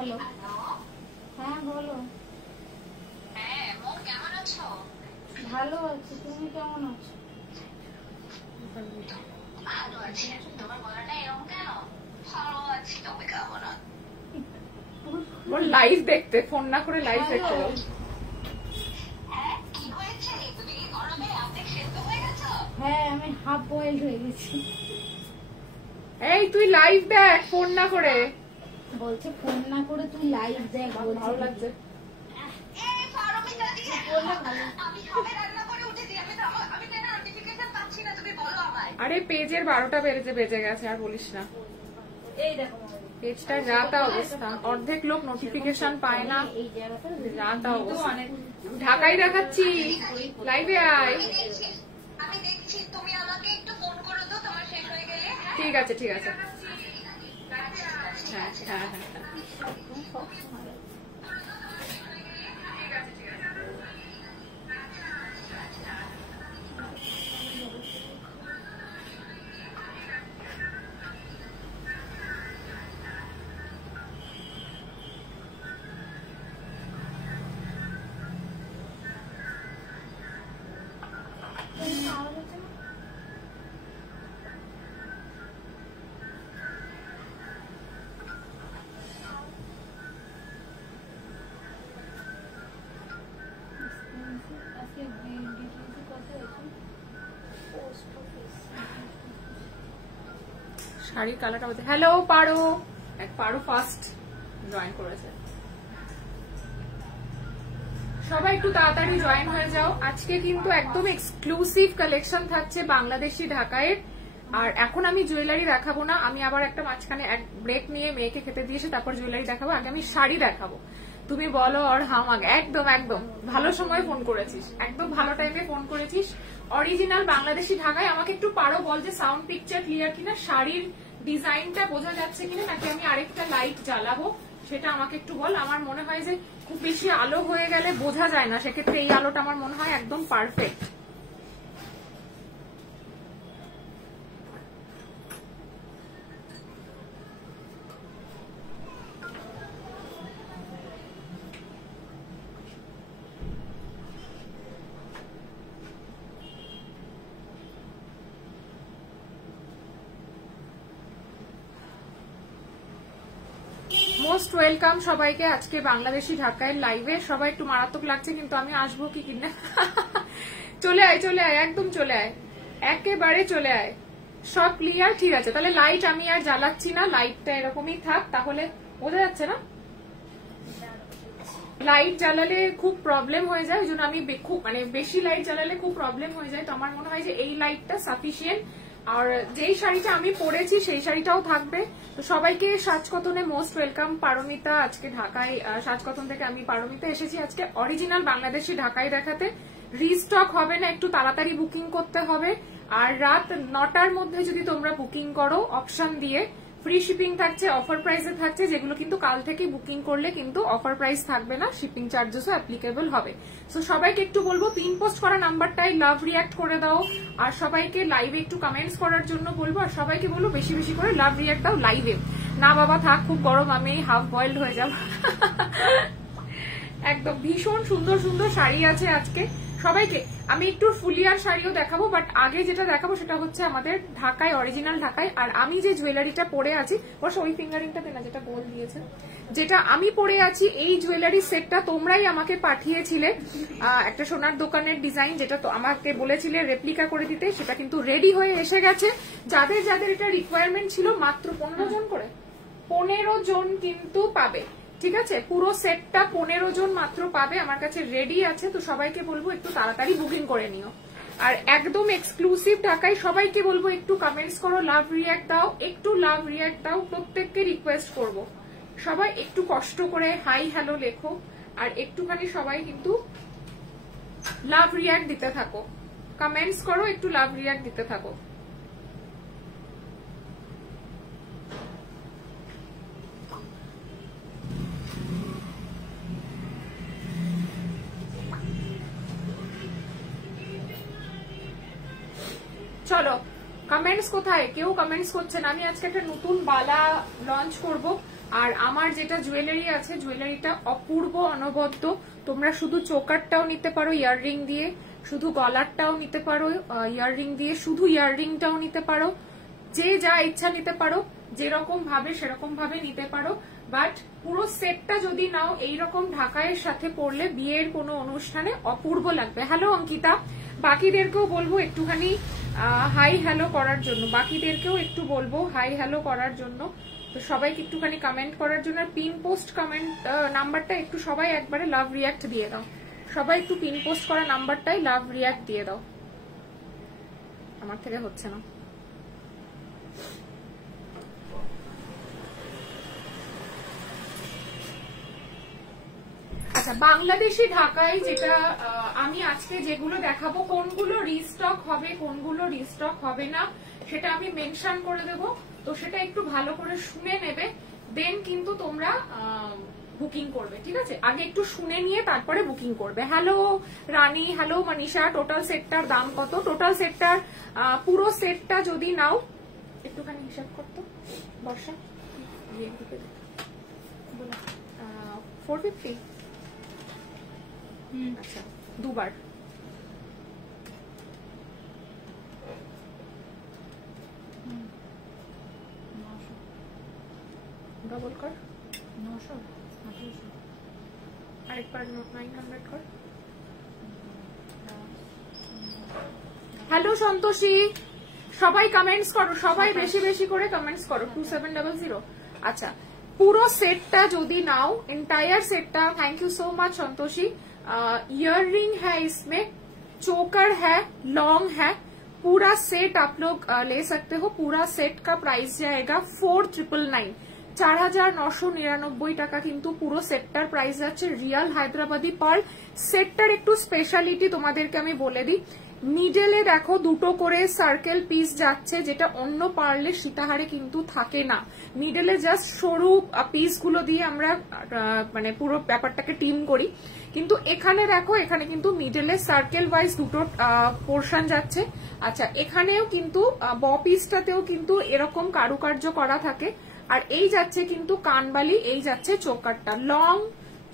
Hello, হ্যাঁ বলো। হ্যাঁ মো, কেমন আছো? ভালো আছি, তুমি কেমন আছো? ভালো আছি। তোমার গলাটা এরকম কেন? ভালো আছি, তুমি কেমন আছো? ওর লাইভ দেখতে, ফোন না করে লাইভ দেখতে দাও। হ্যাঁ কি হয়েছে? তুমি কি গরমে অর্ধেক সেদ্ধ হয়ে গেছো? হ্যাঁ, আমি হাফ বয়েল হয়ে গেছি। এই তুই লাইভ দেখ, ফোন না করে। বলছে ফোন না করে তুই লাইভ দেখ। ভালো লাগছে। এই পারমিতা দি, আমি সবে রান্না করে উঠেছি। আমি কেন নোটিফিকেশন পাচ্ছি না? তুমি বলো আমায়। আরে পেজের 12টা বেজে গেছে, আর বলিস না। এই দেখো পেজটা যা তা অবস্থা, অর্ধেক লোক নোটিফিকেশন পায় না, এই জায়গাটা যা তা অবস্থা। ঢাকায় দেখাচ্ছি, লাইভে আয়। আমি দেখছি, তুমি আমাকে একটু ফোন করে দাও তোমার শেষ হয়ে গেলে। ঠিক আছে ঠিক আছে, হ্যাঁ হ্যাঁ হ্যাঁ। শাড়ির কালারটা বলতে। হ্যালো পারো, পারো ফার্স্ট জয়েন করেছে। সবাই একটু তাড়াতাড়ি জয়েন হয়ে যাও। আজকে কিন্তু একদম এক্সক্লুসিভ কালেকশন থাকছে বাংলাদেশি ঢাকায়ের। আর এখন আমি জুয়েলারি দেখাবো না, আমি আবার একটা মাঝখানে এক ব্রেক নিয়ে মেয়েকে খেতে দিয়েছি, তারপর জুয়েলারি দেখাবো। আগে আমি শাড়ি দেখাবো। তুমি বলো আর হামাগ, একদম একদম ভালো সময় ফোন করেছিস, একদম ভালো টাইমে ফোন করেছিস। অরিজিনাল বাংলাদেশি ঢাকায়। আমাকে একটু পারো বল যে সাউন্ড পিকচার ক্লিয়ার কিনা, শাড়ির ডিজাইনটা বোঝা যাচ্ছে কিনা, নাকি আমি আরেকটা লাইট জ্বালাবো সেটা আমাকে একটু বল। আমার মনে হয় যে খুব বেশি আলো হয়ে গেলে বোঝা যায় না, সেক্ষেত্রে এই আলোটা আমার মনে হয় একদম পারফেক্ট। মোস্ট ওয়েলকাম সবাইকে আজকে বাংলাদেশি ঢাকায় লাইভে। সবাই একটু মারাত্মক লাগছে, কিন্তু আমি আসবো কি কিনা। চলে আয় চলে আয়, একদম চলে আয়, একেবারে চলে আয়। সব ক্লিয়ার, ঠিক আছে। তাহলে লাইট আমি আর জ্বালাচ্ছি না, লাইটটা এরকমই থাক। তাহলে বোঝা যাচ্ছে না? লাইট জ্বালালে খুব প্রবলেম হয়ে যায়, ওই জন্য আমি খুব বেশি লাইট জ্বালালে খুব প্রবলেম হয়ে যায়। তো আমার মনে হয় যে এই লাইটটা সাফিসিয়েন্ট। আর যেই শাড়িটা আমি পরেছি সেই শাড়িটাও থাকবে। তো সবাইকে সাজকতনে মোস্ট ওয়েলকাম। পারমিতা আজকে ঢাকায়, সাজকতন থেকে আমি পারমিতা এসেছি আজকে অরিজিনাল বাংলাদেশি ঢাকায় দেখাতে। রিস্টক হবে না, একটু তাড়াতাড়ি বুকিং করতে হবে। আর রাত 9টার মধ্যে যদি তোমরা বুকিং করো অপশন দিয়ে, ফ্রি শিপিং থাকছে, অফার প্রাইসে থাকছে, যেগুলো কিন্তু কাল থেকে বুকিং করলে কিন্তু অফার প্রাইস থাকবে না, শিপিং চার্জেসও অ্যাপ্লিকেবল হবে। সো সবাইকে একটু বলবো পিন পোস্ট করা নাম্বারটাই লাভ রিয়াক্ট করে দাও। আর সবাইকে লাইভে একটু কমেন্টস করার জন্য বলবো। আর সবাইকে বলবো বেশি বেশি করে লাভ রিয়াক্ট দাও লাইভে। না বাবা থাক, খুব গরম, আমি হাফ বয়েলড হয়ে যাব। একদম ভীষণ সুন্দর সুন্দর শাড়ি আছে আজকে সবাইকে। আমি একটু ফুলিয়ার শাড়িও দেখাবো, বাট আগে যেটা দেখাবো সেটা হচ্ছে আমাদের ঢাকায়, অরিজিনাল ঢাকায়। আর আমি যে জুয়েলারিটা পরে আছি, অবশ্য ওই ফিঙ্গারিংটা দেনা যেটা গোল দিয়েছে, যেটা আমি পরে আছি, এই জুয়েলারি সেটটা তোমরাই আমাকে পাঠিয়েছিলে একটা সোনার দোকানের ডিজাইন, যেটা তো আমাকে বলেছিলে রেপ্লিকা করে দিতে। সেটা কিন্তু রেডি হয়ে এসে গেছে। যাদের যাদের এটা রিকোয়ারমেন্ট ছিল, মাত্র 15 জন করে, 15 জন কিন্তু পাবে। ঠিক আছে, পুরো সেটটা 15 জন মাত্র পাবে, আমার কাছে রেডি আছে। তো সবাইকে বলবো একটু তাড়াতাড়ি বুকিং করে নিও। আর একদম এক্সক্লুসিভ ঢাকায় সবাইকে বলবো একটু কমেন্টস করো, লাভ রিয়াক্ট দাও, একটু লাভ রিয়াক্ট দাও, প্রত্যেককে রিকোয়েস্ট করব। সবাই একটু কষ্ট করে হাই হ্যালো লেখো, আর একটুখানি সবাই কিন্তু লাভ রিয়াক্ট দিতে থাকো, কমেন্টস করো, একটু লাভ রিয়াক্ট দিতে থাকো। চলো, কমেন্টস কোথায়? কেউ কমেন্টস করছে না। আমি আজকে একটা নতুন বালা লঞ্চ করব, আর আমার যেটা জুয়েলারি আছে, জুয়েলারিটা অপূর্ব অনবদ্য। তোমরা শুধু চোকারটাও নিতে পারো ইয়াররিং দিয়ে, শুধু গলারটাও নিতে পারো ইয়াররিং দিয়ে, শুধু ইয়াররিংটাও নিতে পারো, যে যা ইচ্ছা নিতে পারো, যেরকম ভাবে সেরকম ভাবে নিতে পারো। বাট পুরো সেটটা যদি নাও এইরকম ঢাকাইয়ের সাথে পরলে বিয়ের কোনো অনুষ্ঠানে অপূর্ব লাগবে। হ্যালো অঙ্কিতা, বাকিদেরকেও বলবো একটুখানি হাই হ্যালো করার জন্য, বাকিদেরকেও একটু বলবো হাই হ্যালো করার জন্য। তো সবাইকে একটুখানি কমেন্ট করার জন্য, আর পিন পোস্ট কমেন্ট নাম্বারটা একটু সবাই একবারে লাভ রিয়াক্ট দিয়ে দাও। সবাই একটু পিন পোস্ট করা নাম্বারটাই লাভ রিয়াক্ট দিয়ে দাও। আমার থেকে হচ্ছে না। আচ্ছা, বাংলাদেশি ঢাকায় যেটা আমি আজকে যেগুলো দেখাবো, কোনগুলো রিস্টক হবে কোনগুলো রিস্টক হবে না সেটা আমি মেনশন করে দেব। তো সেটা একটু ভালো করে শুনে নেবে, দেন কিন্তু তোমরা বুকিং করবে, ঠিক আছে? আগে একটু শুনে নিয়ে তারপরে বুকিং করবে। হ্যালো রানী, হ্যালো মনীষা, টোটাল সেটটার দাম কত? টোটাল সেটটার পুরো সেটটা যদি নাও, একটুখানি হিসাব করতো বর্ষা, 450। আচ্ছা, দুবার ডবল কর, 900 আরেকবার 900 কর। হ্যালো সন্তোষী, সবাই কমেন্টস করো, সবাই বেশি বেশি করে কমেন্টস করো। 2700। আচ্ছা, পুরো সেটটা যদি নাও, एंटायर सेटটা, thank you so much Santoshi. Earring है इसमें, चोकर है, लॉन्ग है, पूरा सेट आप लोग ले सकते हो। पूरा सेट का प्राइस जाएगा 4999, 4999 টাকা কিন্তু পুরো সেটটার প্রাইস যাচ্ছে। রিয়াল হায়দ্রাবাদি পার্ল সেটটার একটু স্পেশালিটি তোমাদেরকে আমি বলে দিই। নিডেলে দেখো দুটো করে সার্কেল পিস যাচ্ছে, যেটা অন্য পার্লে সীতাহারে কিন্তু থাকে না। নিডেলে জাস্ট সরু পিস গুলো দিয়ে আমরা মানে পুরো ব্যাপারটাকে টিম করি, কিন্তু এখানে দেখো এখানে কিন্তু মিডলে সার্কেল ওয়াইজ দুটো পোর্শন যাচ্ছে। আচ্ছা, এখানেও কিন্তু ব পিসটাতেও কিন্তু এরকম কারুকার্য করা থাকে। আর এই যাচ্ছে কিন্তু কানবালি, এই যাচ্ছে চোকারটা, long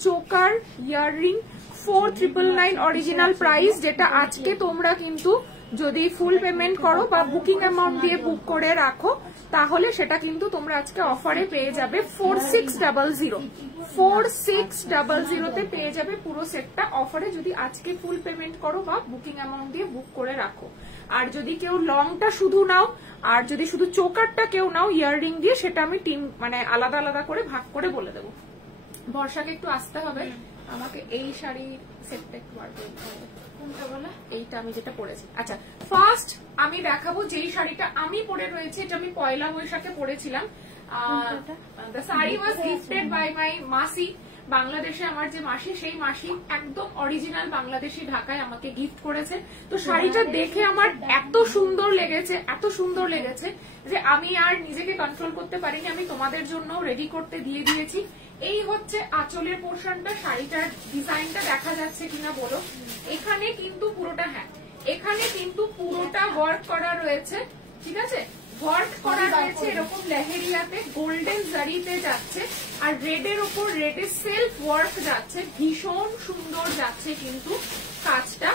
choker earring 4999 original price, যেটা আজকে তোমরা কিন্তু যদি ফুল পেমেন্ট করো বা বুকিং অ্যামাউন্ট দিয়ে বুক করে রাখো, তাহলে সেটা কিন্তু তোমরা আজকে অফারে পেয়ে যাবে 4600। 4600 তে পেয়ে যাবে পুরো সেটটা অফারে, যদি আজকে ফুল পেমেন্ট করো বা বুকিং অ্যামাউন্ট দিয়ে বুক করে রাখো। আর যদি কেউ লংটা শুধু নাও, আর যদি শুধু চোকারটা কেউ নাও ইয়াররিং দিয়ে, সেটা আমি টিম মানে আলাদা আলাদা করে ভাগ করে বলে দেবো। বর্ষাকে একটু আসতে হবে, আমাকে এই শাড়ির সেটটা একটু বার করতে হবে। কোনটা বলা? এইটা আমি যেটা পরেছি। আচ্ছা, ফার্স্ট আমি দেখাবো যেই শাড়িটা আমি পরে রয়েছে, এটা আমি পয়লা বৈশাখে পরেছিলাম। The sari was gifted by my mashi. বাংলাদেশে আমার যে মাসি, সেই মাসি একদম অরিজিনাল বাংলাদেশি ঢাকায় আমাকে গিফট করেছে। তো শাড়িটা দেখে আমার এত সুন্দর লেগেছে, এত সুন্দর লেগেছে যে আমি আর নিজেকে কন্ট্রোল করতে পারিনি, আমি তোমাদের জন্য রেডি করতে দিয়ে দিয়েছি। এই হচ্ছে আঁচলের পোর্শনটা, শাড়িটার ডিজাইনটা দেখা যাচ্ছে কিনা বলো। এখানে কিন্তু পুরোটা, হ্যাঁ এখানে কিন্তু পুরোটা ওয়ার্ক করা রয়েছে, ঠিক আছে? ওয়ার্ক করা রয়েছে এরকম লেহেরিয়াতে, গোল্ডেন জারিতে যাচ্ছে, আর রেডের ওপর রেডে সেলফ ওয়ার্ক যাচ্ছে, ভীষণ সুন্দর যাচ্ছে কিন্তু কাজটা।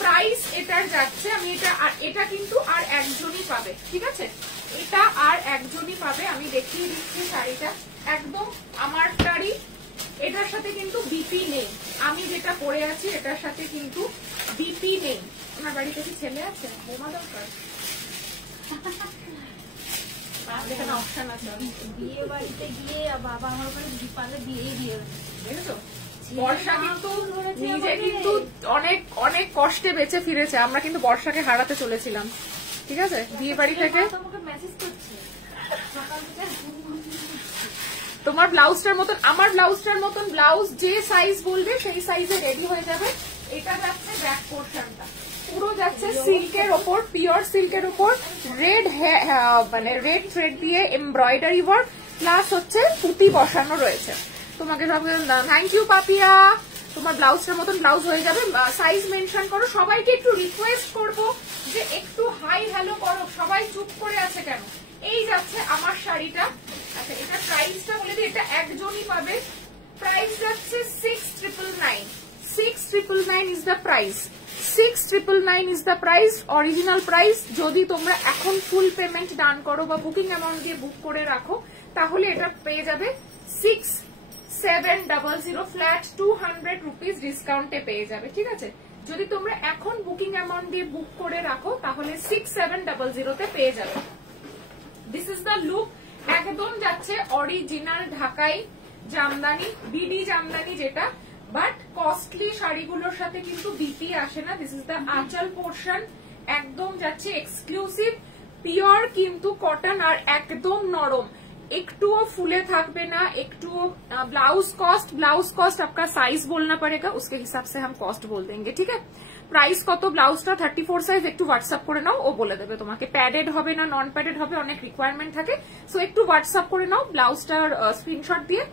প্রাইস এটার যাচ্ছে, আমি এটা কিন্তু আর একজনই পাবে, ঠিক আছে? এটা আর একজনই পাবে। আমি দেখিয়ে দিচ্ছি শাড়িটা, একদম আমারটারই। এটার সাথে কিন্তু বিপি নেই, আমি যেটা পরে আছি এটার সাথে কিন্তু বিপি নেই। আমার বাড়িতে কি ছেলে আছে? বোমা দরকার? অপশন আছে। বিয়ে বাড়িতে গিয়ে বাবা আমার উপরে বিপালে দিয়ে দেখেছো, বর্ষা কিন্তু নিজে কিন্তু অনেক অনেক কষ্টে বেঁচে ফিরেছে। আমরা কিন্তু বর্ষাকে হারাতে চলেছিলাম, ঠিক আছে? বিয়ে বাড়ি থেকে তোমাকে মেসেজ করছে সকাল থেকে। তোমার ব্লাউজটার মতন, আমার ব্লাউজটার মতন ব্লাউজ যে সাইজ বলবে সেই সাইজে রেডি হয়ে যাবে। এটা যাচ্ছে ব্যাক পোর্শনটা, পুরো যাচ্ছে সিল্কের ওপর, পিওর সিল্কের ওপর রেড মানে রেড থ্রেড দিয়ে এমব্রয়ডারি ওয়ার্ক, প্লাস হচ্ছে পুঁতি বসানো রয়েছে। তোমাকে সব থ্যাংক ইউ পাপিয়া, তোমার ব্লাউজটার মতন ব্লাউজ হয়ে যাবে। সাইজ মেনশন করো। সবাইকে একটু রিকোয়েস্ট করবো যে একটু হাই হ্যালো করো, সবাই চুপ করে আছে কেন? এই যাচ্ছে আমার শাড়িটা। আচ্ছা এটা প্রাইসটা বলে দিই, এটা একজনই পাবে। প্রাইস যাচ্ছে 6,999। 6,999 is the price. 6,999 is the price, original price. যদি তোমরা এখন ফুল পেমেন্ট ডান করো বা বুকিং অ্যামাউন্ট দিয়ে বুক করে রাখো তাহলে এটা পেয়ে যাবে 6,700 ফ্ল্যাট 200 রুপিস ডিসকাউন্টে পেয়ে যাবে। ঠিক আছে, যদি তোমরা এখন বুকিং অ্যামাউন্ট দিয়ে বুক করে রাখো তাহলে 6,700 তে পেয়ে যাবে। This is the look. একদম যাচ্ছে অরিজিনাল ঢাকাই জামদানি, বিডি জামদানি যেটা, বাট কস্টলি শাড়িগুলোর সাথে কিন্তু বিপি আসে না। দিস ইজ দ্য আঁচল পোর্শন, একদম যাচ্ছে এক্সক্লুসিভ পিওর কিন্তু কটন আর একদম নরম, একটুও ফুলে থাকবে না, একটুও। ब्लाउज कॉस्ट आपका साइज बोलना पड़ेगा, उसके हिसाब से हम कॉस्ट बोल देंगे। ठीक है, প্রাইস কত ব্লাউজটা 34 সাইজ, একটু হোয়াটসঅ্যাপ করে নাও, ও বলে দেবে তোমাকে প্যাডেড হবে না নন প্যাডেড হবে, অনেক রিকোয়ারমেন্ট থাকে। সো একটু হোয়াটসঅ্যাপ করে নাও, ব্লাউজটার স্ক্রিনশট দিয়ে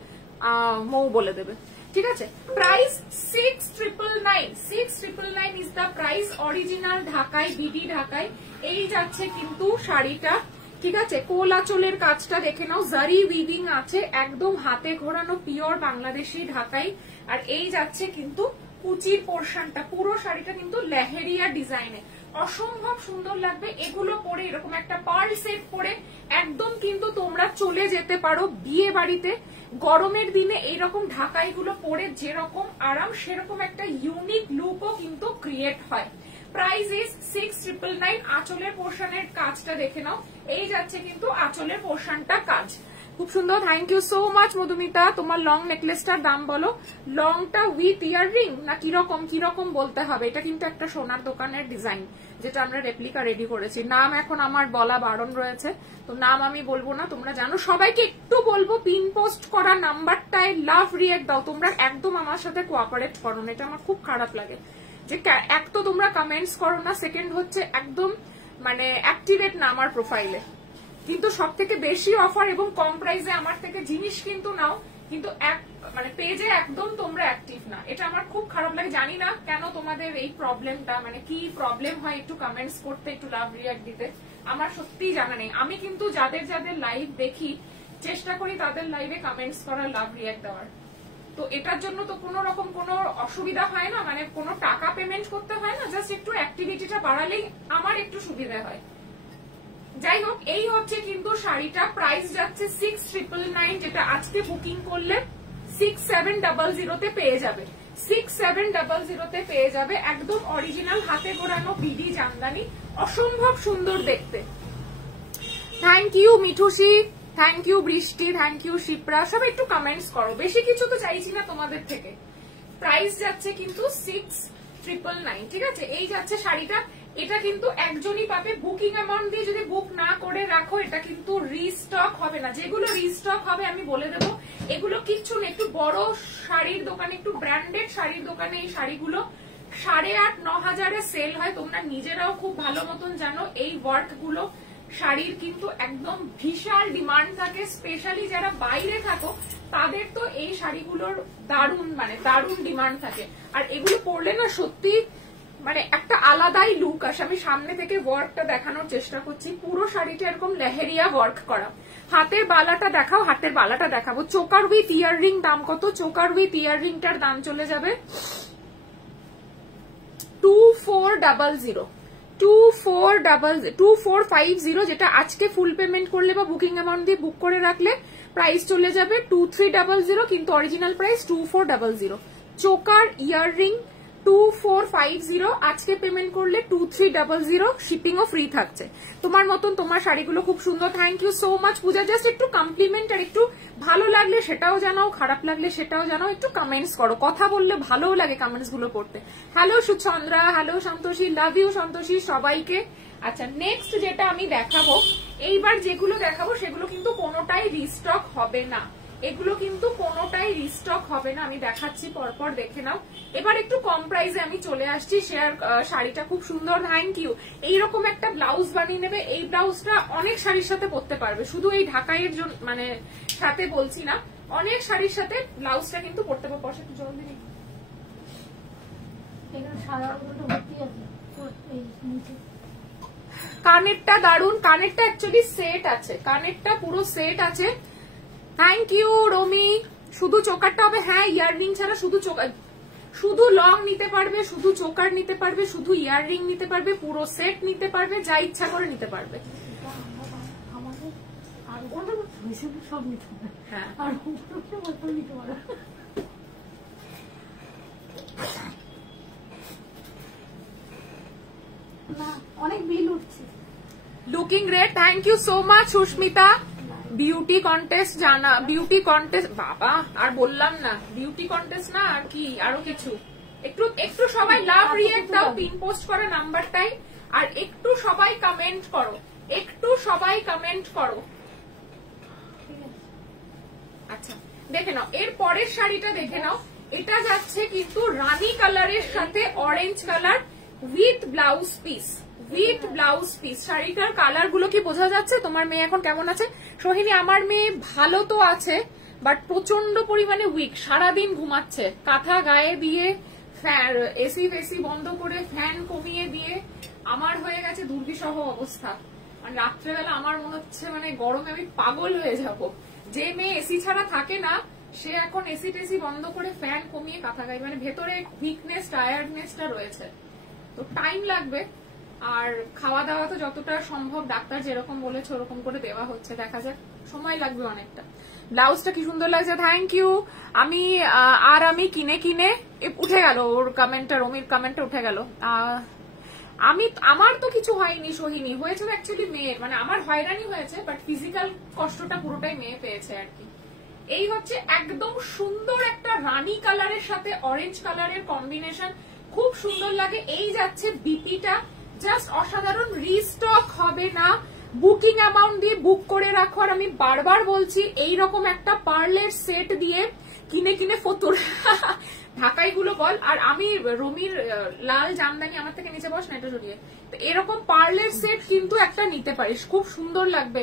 মৌ বলে দেবে। ঠিক আছে, price 6,999। 6,999 is the price, original ঢাকাই, বিডি ঢাকাই। এই যাচ্ছে কিন্তু শাড়িটা। ঠিক আছে, কোল আঁচলের কাজটা দেখে নাও, জারি উইভিং আছে, একদম হাতে ঘোরানো পিওর বাংলাদেশি ঢাকাই। আর এই যাচ্ছে কিন্তু কুচির পোর্শনটা, পুরো শাড়িটা কিন্তু লেহেরিয়া ডিজাইনে, অসম্ভব সুন্দর লাগবে। এগুলো পরে এরকম একটা পার্ল সেট পরে একদম কিন্তু তোমরা চলে যেতে পারো বিয়ে বাড়িতে। গরমের দিনে এইরকম ঢাকাইগুলো পরে যেরকম আরাম, সেরকম একটা ইউনিক লুকও কিন্তু ক্রিয়েট হয়। Price is 6,999। আঁচলের পোর্শনের কাজটা দেখে নাও, এই যাচ্ছে কিন্তু আঁচলের পোর্শনটা কাজ, খুব সুন্দর। Thank you so much Madhumita. তোমার লং নেকলেসটার দাম বলো, লংটা উইথ ইয়াররিং না কিরকম বলতে হবে। এটা কিন্তু একটা সোনার দোকানের ডিজাইন যেটা আমরা রেপ্লিকা রেডি করেছি। নাম এখন আমার বলা বারণ রয়েছে, তো নাম আমি বলবো না, তোমরা জানো। সবাইকে একটু বলবো, পিন পোস্ট করা নাম্বারটায় লাভ রিয়েক্ট দাও। তোমরা একদম আমার সাথে কোঅপারেট করো না, এটা আমার খুব খারাপ লাগে যে এক তো তোমরা কমেন্টস করো না, সেকেন্ড হচ্ছে একদম মানে অ্যাক্টিভেট না আমার প্রোফাইলে। কিন্তু সব থেকে বেশি অফার এবং কম প্রাইসে আমার থেকে জিনিস কিন্তু নাও, কিন্তু মানে পেজে একদম তোমরা অ্যাক্টিভ না, এটা আমার খুব খারাপ লাগে। জানি না কেন তোমাদের এই প্রবলেমটা, মানে কি প্রবলেম হয় একটু কমেন্টস করতে, একটু লাভ রিয়াক্ট দিতে, আমার সত্যিই জানা নেই। আমি কিন্তু যাদের লাইভ দেখি চেষ্টা করি তাদের লাইভে কমেন্টস করার, লাভ রিয়াক্ট দেওয়ার। তো এটার জন্য তো কোনো রকম কোনো অসুবিধা হয় না, মানে কোনো টাকা পেমেন্ট করতে হয় না, জাস্ট একটু অ্যাক্টিভিটিটা বাড়ালেই আমার একটু সুবিধা হয়। যাই হোক, এই হচ্ছে কিন্তু শাড়িটা। প্রাইস যাচ্ছে 6,999, যেটা আজকে বুকিং করলে 6,700 তে পেয়ে যাবে। 6,700 তে পেয়ে যাবে, একদম অরিজিনাল হাতে গোড়ানো বিডি জামদানি, অসম্ভব সুন্দর দেখতে। থ্যাংক ইউ মিঠুষি, থ্যাংক ইউ বৃষ্টি, থ্যাংক ইউ শিপ্রা। সব একটু কমেন্টস করো, বেশি কিছু তো চাইছি না তোমাদের থেকে। প্রাইস যাচ্ছে কিন্তু 6,999। ঠিক আছে, এই যাচ্ছে শাড়িটা। এটা কিন্তু একজনই পাবে, বুকিং অ্যামাউন্ট দিয়ে যদি বুক না করে রাখো এটা কিন্তু রিস্টক হবে না। যেগুলো রিস্টক হবে আমি বলে দেবো, এগুলো কিচ্ছু নেই। একটু বড় শাড়ির দোকানে, একটু ব্র্যান্ডেড শাড়ির দোকানে এই শাড়িগুলো 8,500-9,000 সেল হয়। তোমরা নিজেরাও খুব ভালো মতন জানো এই ওয়ার্ক গুলো শাড়ির কিন্তু একদম বিশাল ডিমান্ড থাকে, স্পেশালি যারা বাইরে থাকো তাদের তো এই শাড়িগুলোর দারুণ ডিমান্ড থাকে। আর এগুলো পরলে না সত্যি মানে একটা আলাদাই লুক আসে। আমি সামনে থেকে ওয়ার্কটা দেখানোর চেষ্টা করছি, পুরো শাড়িটা এরকম লেহেরিয়া ওয়ার্ক করা। হাতের বালাটা দেখাও, হাতের বালাটা দেখাবো। চোকার উইথ ইয়াররিং দাম কত? চোকার উইথ ইয়াররিংটার দাম চলে যাবে 2400, 2450, যেটা আজকে ফুল পেমেন্ট করলে বা বুকিং অ্যামাউন্ট দিয়ে বুক করে রাখলে প্রাইস চলে যাবে 2300, কিন্তু অরিজিনাল প্রাইস 2400। চোকার ইয়াররিং 2450, আজকে পেমেন্ট করলে 2300, শিপিংও ফ্রি থাকছে। তোমার মতন তোমার শাড়িগুলো খুব সুন্দর। Thank you so much Puja. Just একটু কমপ্লিমেন্ট, আর একটু ভালো লাগলে সেটাও জানাও, খারাপ লাগলে সেটাও জানাও, একটু কমেন্টস করো। কথা বললে ভালোও লাগে কমেন্টস গুলো পড়তে। Hello Suchandra, hello Santoshi, love you Santoshi সবাইকে। আচ্ছা, নেক্সট যেটা আমি দেখাবো, এইবার যেগুলো দেখাবো সেগুলো কিন্তু কোনোটাই রিস্টক হবে না, এগুলো কিন্তু কোনোটাই রিস্টক হবে না। আমি দেখাচ্ছি পরপর, দেখে নাও। এবার একটু কম প্রাইসে আমি চলে আসছি। শাড়িটা খুব সুন্দর, থ্যাংক ইউ। এইরকম একটা ব্লাউজ বানিয়ে নেবে, এই ব্লাউজটা অনেক শাড়ির সাথে পরতে পারবে, শুধু এই ঢাকাইয়ের জন্য মানে সাথে বলছি না, অনেক শাড়ির সাথে ব্লাউজটা কিন্তু পরতে পারবে। বসে একটু জল দিবি, কানেরটা দারুন, কানেরটা অ্যাকচুয়ালি সেট আছে, কানেরটা পুরো সেট আছে। Thank you Romi. শুধু চোকারটা হবে? হ্যাঁ, ইয়াররিং ছাড়া শুধু চোকার, শুধু লং নিতে পারবে, শুধু চোকার নিতে পারবে, শুধু ইয়াররিং নিতে পারবে, পুরো সেট নিতে পারবে, যা ইচ্ছা করে নিতে পারবে। সব নিতে পারবে। হ্যাঁ, আর নিতে পারবে না, অনেক বিল উঠছে। Looking great, thank you so much Susmita. Beauty contest জানা, বিউটি কন্টেস্ট, বাবা আর বললাম না, বিউটি কন্টেস্ট না আর কি, আরো কিছু। একটু একটু সবাই লাভ রিয়েক্ট দাও পিন পোস্ট করা নাম্বারটাই, আর একটু সবাই কমেন্ট করো, একটু সবাই কমেন্ট করো। আচ্ছা দেখে নাও, এর পরের শাড়িটা দেখে নাও। এটা যাচ্ছে কিন্তু রানী কালারের সাথে orange colour with blouse piece, with blouse piece. শাড়িটার কালার গুলো কি বোঝা যাচ্ছে? তোমার মেয়ে এখন কেমন আছে? সোহিনী, আমার মেয়ে ভালো তো আছে, বাট প্রচন্ড পরিমাণে উইক, সারাদিন ঘুমাচ্ছে, কাঁথা গায়ে দিয়ে, এসি ফেসি বন্ধ করে, ফ্যান কমিয়ে দিয়ে আমার হয়ে গেছে দুর্বিষহ অবস্থা। মানে রাত্রেবেলা আমার মনে হচ্ছে মানে গরমে আমি পাগল হয়ে যাব। যে মেয়ে এসি ছাড়া থাকে না, সে এখন এসি টেসি বন্ধ করে ফ্যান কমিয়ে কাঁথা গায়ে, মানে ভেতরে উইকনেস, টায়ার্ডনেসটা রয়েছে। তো টাইম লাগবে, আর খাওয়া দাওয়া তো যতটা সম্ভব ডাক্তার যেরকম বলেছে ওরকম করে দেওয়া হচ্ছে, দেখা যাক, সময় লাগবে অনেকটা। ব্লাউজটা কি সুন্দর লাগছে, থ্যাংক ইউ। আমি কিনে কিনে উঠে গেল ওর কমেন্টটা, রমির কমেন্টটা উঠে গেল। আমার তো কিছু হয়নি সোহিনী, হয়েছে অ্যাকচুয়ালি মেয়ের, মানে আমার হয়রানি হয়েছে, বাট ফিজিক্যাল কষ্টটা পুরোটাই মেয়ে পেয়েছে আর কি। এই হচ্ছে একদম সুন্দর একটা রানী কালারের সাথে অরেঞ্জ কালারের কম্বিনেশন, খুব সুন্দর লাগে। এই যাচ্ছে বিপিটা, জাস্ট অসাধারণ। রিস্টক হবে না, বুকিং অ্যামাউন্ট দিয়ে বুক করে রাখো। আর আমি বারবার বলছি, এইরকম একটা পার্লের সেট দিয়ে কিনে কিনে ফতুর ঢাকাই গুলো বল। আর আমি রমির লাল জামদানি, আমার থেকে নিচে বস না, এটা জড়িয়ে, তো এরকম পার্লের সেট কিন্তু একটা নিতে পারিস, খুব সুন্দর লাগবে।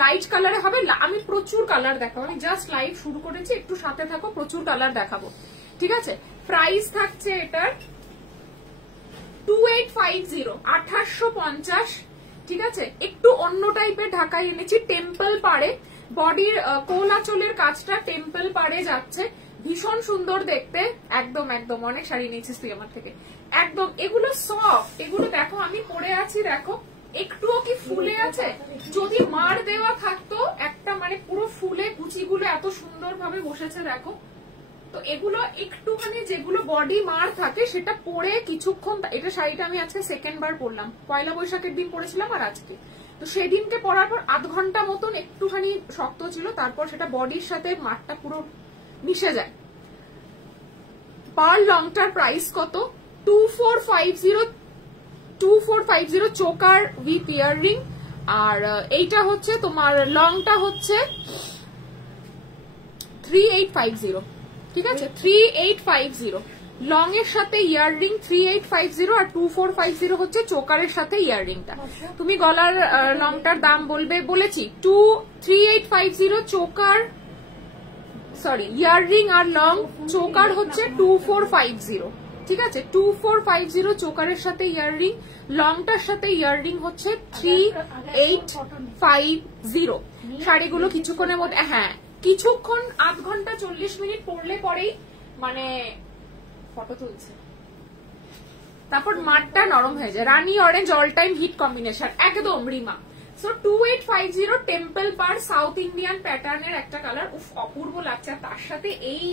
লাইট কালারে হবে, আমি প্রচুর কালার দেখাবো, আমি জাস্ট লাইভ শুরু করেছি, একটু সাথে থাকো, প্রচুর কালার দেখাবো, ঠিক আছে। প্রাইস থাকছে এটার 2850, 2850, ঠিক আছে। একটু অন্য টাইপের ঢাকাই এনেছি, টেম্পল পাড়ে, বডির কোল আঁচলের কাজটা টেম্পল পাড়ে যাচ্ছে, ভীষণ সুন্দর দেখতে। একদম একদম, অনেক শাড়ি নিয়েছিস তুই আমার থেকে, একদম। এগুলো সফট, এগুলো দেখো আমি পরে আছি, দেখো একটুও কি ফুলে আছে? যদি মার দেওয়া থাকতো একটা, মানে পুরো ফুলে কুচিগুলো এত সুন্দর ভাবে বসেছে দেখো। তো এগুলো একটুখানি যেগুলো বডি মার থাকে সেটা পরে কিছুক্ষণ, এটা শাড়িটা আমি আজকে সেকেন্ড বার পরলাম, পয়লা বৈশাখের দিন পরেছিলাম আর আজকে, তো সেদিনকে পরার পর আধ ঘন্টা মতন একটুখানি শক্ত ছিল, তারপর সেটা বডির সাথে মারটা পুরো মিশে যায়। পার লংটার প্রাইস কত? 2450 চোকার উইথ ইয়াররিং। আর এইটা হচ্ছে তোমার লংটা হচ্ছে 3850, ঠিক আছে, 3850 লং এর সাথে ইয়াররিং 3850, আর 2450 হচ্ছে চোকারের সাথে ইয়াররিংটা। তুমি গলার লংটার দাম বলবে বলেছি, 3850 চোকার, সরি ইয়াররিং আর লং, চোকার হচ্ছে 2450, ঠিক আছে। 2450 চোকারের সাথে ইয়াররিং, লংটার সাথে ইয়াররিং হচ্ছে 3850। শাড়িগুলো কিছুক্ষণের মধ্যে, হ্যাঁ কিছুক্ষণ, আধ ঘন্টা 40 মিনিট পরলে পরেই মানে ফটো তুলছে, তারপর মাঠটা নরম হয়ে যায়। রানী orange all time hit combination, একদম রিমা। সো 2850 টেম্পল পার সাউথ ইন্ডিয়ান প্যাটার্নের একটা কালার, উফ অপূর্ব লাগছে। আর তার সাথে এই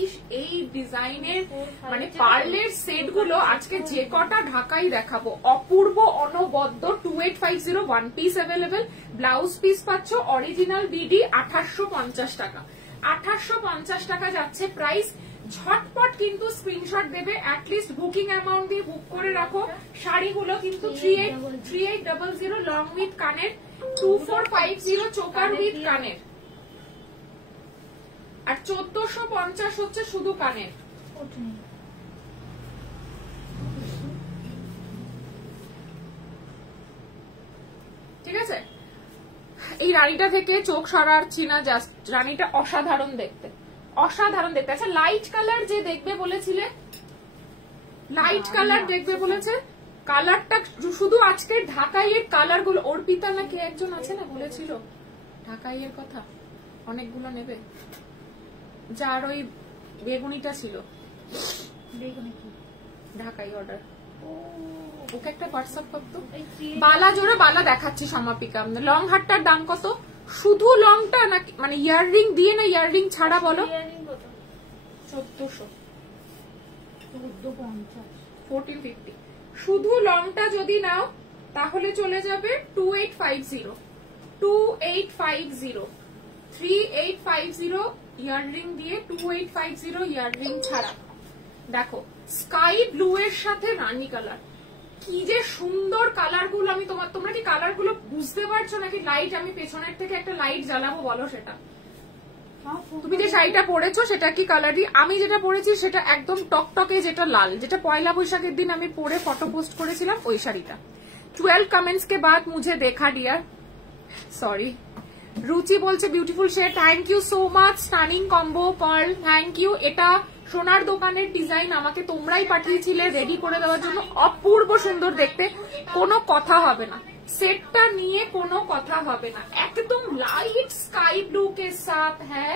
ডিজাইনের মানে পার্লের সেট গুলো আজকে যে কটা ঢাকাই দেখাবো, অপূর্ব অনবদ্য। 2850 one piece available, blouse piece পাচ্ছ অরিজিনাল বিডি 2850 টাকা, 2850 টাকা যাচ্ছে প্রাইস। ঝটপট কিন্তু স্ক্রিনশট দেবে, অ্যাটলিস্ট বুকিং অ্যামাউন্ট দিয়ে বুক করে রাখো। শাড়িগুলো কিন্তু 3800 লং উইথ কানের, 2450 চোকার উইথ কানের, আর 1450 হচ্ছে শুধু কানের। ঠিক আছে, এই রানীটা থেকে চোখ সরাচ্ছি না, জাস্ট রানীটা অসাধারণ দেখতে, অসাধারণ দেখতে। আচ্ছা লাইট কালার যে দেখবে বলেছিলে, লাইট কালার দেখবে বলেছে, কালারটা শুধু আজকের ঢাকাইয়ের কালার গুলো, অর্পিতা না কে একজন আছে না বলেছিল ঢাকাইয়ের কথা, অনেকগুলো নেবে, যার ওই বেগুনিটা ছিল, বেগুনি কি ঢাকাই অর্ডার, ওকে একটা হোয়াটসঅ্যাপ করতো। বালা জোড়া বালা দেখাচ্ছি সমাপিকা। লং হারটার দাম কত? শুধু লংটা না মানে ইয়াররিং দিয়ে না ইয়াররিং ছাড়া বলো? ইয়ারিং কত? 1400, 1450, 1450। শুধু লংটা যদি নাও তাহলে চলে যাবে 2850, 2850, 3850 ইয়াররিং দিয়ে, 2850 ইয়াররিং ছাড়া। দেখো স্কাই ব্লু এর সাথে রানী কালার, কি যে সুন্দর কালার গুলো। আমি তোমরা কি কালার গুলো বুঝতে পারছো নাকি? লাইট আমি পেছনের থেকে একটা লাইট জ্বালাবো, বলো সেটা। তুমি যে শাড়িটা পরেছো সেটা কি কালারই? আমি যেটা পরেছি সেটা একদম টকটকে, যেটা লাল, যেটা পয়লা বৈশাখের দিন আমি পরে ফটো পোস্ট করেছিলাম, ওই শাড়িটা। 12 কমেন্টস কে বাদ মুঝে দেখা ডিয়ার, সরি। রুচি বলছে beautiful shade, thank you so much. Stunning combo pearl, thank you. এটা সোনার দোকানের ডিজাইন, আমাকে তোমরাই পাঠিয়েছিলে রেডি করে দেওয়ার জন্য, অপূর্ব সুন্দর দেখতে, কোনো কথা হবে না, সেটটা নিয়ে কোনো কথা হবে না। एकदम लाइट स्काई ब्लू के साथ है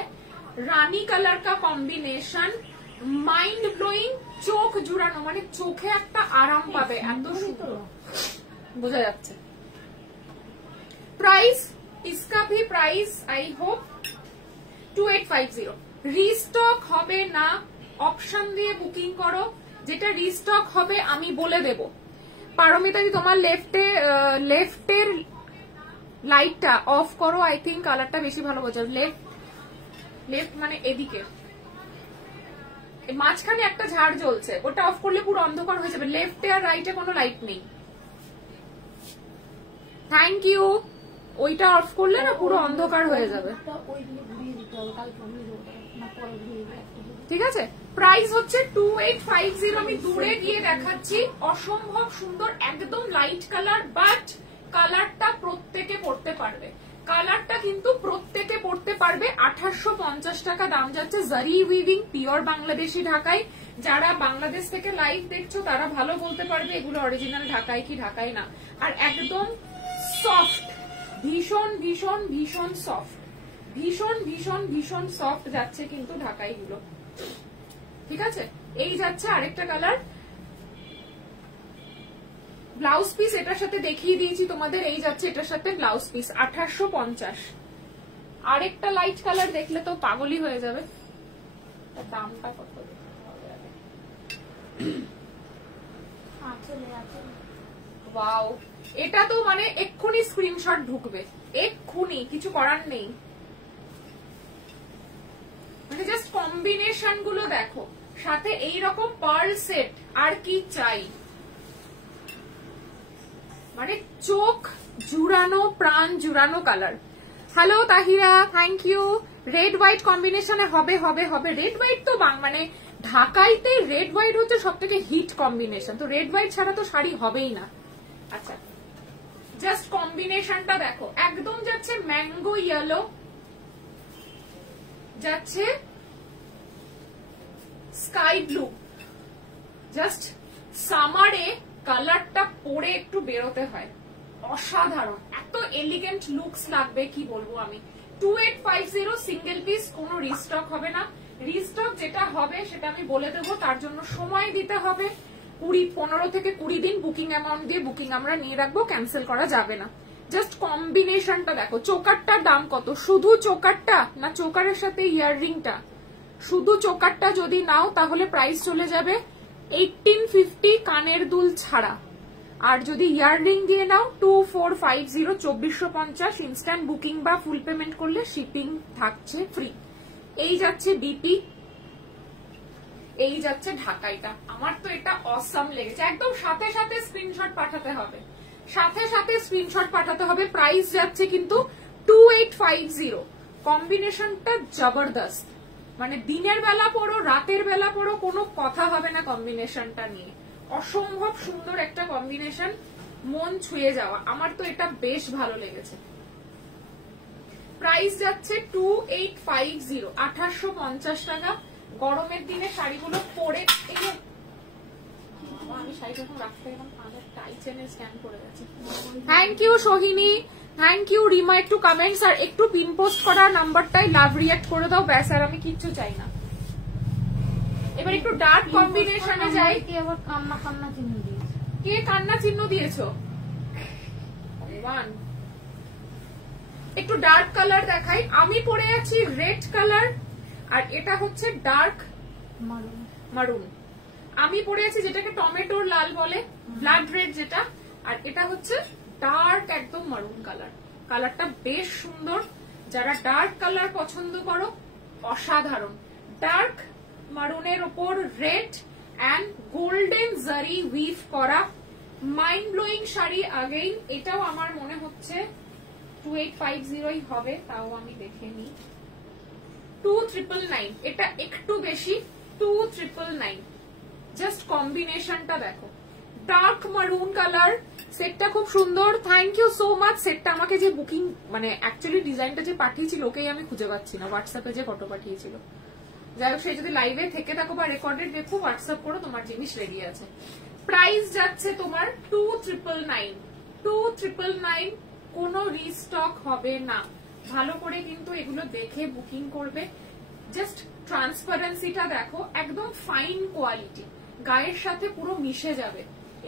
रानी कलर का कॉम्बिनेशन, माइंड ब्लोइंग, চোখ জুড়ানো, মানে চোখে একটা আরাম পাবে, এত সুন্দর বোঝা যাচ্ছে। प्राइस इसका भी प्राइस आई होप 2850। রিস্টক হবে না, অপশন দিয়ে বুকিং করো, যেটা রিস্টক হবে আমি বলে দেব। পারমিতাদি তোমার লেফটের লাইটটা অফ করো, আই থিঙ্ক কালারটা বেশি ভালো বোঝা। লেফট মানে এদিকে, মাঝখানে একটা ঝাড় জ্বলছে, ওটা অফ করলে পুরো অন্ধকার হয়ে যাবে। লেফটে আর রাইটে কোনো লাইট নেই। Thank you. ওইটা অফ করলে না পুরো অন্ধকার হয়ে যাবে, ঠিক আছে। প্রাইস হচ্ছে 2850। আমি দূরে গিয়ে দেখাচ্ছি, অসম্ভব সুন্দর, একদম লাইট কালার, বাট কালারটা প্রত্যেকে পড়তে পারবে, কালারটা কিন্তু প্রত্যেকে পড়তে পারবে। 2850 টাকা দাম যাচ্ছে। জারি উইভিং, পিওর বাংলাদেশি ঢাকাই। যারা বাংলাদেশ থেকে লাইভ দেখছো তারা ভালো বলতে পারবে এগুলো অরিজিনাল ঢাকাই কি ঢাকাই না। আর একদম সফট, ভীষণ ভীষণ ভীষণ সফট, ভীষণ ভীষণ ভীষণ সফট যাচ্ছে কিন্তু ঢাকাই গুলো, ঠিক আছে। এই যাচ্ছে আরেকটা কালার, ব্লাউজ পিস এটার সাথে দেখিয়ে দিয়েছি তোমাদের, এই যাচ্ছে এটার সাথে ব্লাউজ পিস 2850। আরেকটা লাইট কালার দেখলে তো পাগলই হয়ে যাবে, দামটা কত? ওয়াও, এটা তো মানে এক্ষুনি স্ক্রিনশট ঢুকবে, এক্ষুনি, কিছু করার নেই। মানে জাস্ট কম্বিনেশন গুলো দেখো, সাথে এইরকম পার্ল সেট, আর কি চাই? মানে চোখ জুড়ানো, প্রাণ জুড়ানো colour. Hello Tahira, thank you. Red white কম্বিনেশনে হবে হবে হবে। রেড হোয়াইট তো মানে ঢাকাইতে রেড হোয়াইট হচ্ছে সব থেকে হিট কম্বিনেশন, তো রেড হোয়াইট ছাড়া তো শাড়ি হবেই না। আচ্ছা, জাস্ট কম্বিনেশনটা দেখো, একদম যাচ্ছে ম্যাঙ্গো ইয়েলো, যাচ্ছে স্কাই ব্লু। জাস্ট সামারে কালারটা পরে একটু বেরোতে হয়, অসাধারণ, এত এলিগেন্ট লুকস লাগবে কি বলবো আমি। 2850 সিঙ্গেল পিস, কোনো রিস্টক হবে না। রিস্টক যেটা হবে সেটা আমি বলে দেবো, তার জন্য সময় দিতে হবে। 15 থেকে 20 দিন বুকিং অ্যামাউন্ট দিয়ে বুকিং আমরা নিয়ে রাখবো, ক্যান্সেল করা যাবে না। জাস্ট কম্বিনেশনটা দেখো। চোকারটার দাম কত? শুধু চোকারটা না চোকারের সাথে ইয়াররিংটা? শুধু চোকারটা যদি নাও তাহলে প্রাইস চলে যাবে 1850 কানের দুল ছাড়া। আর যদি ইয়াররিং দিয়ে নাও 2450, 2450। ইনস্ট্যান্ট বুকিং বা ফুল পেমেন্ট করলে শিপিং থাকছে ফ্রি। এই যাচ্ছে বিপি, এই যাচ্ছে ঢাকাইটা। আমার তো এটা অসাম লেগেছে, একদম সাথে সাথে স্ক্রিনশট পাঠাতে হবে, সাথে সাথে স্ক্রিনশট পাঠাতে হবে। প্রাইস যাচ্ছে কিন্তু 2850। কম্বিনেশনটা জবরদস্ত, মানে দিনের বেলা পড়ো রাতের বেলা পড়ো কোনো কথা হবে না কম্বিনেশনটা নিয়ে। অসম্ভব সুন্দর একটা কম্বিনেশন, মন ছুঁয়ে যাওয়া। আমার তো এটা বেশ ভালো লেগেছে। প্রাইস যাচ্ছে 2850, 2850 টাকা। গরমের দিনে শাড়িগুলো পরে আমি শাড়িটা এখন রাখতে গেলাম, কানের টাই চেনে স্ক্যান করে গেছে। Thank you Sohini, thank you Rima. একটু কমেন্টস আর একটু পিন পোস্ট করা নাম্বারটাই লাভ রিয়াক্ট করে দাও, ব্যাস আর আমি কিচ্ছু চাই না। এবার একটু ডার্ক কম্বিনেশনে যাই। কি আবার কান্না কান্না চিহ্ন দিয়েছে? কে কান্না চিহ্ন দিয়েছো? একটু ডার্ক কালার দেখাই। আমি পরে আছি রেড কালার, আর এটা হচ্ছে ডার্ক মারুন। আমি পরে আছি যেটাকে টমেটোর লাল বলে, ব্লাড রেড যেটা, আর এটা হচ্ছে ডার্ক একদম মারুন কালার। কালারটা বেশ সুন্দর, যারা ডার্ক কালার পছন্দ করো অসাধারণ। ডার্ক মারুনের ওপর রেড অ্যান্ড গোল্ডেন জারি উইভ করা মাইন্ড ব্লোয়িং শাড়ি। আগেই এটাও আমার মনে হচ্ছে 2850 হবে, তাও আমি দেখে নিই। 2999, এটা একটু বেশি, 2999। জাস্ট কম্বিনেশনটা দেখো, ডার্ক মারুন কালার। সেটটা খুব সুন্দর, থ্যাংক ইউ সো মাচ। সেটটা আমাকে যে বুকিং মানে অ্যাকচুয়ালি ডিজাইনটা যে পাঠিয়েছিল ওকেই আমি খুঁজে পাচ্ছি না, হোয়াটসঅ্যাপে যে ফটো পাঠিয়েছিল। যাই হোক, সে যদি লাইভে থেকে থাকো বা রেকর্ডেড দেখো, হোয়াটসঅ্যাপ করো, তোমার জিনিস রেডি আছে। প্রাইস যাচ্ছে তোমার 2999। 2999, কোনো রিস্টক হবে না। ভালো করে কিন্তু এগুলো দেখে বুকিং করবে। জাস্ট ট্রান্সপারেন্সিটা দেখো, একদম ফাইন কোয়ালিটি, গায়ের সাথে পুরো মিশে যাবে।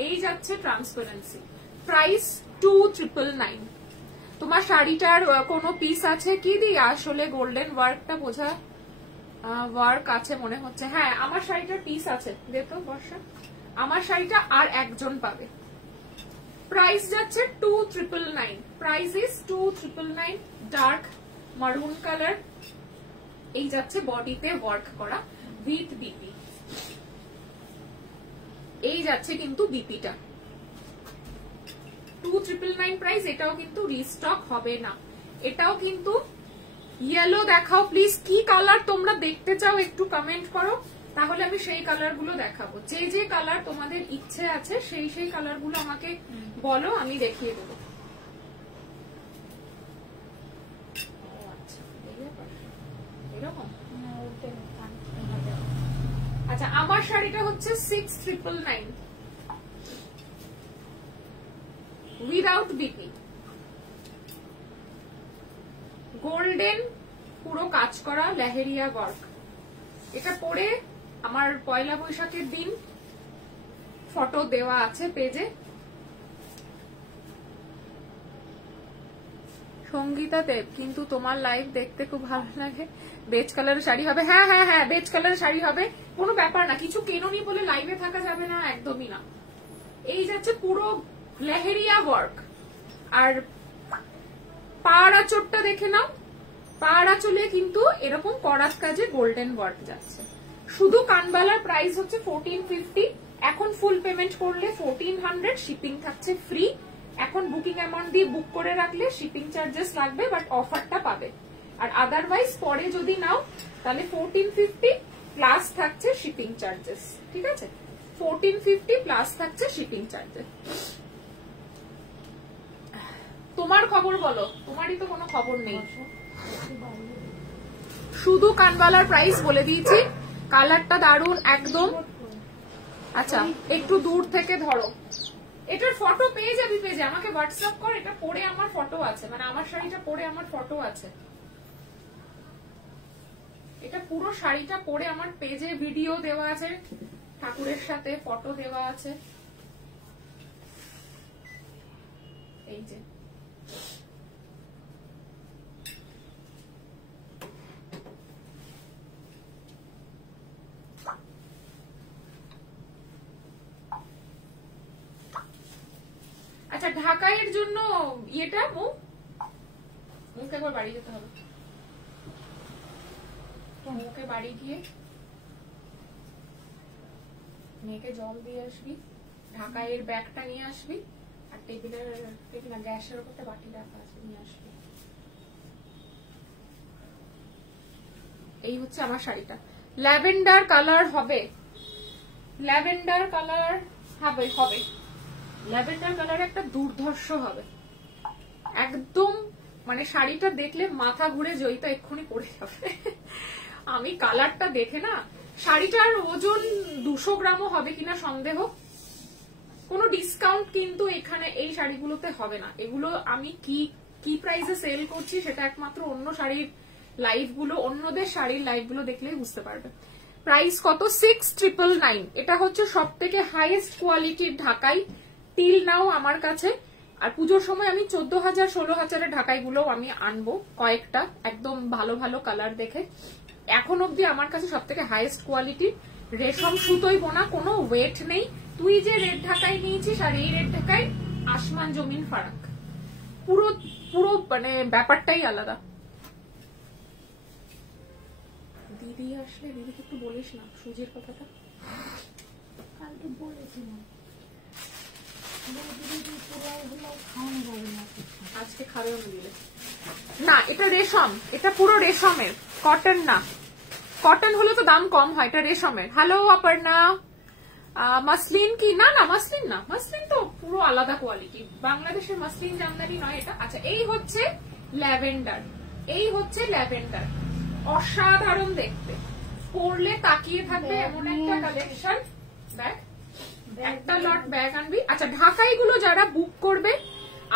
এই যাচ্ছে ট্রান্সপারেন্সি। প্রাইস 2999। তোমার শাড়িটার কোনো পিস আছে কি দি? আসলে গোল্ডেন ওয়ার্কটা বোঝা ওয়ার্ক আছে মনে হচ্ছে। হ্যাঁ, আমার শাড়িটার পিস আছে, দে তো বর্ষা। আমার শাড়িটা আর একজন পাবে। প্রাইস যাচ্ছে 2999। Price is 2999। ডার্ক মারুন কালার। এই যাচ্ছে বডিতে ওয়ার্ক করা উইথ বিপি। এই যাচ্ছে কিন্তু বিপিটা। 2999 প্রাইস। এটাও কিন্তু রিস্টক হবে না। এটাও কিন্তু ইয়েলো দেখাও প্লিজ। কি কালার তোমরা দেখতে চাও একটু কমেন্ট করো, তাহলে আমি সেই কালার গুলো দেখাবো। যে যে কালার তোমাদের ইচ্ছে আছে সেই সেই কালার গুলো আমাকে বলো, আমি দেখিয়ে দেবো। আচ্ছা, আমার শাড়িটা হচ্ছে 6999 উইদাউট বিপি। গোল্ডেন পুরো কাজ করা লেহেরিয়া ওয়ার্ক। এটা পরে আমার পয়লা বৈশাখের দিন ফটো দেওয়া আছে পেজে। সঙ্গীতা দেব, কিন্তু তোমার লাইভ দেখতে খুব ভালো লাগে। বেজ কালারের শাড়ি হবে? হ্যাঁ হ্যাঁ হ্যাঁ, বেজ কালারের শাড়ি হবে, কোনো ব্যাপার না। কিছু কেননি বলে লাইভে থাকা যাবে না, একদমই না। এই যাচ্ছে পুরো লেহেরিয়া ওয়ার্ক। আর পাড় আঁচড়টা দেখে নাও, পাড় আঁচলে কিন্তু এরকম করাত কাজে গোল্ডেন ওয়ার্ক যাচ্ছে। শুধু কানবালার প্রাইস হচ্ছে 1450। এখন ফুল পেমেন্ট করলে 1400, শিপিং থাকছে ফ্রি। এখন বুকিং অ্যামাউন্ট দিয়ে বুক করে রাখলে শিপিং চার্জেস লাগবে, বাট অফারটা পাবে। আর আদারওয়াইজ পরে যদি নাও তাহলে 1450 প্লাস থাকছে শিপিং চার্জেস। ঠিক আছে, 1450 প্লাস থাকছে শিপিং চার্জেস। তোমার খবর বলো, তোমারই তো কোনো খবর নেই। শুধু কানবালার প্রাইস বলে দিয়েছি। কালারটা দারুন একদম। আচ্ছা, একটু দূর থেকে ধরো। এটার ফটো পেয়ে যাবি পেজে, আমাকে হোয়াটসঅ্যাপ কর। এটা পরে আমার ফটো আছে, মানে আমার শাড়িটা পরে আমার ফটো আছে। এটা পুরো শাড়িটা পরে আমার পেজে ভিডিও দেওয়া আছে, ঠাকুরের সাথে ফটো দেওয়া আছে। এই যে আচ্ছা, ঢাকাইয়ের জন্য ইয়েটা মুখে একবার বাড়ি যেতে হবে। মুখে বাড়ি গিয়ে মেয়েকে জল দিয়ে আসবি, ঢাকাইয়ের ব্যাগটা নিয়ে আসবি, আর টেবিলের গ্যাসের উপর একটা বাটি রাখা আছে, নিয়ে আসবি। এই হচ্ছে আমার শাড়িটা। ল্যাভেন্ডার কালার হবে, ল্যাভেন্ডার কালার হবে হবে ল্যাভেন্ডার কালার একটা দুর্ধর্ষ হবে একদম। মানে শাড়িটা দেখলে মাথা ঘুরে জয়িতা এক্ষুনি পড়ে যাবে। আমি কালারটা দেখে না, শাড়িটার ওজন 200 গ্রামও হবে কিনা সন্দেহ। কোনো ডিসকাউন্ট কিন্তু এখানে এই শাড়িগুলোতে হবে না। এগুলো আমি কি প্রাইসে সেল করছি সেটা একমাত্র অন্য শাড়ির লাইভ গুলো, অন্যদের শাড়ির লাইভ গুলো দেখলেই বুঝতে পারবে। প্রাইস কত? 6999। এটা হচ্ছে সব থেকে হাইয়েস্ট কোয়ালিটির ঢাকাই টিল নাও আমার কাছে। আর পুজোর সময় আমি 14,000 16,000 ঢাকাই গুলো আমি আনবো কয়েকটা, একদম ভালো ভালো কালার দেখে। এখন অব্দি আমার কাছে সব থেকে হাইয়েস্ট কোয়ালিটি রেশম সুতোই বোনা, কোনো ওয়েট নেই। তুই যে রেড ঢাকাই নিয়েছিস আর এই রেড ঢাকাই আসমান জমিন ফারাক, পুরো পুরো মানে ব্যাপারটাই আলাদা। দিদি আসলে দিদিকে একটু বলিস না সুজির কথাটা। কালকে বলেছিলাম আজকে খাবেও না দিলে না। এটা রেশম, এটা পুরো রেশমের, কটন না। কটন হলে তো দাম কম হয়, এটা রেশমের। হ্যালো অপর্ণা, মাসলিন কি? না না মাসলিন না, মাসলিন তো পুরো আলাদা কোয়ালিটি, বাংলাদেশের মাসলিন জামদানি নয় এটা। আচ্ছা এই হচ্ছে ল্যাভেন্ডার, এই হচ্ছে ল্যাভেন্ডার, অসাধারণ দেখতে, পরলে তাকিয়ে থাকবে এমন একটা কালেকশন। ব্যাগ একটা লট ব্যাগ আনবি। আচ্ছা ঢাকাই গুলো যারা বুক করবে,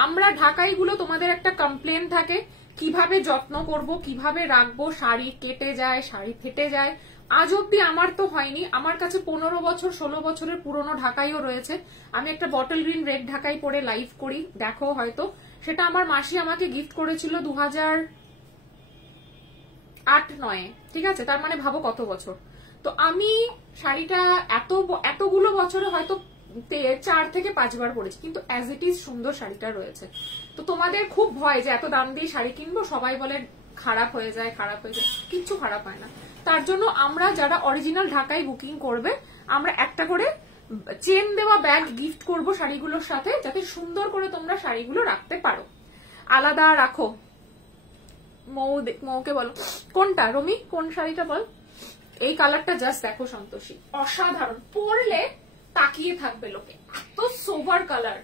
আমরা ঢাকাই গুলো তোমাদের একটা কমপ্লেন থাকে কিভাবে যত্ন করব, কিভাবে রাখবো, শাড়ি কেটে যায়, শাড়ি ফেটে যায়। আজ অব্দি আমার তো হয়নি। আমার কাছে 15 বছর 16 বছরের পুরনো ঢাকাইও রয়েছে। আমি একটা বটল গ্রিন রেড ঢাকাই পরে লাইভ করি, দেখো হয়তো। সেটা আমার মাসি আমাকে গিফট করেছিল 2008-9, ঠিক আছে? তার মানে ভাবো কত বছর। তো আমি শাড়িটা এতগুলো বছরে হয়তো 4 থেকে 5 বার পরেছি, কিন্তু অ্যাজ ইট ইজ সুন্দর শাড়িটা রয়েছে। তো তোমাদের খুব ভয় যে এত দাম দিয়ে শাড়ি কিনবো, সবাই বলে খারাপ হয়ে যায়, খারাপ হয়ে যায়। কিচ্ছু খারাপ হয় না। তার জন্য আমরা যারা অরিজিনাল ঢাকাই বুকিং করবে, আমরা একটা করে চেন দেওয়া ব্যাগ গিফট করব শাড়িগুলোর সাথে, যাতে সুন্দর করে তোমরা শাড়িগুলো রাখতে পারো। আলাদা রাখো। মৌকে বলো কোনটা, রমি কোন শাড়িটা বল। এই কালারটা জাস্ট দেখো সন্তোষী, অসাধারণ, পরলে তাকিয়ে থাকবে লোকে, এত সোভার কালার,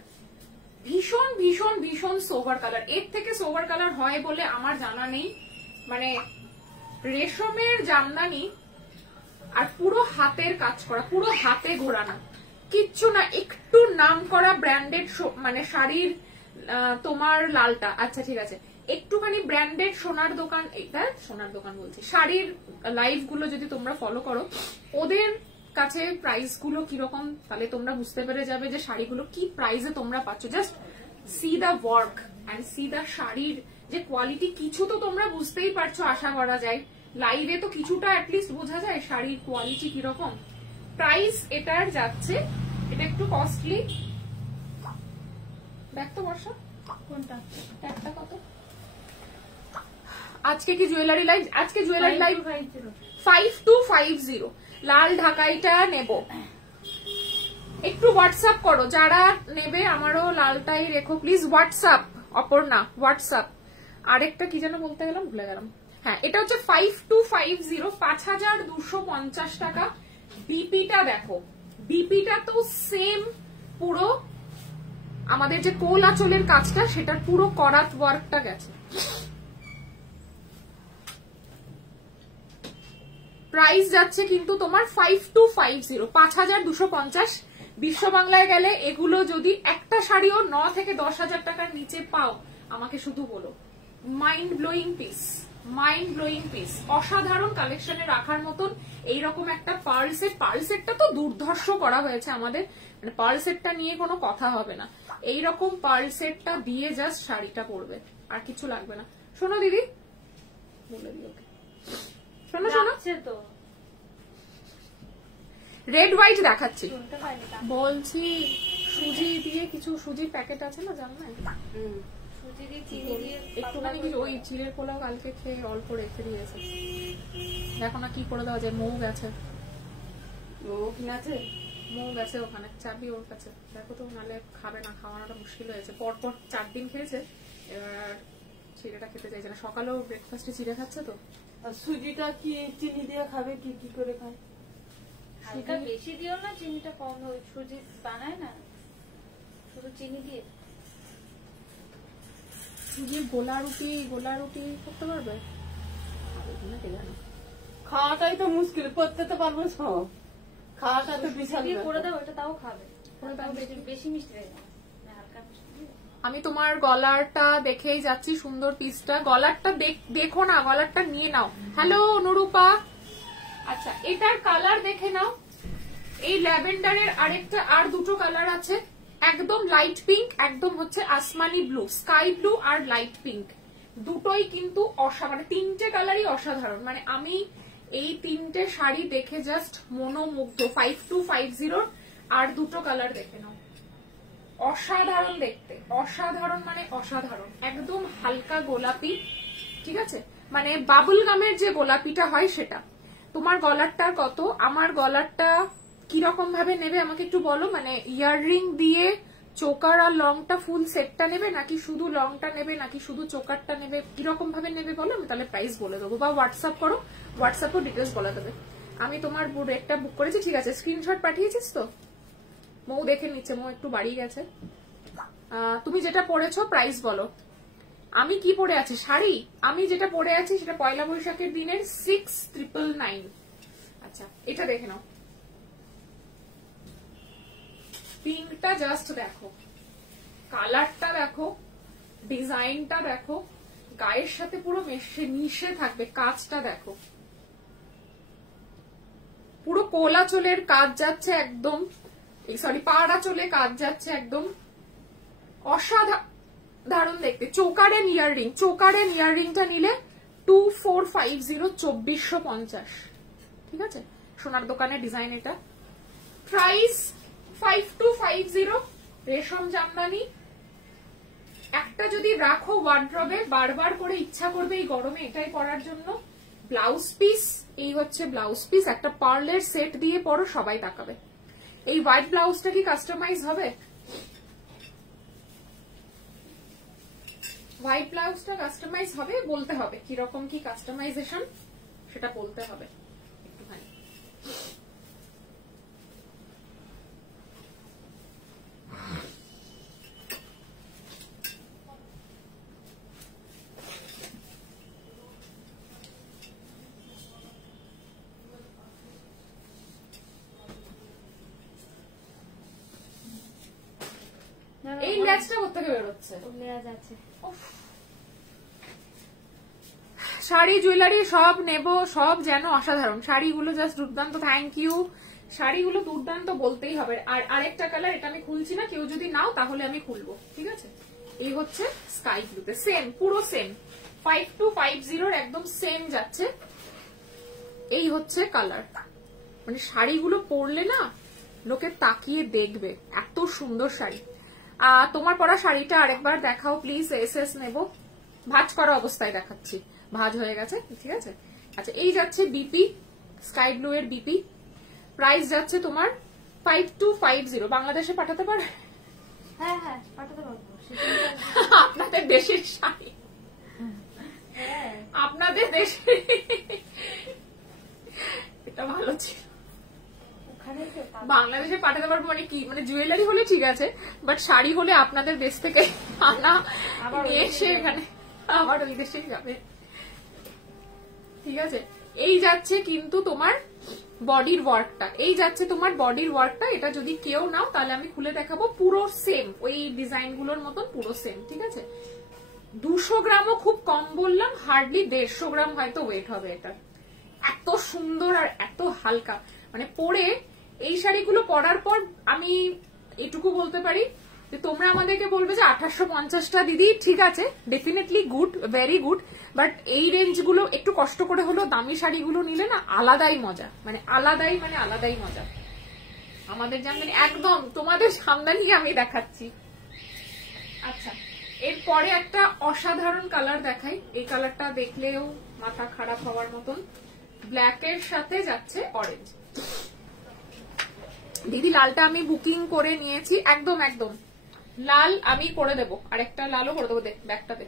ভীষণ ভীষণ ভীষণ সোভার কালার। এর থেকে সোভার কালার হয় বলে আমার জানা নেই। মানে রেশমের জামদানি আর পুরো হাতের কাজ করা, পুরো হাতে ঘোরানো, কিচ্ছু না। একটু নাম করা ব্র্যান্ডেড মানে শাড়ির তোমার লালটা, আচ্ছা ঠিক আছে, একটুখানি ব্র্যান্ডেড সোনার দোকান, এটা সোনার দোকান বলছি, শাড়ির লাইভ গুলো যদি তোমরা ফলো করো, ওদের কাছে প্রাইস গুলো কিরকম, তাহলে তোমরা বুঝতে পেরে যাবে যে শাড়িগুলো কি প্রাইসে তোমরা পাচ্ছ। Just see the work and see the শাড়ির যে কোয়ালিটি, কিছু তো তোমরা বুঝতেই পারছো, আশা করা যায়। লাইভে তো কিছুটা অ্যাটলিস্ট বোঝা যায় শাড়ির কোয়ালিটি কিরকম। প্রাইস এটার যাচ্ছে, এটা একটু কস্টলি। দেখ তো বর্ষা কোনটা একটা কত। আজকে কি জুয়েলারি লাইভ? আজকে জুয়েলারি লাইভ 5250 লাল ঢাকাইটা নেব। একটু হোয়াটসঅ্যাপ করো যারা নেবে, আমারও লালটাই রেখো প্লিজ। WhatsApp Aparna, WhatsApp. আরেকটা কি যেন বলতে গেলাম, ভুলে গেলাম। হ্যাঁ এটা হচ্ছে 5250, 5250 টাকা। বিপিটা দেখো, বিপিটা তো সেম, পুরো আমাদের যে কোল আঁচলের কাজটা সেটার পুরো করাত ওয়ার্কটা গেছে। প্রাইস যাচ্ছে কিন্তু তোমার 5250, 5250। বিশ্ব বাংলায় গেলে এগুলো যদি একটা শাড়িও 9 থেকে 10,000 টাকার নিচে পাও, আমাকে শুধু বলো। Mind blowing piece, mind blowing piece, অসাধারণ কালেকশনে রাখার মতন এইরকম একটা পার্ল সেট। পার্ল সেটটা তো দুর্ধর্ষ করা হয়েছে আমাদের, মানে পার্ল সেটটা নিয়ে কোনো কথা হবে না। এইরকম পার্ল সেটটা দিয়ে জাস্ট শাড়িটা পরবে, আর কিছু লাগবে না। শোনো দিদি, বলে দিই ওকে, শোনো শোনো তো রেড হোয়াইট দেখাচ্ছি বলছি। সুজি দিয়ে কিছু, সুজির প্যাকেট আছে না জানলাই, সুজি দিয়ে চিনি দিয়ে একটুখানি কিছু, ওই চিড়ের পোলাও কালকে খেয়ে অল্প রেখে দিয়েছে, দেখো না কি করে দেওয়া যায়। মৌ গেছে, মৌ গেছে ওখানে, চাবি ওর কাছে, দেখো তো, নাহলে খাবে না, খাওয়ানোটা মুশকিল হয়েছে। পরপর 4 দিন খেয়েছে, এবার চিড়েটা খেতে চাইছে না। সকালেও ব্রেকফাস্টে চিড়ে খাচ্ছে তো। সুজিটা কি চিনি দিয়ে খাবে, কি করে খায়? হালকা বেশি দিও না, চিনিটা কম। ওই সুজি বানায় না শুধু চিনি দিয়ে। সুজি গোলা রুটি করতে পারবে? খাওয়াটাই তো মুশকিল, করতে তো পারবো সব, খাওয়াটা তো বিশাল দিয়ে করে দাও, এটা তাও খাবে। করে দাও দেখি। বেশি মিষ্টি দেয় না, হালকা মিষ্টি দিবে। আমি তোমার গলারটা দেখেই যাচ্ছি, সুন্দর পিসটা। গলারটা দেখো না, গলারটা নিয়ে নাও। হ্যালো অনুরূপা। আচ্ছা, এটার কালার দেখে নাও। এই ল্যাভেন্ডারের আরেকটা আর দুটো কালার আছে, একদম লাইট পিঙ্ক, একদম হচ্ছে আসমানি ব্লু, স্কাই ব্লু আর লাইট পিঙ্ক। দুটোই কিন্তু মানে তিনটে কালারই অসাধারণ। মানে আমি এই তিনটে শাড়ি দেখে জাস্ট মনোমুগ্ধ। 5250 আর দুটো কালার দেখে নাও, অসাধারণ দেখতে, অসাধারণ মানে অসাধারণ। একদম হালকা গোলাপি, ঠিক আছে, মানে বাবুল গামের যে গোলাপিটা হয় সেটা। তোমার গলারটা কত? আমার গলারটা কিরকম ভাবে নেবে আমাকে একটু বলো। মানে ইয়াররিং দিয়ে চোকার আর লংটা ফুল সেটটা নেবে, নাকি শুধু লংটা নেবে, নাকি শুধু চোকারটা নেবে, কিরকম ভাবে নেবে বলো, আমি তাহলে প্রাইস বলে দেবো। বা হোয়াটসঅ্যাপ করো, হোয়াটসঅ্যাপও ডিটেলস বলে দেবে। আমি তোমার রেটটা বুক করেছি, ঠিক আছে? স্ক্রিনশট পাঠিয়েছিস তো? মৌ দেখে নিচ্ছে, মৌ একটু বাড়ি গেছে। তুমি যেটা পরেছো প্রাইস বলো। আমি কি পরে আছি শাড়ি? আমি যেটা পরে আছি সেটা পয়লা বৈশাখের দিনের 6999। আচ্ছা, এটা দেখে নাও, পিঙ্কটা জাস্ট দেখো, কালারটা দেখো, ডিজাইনটা দেখো, গায়ের সাথে পুরো মিশে থাকবে। কাজটা দেখো, পুরো কোলা চোলের কাজ যাচ্ছে একদম, সরি পাড়া চলে কাজ যাচ্ছে একদম, অসাধারণ দেখতে। চোকারের ইয়াররিং, চোকারের ইয়াররিংটা নিলে 2450, 2450, ঠিক আছে? সোনার দোকানের ডিজাইন এটা। প্রাইস 5250, রেশম জামদানি। একটা যদি রাখো ওয়ার্ড্রবে, বারবার করে ইচ্ছা করবে এই গরমে এটাই পরার জন্য। ব্লাউজ পিস, এই হচ্ছে ব্লাউজ পিস, একটা পার্লের সেট দিয়ে পরো, সবাই তাকাবে। এই হোয়াইট ব্লাউজটা কি কাস্টমাইজ হবে? হোয়াইট ব্লাউজটা কাস্টমাইজ হবে, বলতে হবে কিরকম কি কাস্টমাইজেশন, সেটা বলতে হবে একটুখানি। এই ম্যাচটা কোথেকে বেরোচ্ছে? শাড়ি জুয়েলারি সব নেব, সব যেন অসাধারণ। শাড়িগুলো জাস্ট দুর্দান্ত, থ্যাংক ইউ। শাড়িগুলো দুর্দান্ত বলতেই হবে। আর আরেকটা কালার, এটা আমি খুলছি না, কেউ যদি নাও তাহলে আমি খুলবো, ঠিক আছে? এই হচ্ছে স্কাই ব্লুতে, সেম, পুরো সেম, 5250 একদম সেম যাচ্ছে। এই হচ্ছে কালার। মানে শাড়িগুলো পরলে না লোকে তাকিয়ে দেখবে, এত সুন্দর শাড়ি। তোমার পরা শাড়িটা আরেকবার দেখাও প্লিজ, এসএস নেব। ভাঁজ করা অবস্থায় দেখাচ্ছি, ভাঁজ হয়ে গেছে, ঠিক আছে? আচ্ছা, এই যাচ্ছে বিপি, স্কাই ব্লু এর বিপি। প্রাইস যাচ্ছে তোমার 5250। বাংলাদেশে পাঠাতে পারে? হ্যাঁ হ্যাঁ, পাঠাতে পারবো। আপনাদের দেশের শাড়ি, আপনাদের দেশে, এটা ভালো ছিল। বাংলাদেশে পাঠাতে পারবো মানে কি? মানে জুয়েলারি হলে ঠিক আছে, বাট শাড়ি হলে আপনাদের দেশ থেকে আনা এসে এখানে আবার ওই দেশে যাবে, ঠিক আছে? এই যাচ্ছে কিন্তু তোমার বডির ওয়ার্কটা, এই যাচ্ছে তোমার বডির ওয়ার্কটা। এটা যদি কেউ নাও তাহলে আমি খুলে দেখাবো, পুরো সেম, ওই ডিজাইন গুলোর মতন পুরো সেম, ঠিক আছে? 200 গ্রামও খুব কম বললাম, হার্ডলি 150 গ্রাম হয়তো ওয়েট হবে এটা। এত সুন্দর আর এত হালকা, মানে পরে এই শাড়িগুলো পরার পর আমি এটুকু বলতে পারি যে তোমরা আমাদেরকে বলবে যে 1850টা দিদি, ঠিক আছে, definitely good, very good, but এই রেঞ্জগুলো একটু কষ্ট করে হলো দামি শাড়িগুলো নিলে না আলাদাই মজা, মানে আলাদাই মজা। আমাদের জামদানি একদম তোমাদের সামদানি আমি দেখাচ্ছি। আচ্ছা, এরপরে একটা অসাধারণ কালার দেখাই। এই কালারটা দেখলেও মাথা খারাপ হওয়ার মতন। ব্ল্যাকের সাথে যাচ্ছে অরেঞ্জ। দিদি লালটা আমি বুকিং করে নিয়েছি, একদম একদম লাল আমি করে দেবো, আরেকটা লালও করে দেবো, ব্যাগটাতে।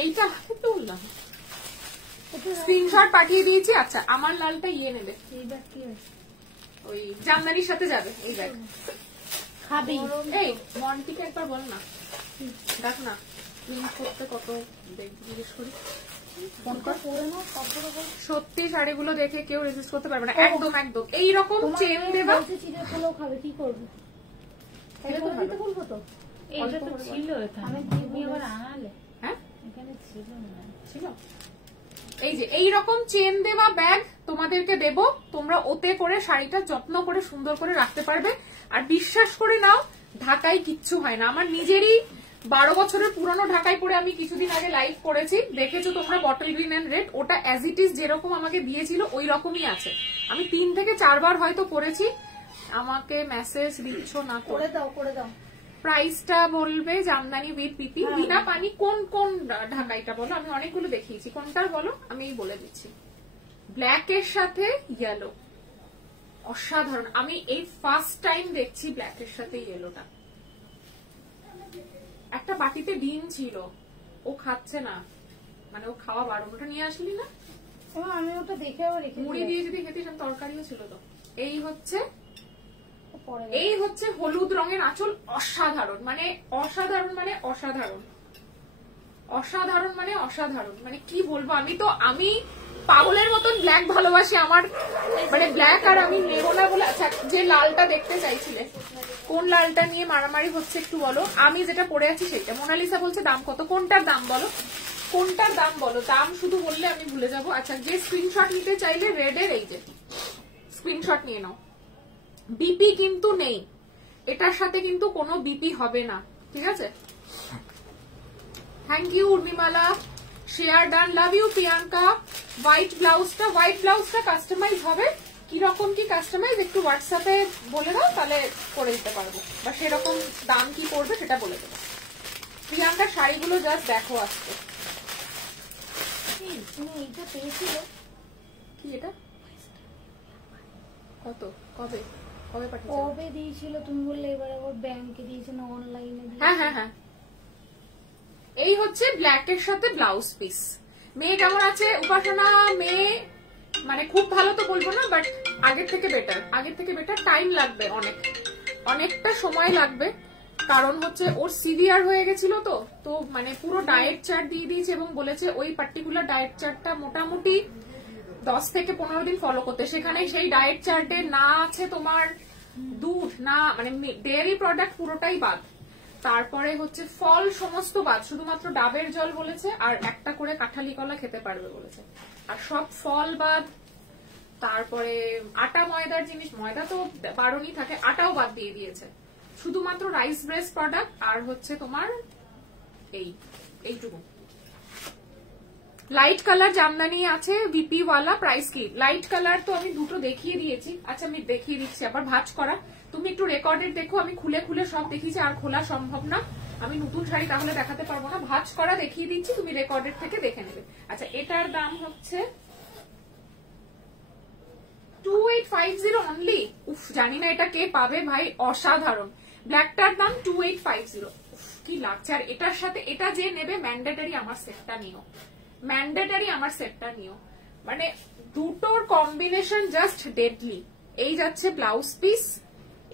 এইটা তুললাম, স্ক্রিনশট পাঠিয়ে দিয়েছি। আচ্ছা, আমার লালটা ইয়ে নেবে, ওই জামদানির সাথে যাবে এই ব্যাগ। খাবি? এই মন্টিকে একবার বল না, দেখ না করতে কত জিজ্ঞেস করি, ফোন কর। সত্যি শাড়িগুলো দেখে কেউ রেজিস্ট করতে পারবে না, একদম একদম। এইরকম চেন দেবা, খাবে, কি করবে? বলবো তো এইটা তো ছিল এখানে, তুমি আবার আনালে। হ্যাঁ এখানে ছিল না, ছিল। এই যে এইরকম চেন দেওয়া ব্যাগ তোমাদেরকে দেব, তোমরা ওতে করে শাড়িটা যত্ন করে সুন্দর করে রাখতে পারবে। আর বিশ্বাস করে নাও, ঢাকায় কিচ্ছু হয় না। আমার নিজেরই 12 বছরের পুরনো ঢাকায় পরে আমি কিছুদিন আগে লাইভ করেছি, দেখেছো তোমরা, বটল গ্রিন এন্ড রেড। ওটা অ্যাজ ইট ইজ যেরকম আমাকে দিয়েছিল ওই রকমই আছে। আমি 3 থেকে 4 বার হয়তো পরেছি। আমাকে মেসেজ দিচ্ছ না, করে দাও করে দাও। প্রাইসটা বলবে জামদানি উইথ পিপি। বিনা পানি কোন কোন ঢাকাইটা বলো, আমি অনেকগুলো দেখিয়েছি, কোনটার বলো আমি বলে দিচ্ছি। ব্ল্যাক এর সাথে ইয়েলো, অসাধারণ। আমি এই ফার্স্ট টাইম দেখছি ব্ল্যাক এর সাথে ইয়েলোটা। একটা বাটিতে ডিম ছিল, ও খাচ্ছে না, মানে ও খাওয়া বারণ। ওটা নিয়ে আসলি না? আমি ওটা দেখে আবার রেখে মুড়ি দিয়ে যদি খেতিস, তরকারিও ছিল তো। এই হচ্ছে হলুদ রঙের আঁচল, অসাধারণ, মানে অসাধারণ, মানে অসাধারণ, অসাধারণ, মানে অসাধারণ, মানে কি বলবো। আমি পাগলের মতন ব্ল্যাক ভালোবাসি। আমার মানে ব্ল্যাক আর আমি নেবো না বলে। আচ্ছা, যে লালটা দেখতে চাইছিলে, কোন লালটা নিয়ে মারামারি হচ্ছে একটু বলো। আমি যেটা পরে আছি সেটা। মোনালিসা বলছে দাম কত, কোনটার দাম বলো, কোনটার দাম বলো। দাম শুধু বললে আমি ভুলে যাবো। আচ্ছা, যে স্ক্রিনশট নিতে চাইলে রেডের এই যে স্ক্রিনশট নিয়ে নাও। বিপি কিন্তু নেই, এটার সাথে কিন্তু কোনো বিপি হবে না, ঠিক আছে। Thank you Urmimala, share done, love you Priyanka. White ব্লাউজটা কাস্টমাইজ হবে, কিরকম কি কাস্টমাইজ একটু হোয়াটসঅ্যাপে বলে দাও, তাহলে করে দিতে পারবো, বা সেরকম দাম কি পড়বে সেটা বলে দেবো। প্রিয়াঙ্কা শাড়িগুলো জাস্ট দেখো আজকে। এইটা পেয়েছিল কি এটা, কত, কবে কবে পাঠিয়েছো? কবে দিয়েছিল তুমি বললে, এবার আবার ব্যাংকে দিয়েছে না অনলাইনে? হ্যাঁ হ্যাঁ হ্যাঁ, এই হচ্ছে ব্ল্যাক এর সাথে ব্লাউজ পিস। মেয়ে কেমন আছে? উপাসনা মেয়ে মানে খুব ভালো তো বলবো না, বাট আগের থেকে বেটার। টাইম লাগবে, অনেকটা সময় লাগবে, কারণ হচ্ছে ওর সিভিয়ার হয়ে গেছিল তো মানে পুরো ডায়েট চার্ট দিয়ে দিয়েছে এবং বলেছে ওই পার্টিকুলার ডায়েট চার্টটা মোটামুটি 10 থেকে 15 দিন ফলো করতে। সেখানে সেই ডায়েট চার্টে না আছে তোমার দুধ, না মানে ডেয়ারি প্রোডাক্ট পুরোটাই বাদ, তারপরে হচ্ছে ফল সমস্ত বাদ, শুধুমাত্র ডাবের জল বলেছে আর একটা করে কাঁঠালি কলা খেতে পারবে বলেছে, আর সব ফল বাদ। তারপরে আটা ময়দার জিনিস, ময়দা তো বারণই থাকে, আটাও বাদ দিয়ে দিয়েছে, শুধুমাত্র রাইস ব্রেস প্রোডাক্ট আর হচ্ছে তোমার এইটুকু। লাইট কালার জামদানি আছে ভিপি ওয়ালা, প্রাইস কি? লাইট কালার তো আমি দুটো দেখিয়ে দিয়েছি। আচ্ছা, আমি দেখিয়ে দিচ্ছি আবার ভাঁজ করা। তুমি একটু রেকর্ডেড দেখো, আমি খুলে খুলে সব দেখিয়েছি, আর খোলা সম্ভব না, আমি নতুন শাড়ি তাহলে দেখাতে পারবো না। ভাঁজ করা দেখিয়ে দিচ্ছি, তুমি রেকর্ডেড থেকে দেখে নেবে। আচ্ছা, এটার দাম হচ্ছে 2850 অনলি। উফ, জানি না এটা কে পাবে ভাই, অসাধারণ। ব্ল্যাকটার দাম 2850। কি লাগছে। আর এটার সাথে এটা যে নেবে ম্যান্ডেটারি আমার সেটটা নিও, মানে দুটোর কম্বিনেশন জাস্ট ডেডলি। এই যাচ্ছে ব্লাউজ পিস,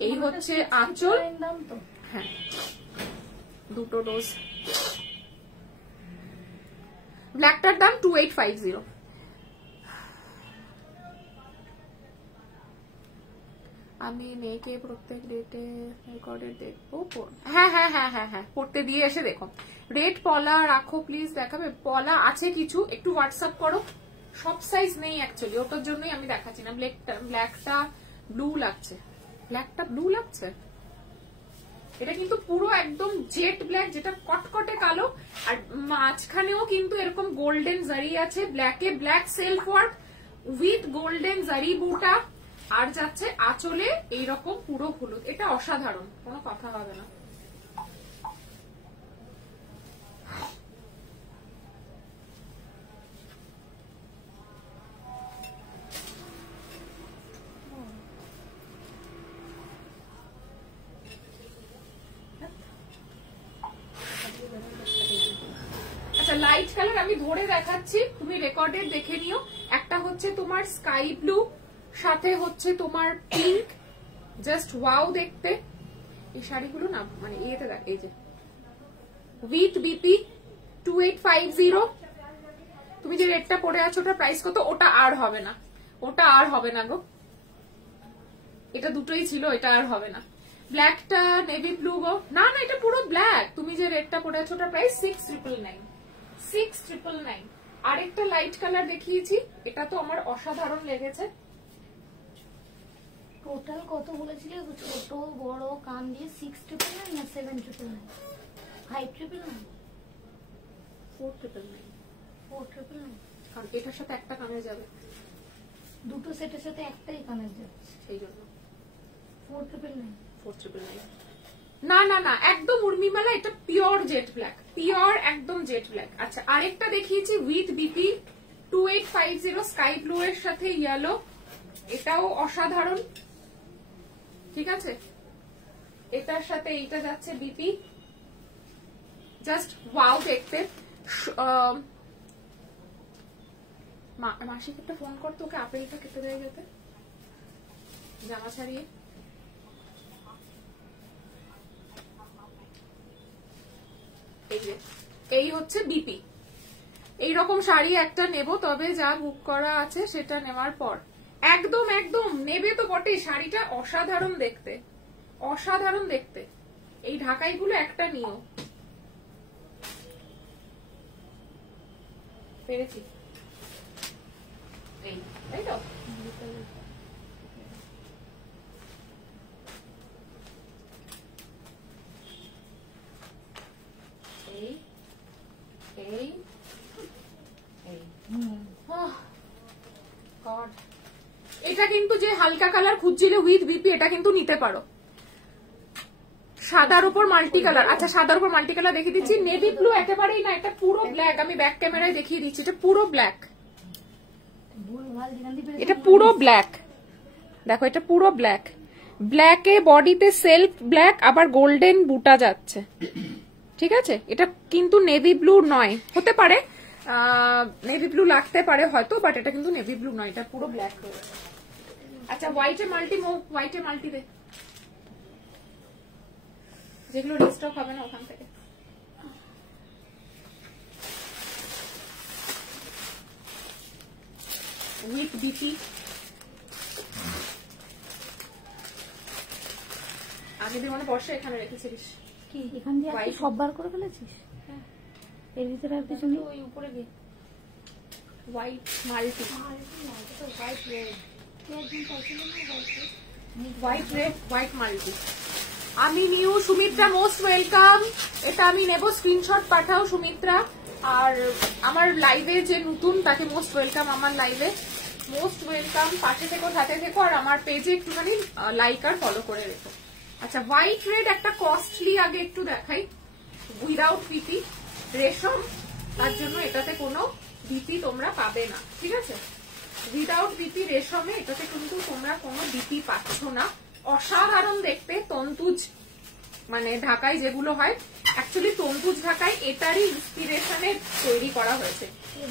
এই হচ্ছে আঁচল, হ্যাঁ দুটো ডোজ। ব্ল্যাকটার দাম 2850। আমি মেয়েকে প্রত্যেক ডেটে রেকর্ডেড দেখবো। হ্যাঁ হ্যাঁ হ্যাঁ হ্যাঁ হ্যাঁ, পড়তে দিয়ে এসে দেখো। রেড পলা রাখো প্লিজ, দেখাবে? পলা আছে কিছু, একটু হোয়াটসঅ্যাপ করো। সব সাইজ নেই অ্যাকচুয়ালি, ওটার জন্যই আমি দেখাচ্ছি না। ব্ল্যাকটা ব্লু লাগছে। এটা কিন্তু পুরো একদম জেট ব্ল্যাক, যেটা কটকটে কালো, আর মাঝখানেও কিন্তু এরকম গোল্ডেন জারি আছে। ব্ল্যাকে black self work with golden zari বুটা, আর যাচ্ছে আঁচলে এইরকম পুরো হলুদ। এটা অসাধারণ, কোনো কথা হবে না। আচ্ছা, লাইট কালার আমি ধরে দেখাচ্ছি, তুমি রেকর্ডেড দেখে নিও। একটা হচ্ছে তোমার স্কাই ব্লু, সাথে হচ্ছে তোমার পিঙ্ক, জাস্ট ওয়াও দেখতে। এই শাড়িগুলো না মানে ইয়েতে দেখ, এই যে উইথ বিপি 2850। তুমি যে রেটটা পরে আছো ওটার প্রাইস কত? ওটা আর হবে না গো, এটা দুটোই ছিল, এটা আর হবে না। ব্ল্যাকটা নেভি ব্লু গো, না না এটা পুরো ব্ল্যাক। তুমি যে রেডটা পরে আছো ওটা প্রাইস 6,999 6,999। আরেকটা লাইট কালার দেখিয়েছি, এটা তো আমার অসাধারণ লেগেছে। টোটাল কত বলেছিলে? ছোট বড় কান দিয়ে 6,999 না 7,999? 5,999? 4,999। 4,999? কারণ এটার সাথে একটা কানে যাবে, দুটো সেটের সাথে একটাই কানের যাচ্ছে, সেই জন্য 4,999। 4,999। না না না, একদম উর্মিমালা, এটা পিওর জেট ব্ল্যাক, পিওর একদম জেট ব্ল্যাক। আচ্ছা আরেকটা দেখিয়েছি উইথ বিপি 2850 স্কাই ব্লু এর সাথে ইয়েলো, এটাও অসাধারণ। ঠিক আছে, এটার সাথে এইটা যাচ্ছে বিপি, জাস্ট ওয়াও দেখতে। মাসিকে একটা ফোন করতো, ওকে আপেলটা খেতে দেয় যাতে, জামা ছাড়িয়ে। এই হচ্ছে বিপি। এইরকম শাড়ি একটা নেব, তবে যা বুক করা আছে সেটা নেওয়ার পর। একদম একদম নেবে তো বটে, শাড়িটা অসাধারণ দেখতে, অসাধারণ দেখতে। এই ঢাকাইগুলো একটা নিও। পেরেছি, এই তাই তো। এই এই এই গড, এটা কিন্তু যে হালকা কালার খুঁজছিলে উইথ বিপি, এটা কিন্তু নিতে পারো। সাদার উপর মাল্টি কালার। আচ্ছা সাদার উপর মাল্টি কালার দেখিয়ে দিচ্ছি। নেভি ব্লু একেবারেই না, এটা পুরো ব্ল্যাক। আমি ব্যাক ক্যামেরায় দেখিয়ে দিচ্ছি, এটা পুরো ব্ল্যাক, এটা পুরো ব্ল্যাক। দেখো এটা পুরো ব্ল্যাক, ব্ল্যাকে বডিতে সেলফ ব্ল্যাক, আবার গোল্ডেন বুটা যাচ্ছে। ঠিক আছে, এটা কিন্তু নেভি ব্লু নয়, হতে পারে নেভি ব্লু লাগতে পারে হয়তো, বাট এটা কিন্তু নেভি ব্লু নয়, এটা পুরো ব্ল্যাক রয়েছে। আচ্ছা হোয়াইটে মাল্টি, হোয়াইটে মাল্টি দে, যেগুলো রিস্টক হবে না ওখান থেকে। উইথ বিপি, আগে দিয়ে মানে বর্ষা এখানে রেখেছিলিস কি এখান দিয়ে সব বার করে ফেলেছিস? এর ভিতরে আর কিছু নেই? ওই উপরে গিয়ে white multi, white red, white red, white multi. আমি নিউ। Sumitra most welcome. এটা আমি নেব, স্ক্রিনশট পাঠাও সুমিত্রা। আর আমার লাইভে যে নতুন, তাকে মোস্ট ওয়েলকাম আমার লাইভে, মোস্ট ওয়েলকাম। পাশে থেকো, সাথে থেকো, আর আমার পেজে একটুখানি লাইক আর ফলো করে রেখো। আচ্ছা হোয়াইট রেড একটা কস্টলি, আগে একটু দেখাই। উইদাউট বিপি রেশম, তার জন্য এটাতে কোনো বিপি তোমরা পাবে না। ঠিক আছে, উইদাউট বিপি রেশমে, এটাতে কিন্তু তোমরা কোনো বিপি পাচ্ছ না। অসাধারণ দেখতে, তন্তুজ মানে ঢাকায় যেগুলো হয়, অ্যাকচুয়ালি তন্তুজ ঢাকায় এটারই ইন্সপিরেশনে তৈরি করা হয়েছে।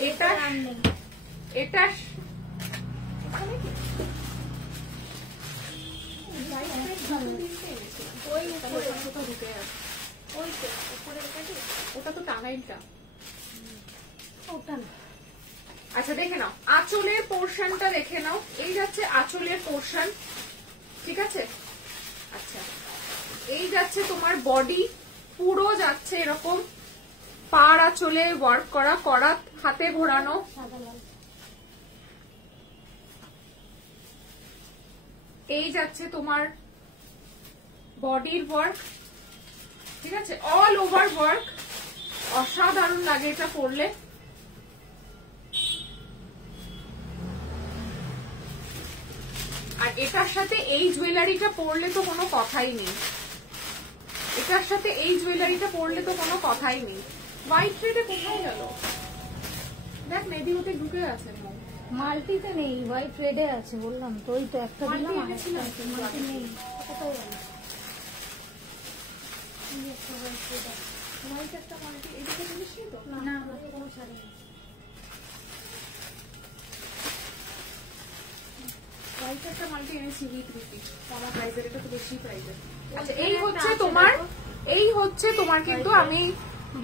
এটা এটা ওটা তো টাঙ্গাইলটা, ওটা না। আচ্ছা দেখে নাও আঁচলের পোর্শনটা, দেখে নাও। এই যাচ্ছে আঁচলের পোর্শন। ঠিক আছে, আচ্ছা এই যাচ্ছে তোমার বডি, পুরো যাচ্ছে এরকম পাড় আঁচলে ওয়ার্ক করা, করাত হাতে ঘোরানো। এই যাচ্ছে তোমার বডির ওয়ার্ক। ঠিক আছে, অল ওভার ওয়ার্ক, অসাধারণ লাগে এটা পরলে। আর এটার সাথে এই জুয়েলারিটা পরলে তো কোনো কথাই নেই, এটার সাথে এই জুয়েলারিটা পরলে তো কোনো কথাই নেই। হোয়াইট রেডে কোথায় গেল? দেখ মেবি ওতে ঢুকে আছে। মাল্টিতে নেই, হোয়াইট রেডে আছে বললাম তো। ওই তো একটা দিলাম, মাল্টি নেই। কোথায় গেল? হোয়াইট একটা মাল্টি, এদিকে জিনিস নেই তো? না কোনো শাড়ি নেই। হোয়াইট একটা মাল্টি এনেছি উইথ বিপি, কমা প্রাইসের, এটা তো বেশি প্রাইসের। আচ্ছা এই হচ্ছে তোমার, এই হচ্ছে তোমার, কিন্তু আমি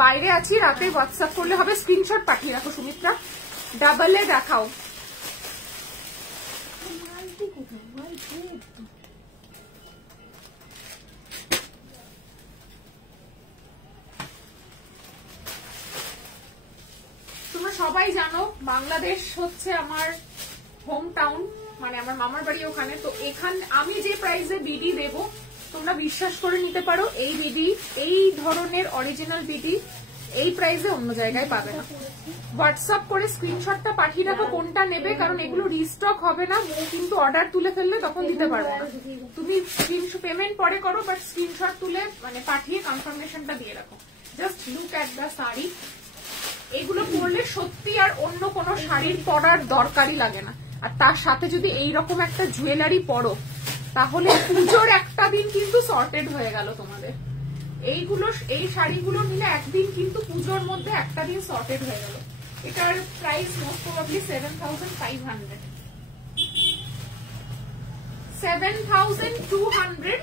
বাইরে আছি, রাতে হোয়াটসঅ্যাপ করলে হবে। স্ক্রিনশট পাঠিয়ে রাখো সুমিত্রা, ডাবলে দেখাও। মাল্টি কোথায়? হোয়াইট রেড সবাই জানো বাংলাদেশ হচ্ছে আমার হোম টাউন, মানে আমার মামার বাড়ি ওখানে। তো এখানে আমি যে প্রাইসে বিডি দেব তোমরা বিশ্বাস করে নিতে পারো, এই বিডি, এই ধরনের অরিজিনাল বিডি এই প্রাইসে অন্য জায়গায় পাবে না। হোয়াটসঅ্যাপ করে স্ক্রিনশটটা পাঠিয়ে রাখো কোনটা নেবে, কারণ এগুলো রিস্টক হবে না, কিন্তু অর্ডার তুলে ফেললে তখন দিতে পারবো না। তুমি পেমেন্ট পরে করো, বাট স্ক্রিনশট তুলে মানে পাঠিয়ে কনফার্মেশনটা দিয়ে রাখো। Just look at the sari. এগুলো পরলে সত্যি আর অন্য কোনো শাড়ির পরার দরকারই লাগে না। আর তার সাথে যদি এইরকম একটা জুয়েলারি পরো তাহলে পুজোর একটা দিন কিন্তু সর্টেড হয়ে গেল তোমাদের। এই শাড়িগুলো নিলে একদিন কিন্তু পুজোর মধ্যে একটা দিন সর্টেড হয়ে গেল। এটার প্রাইস মোস্ট প্রবাবলি 7,500, 7,200,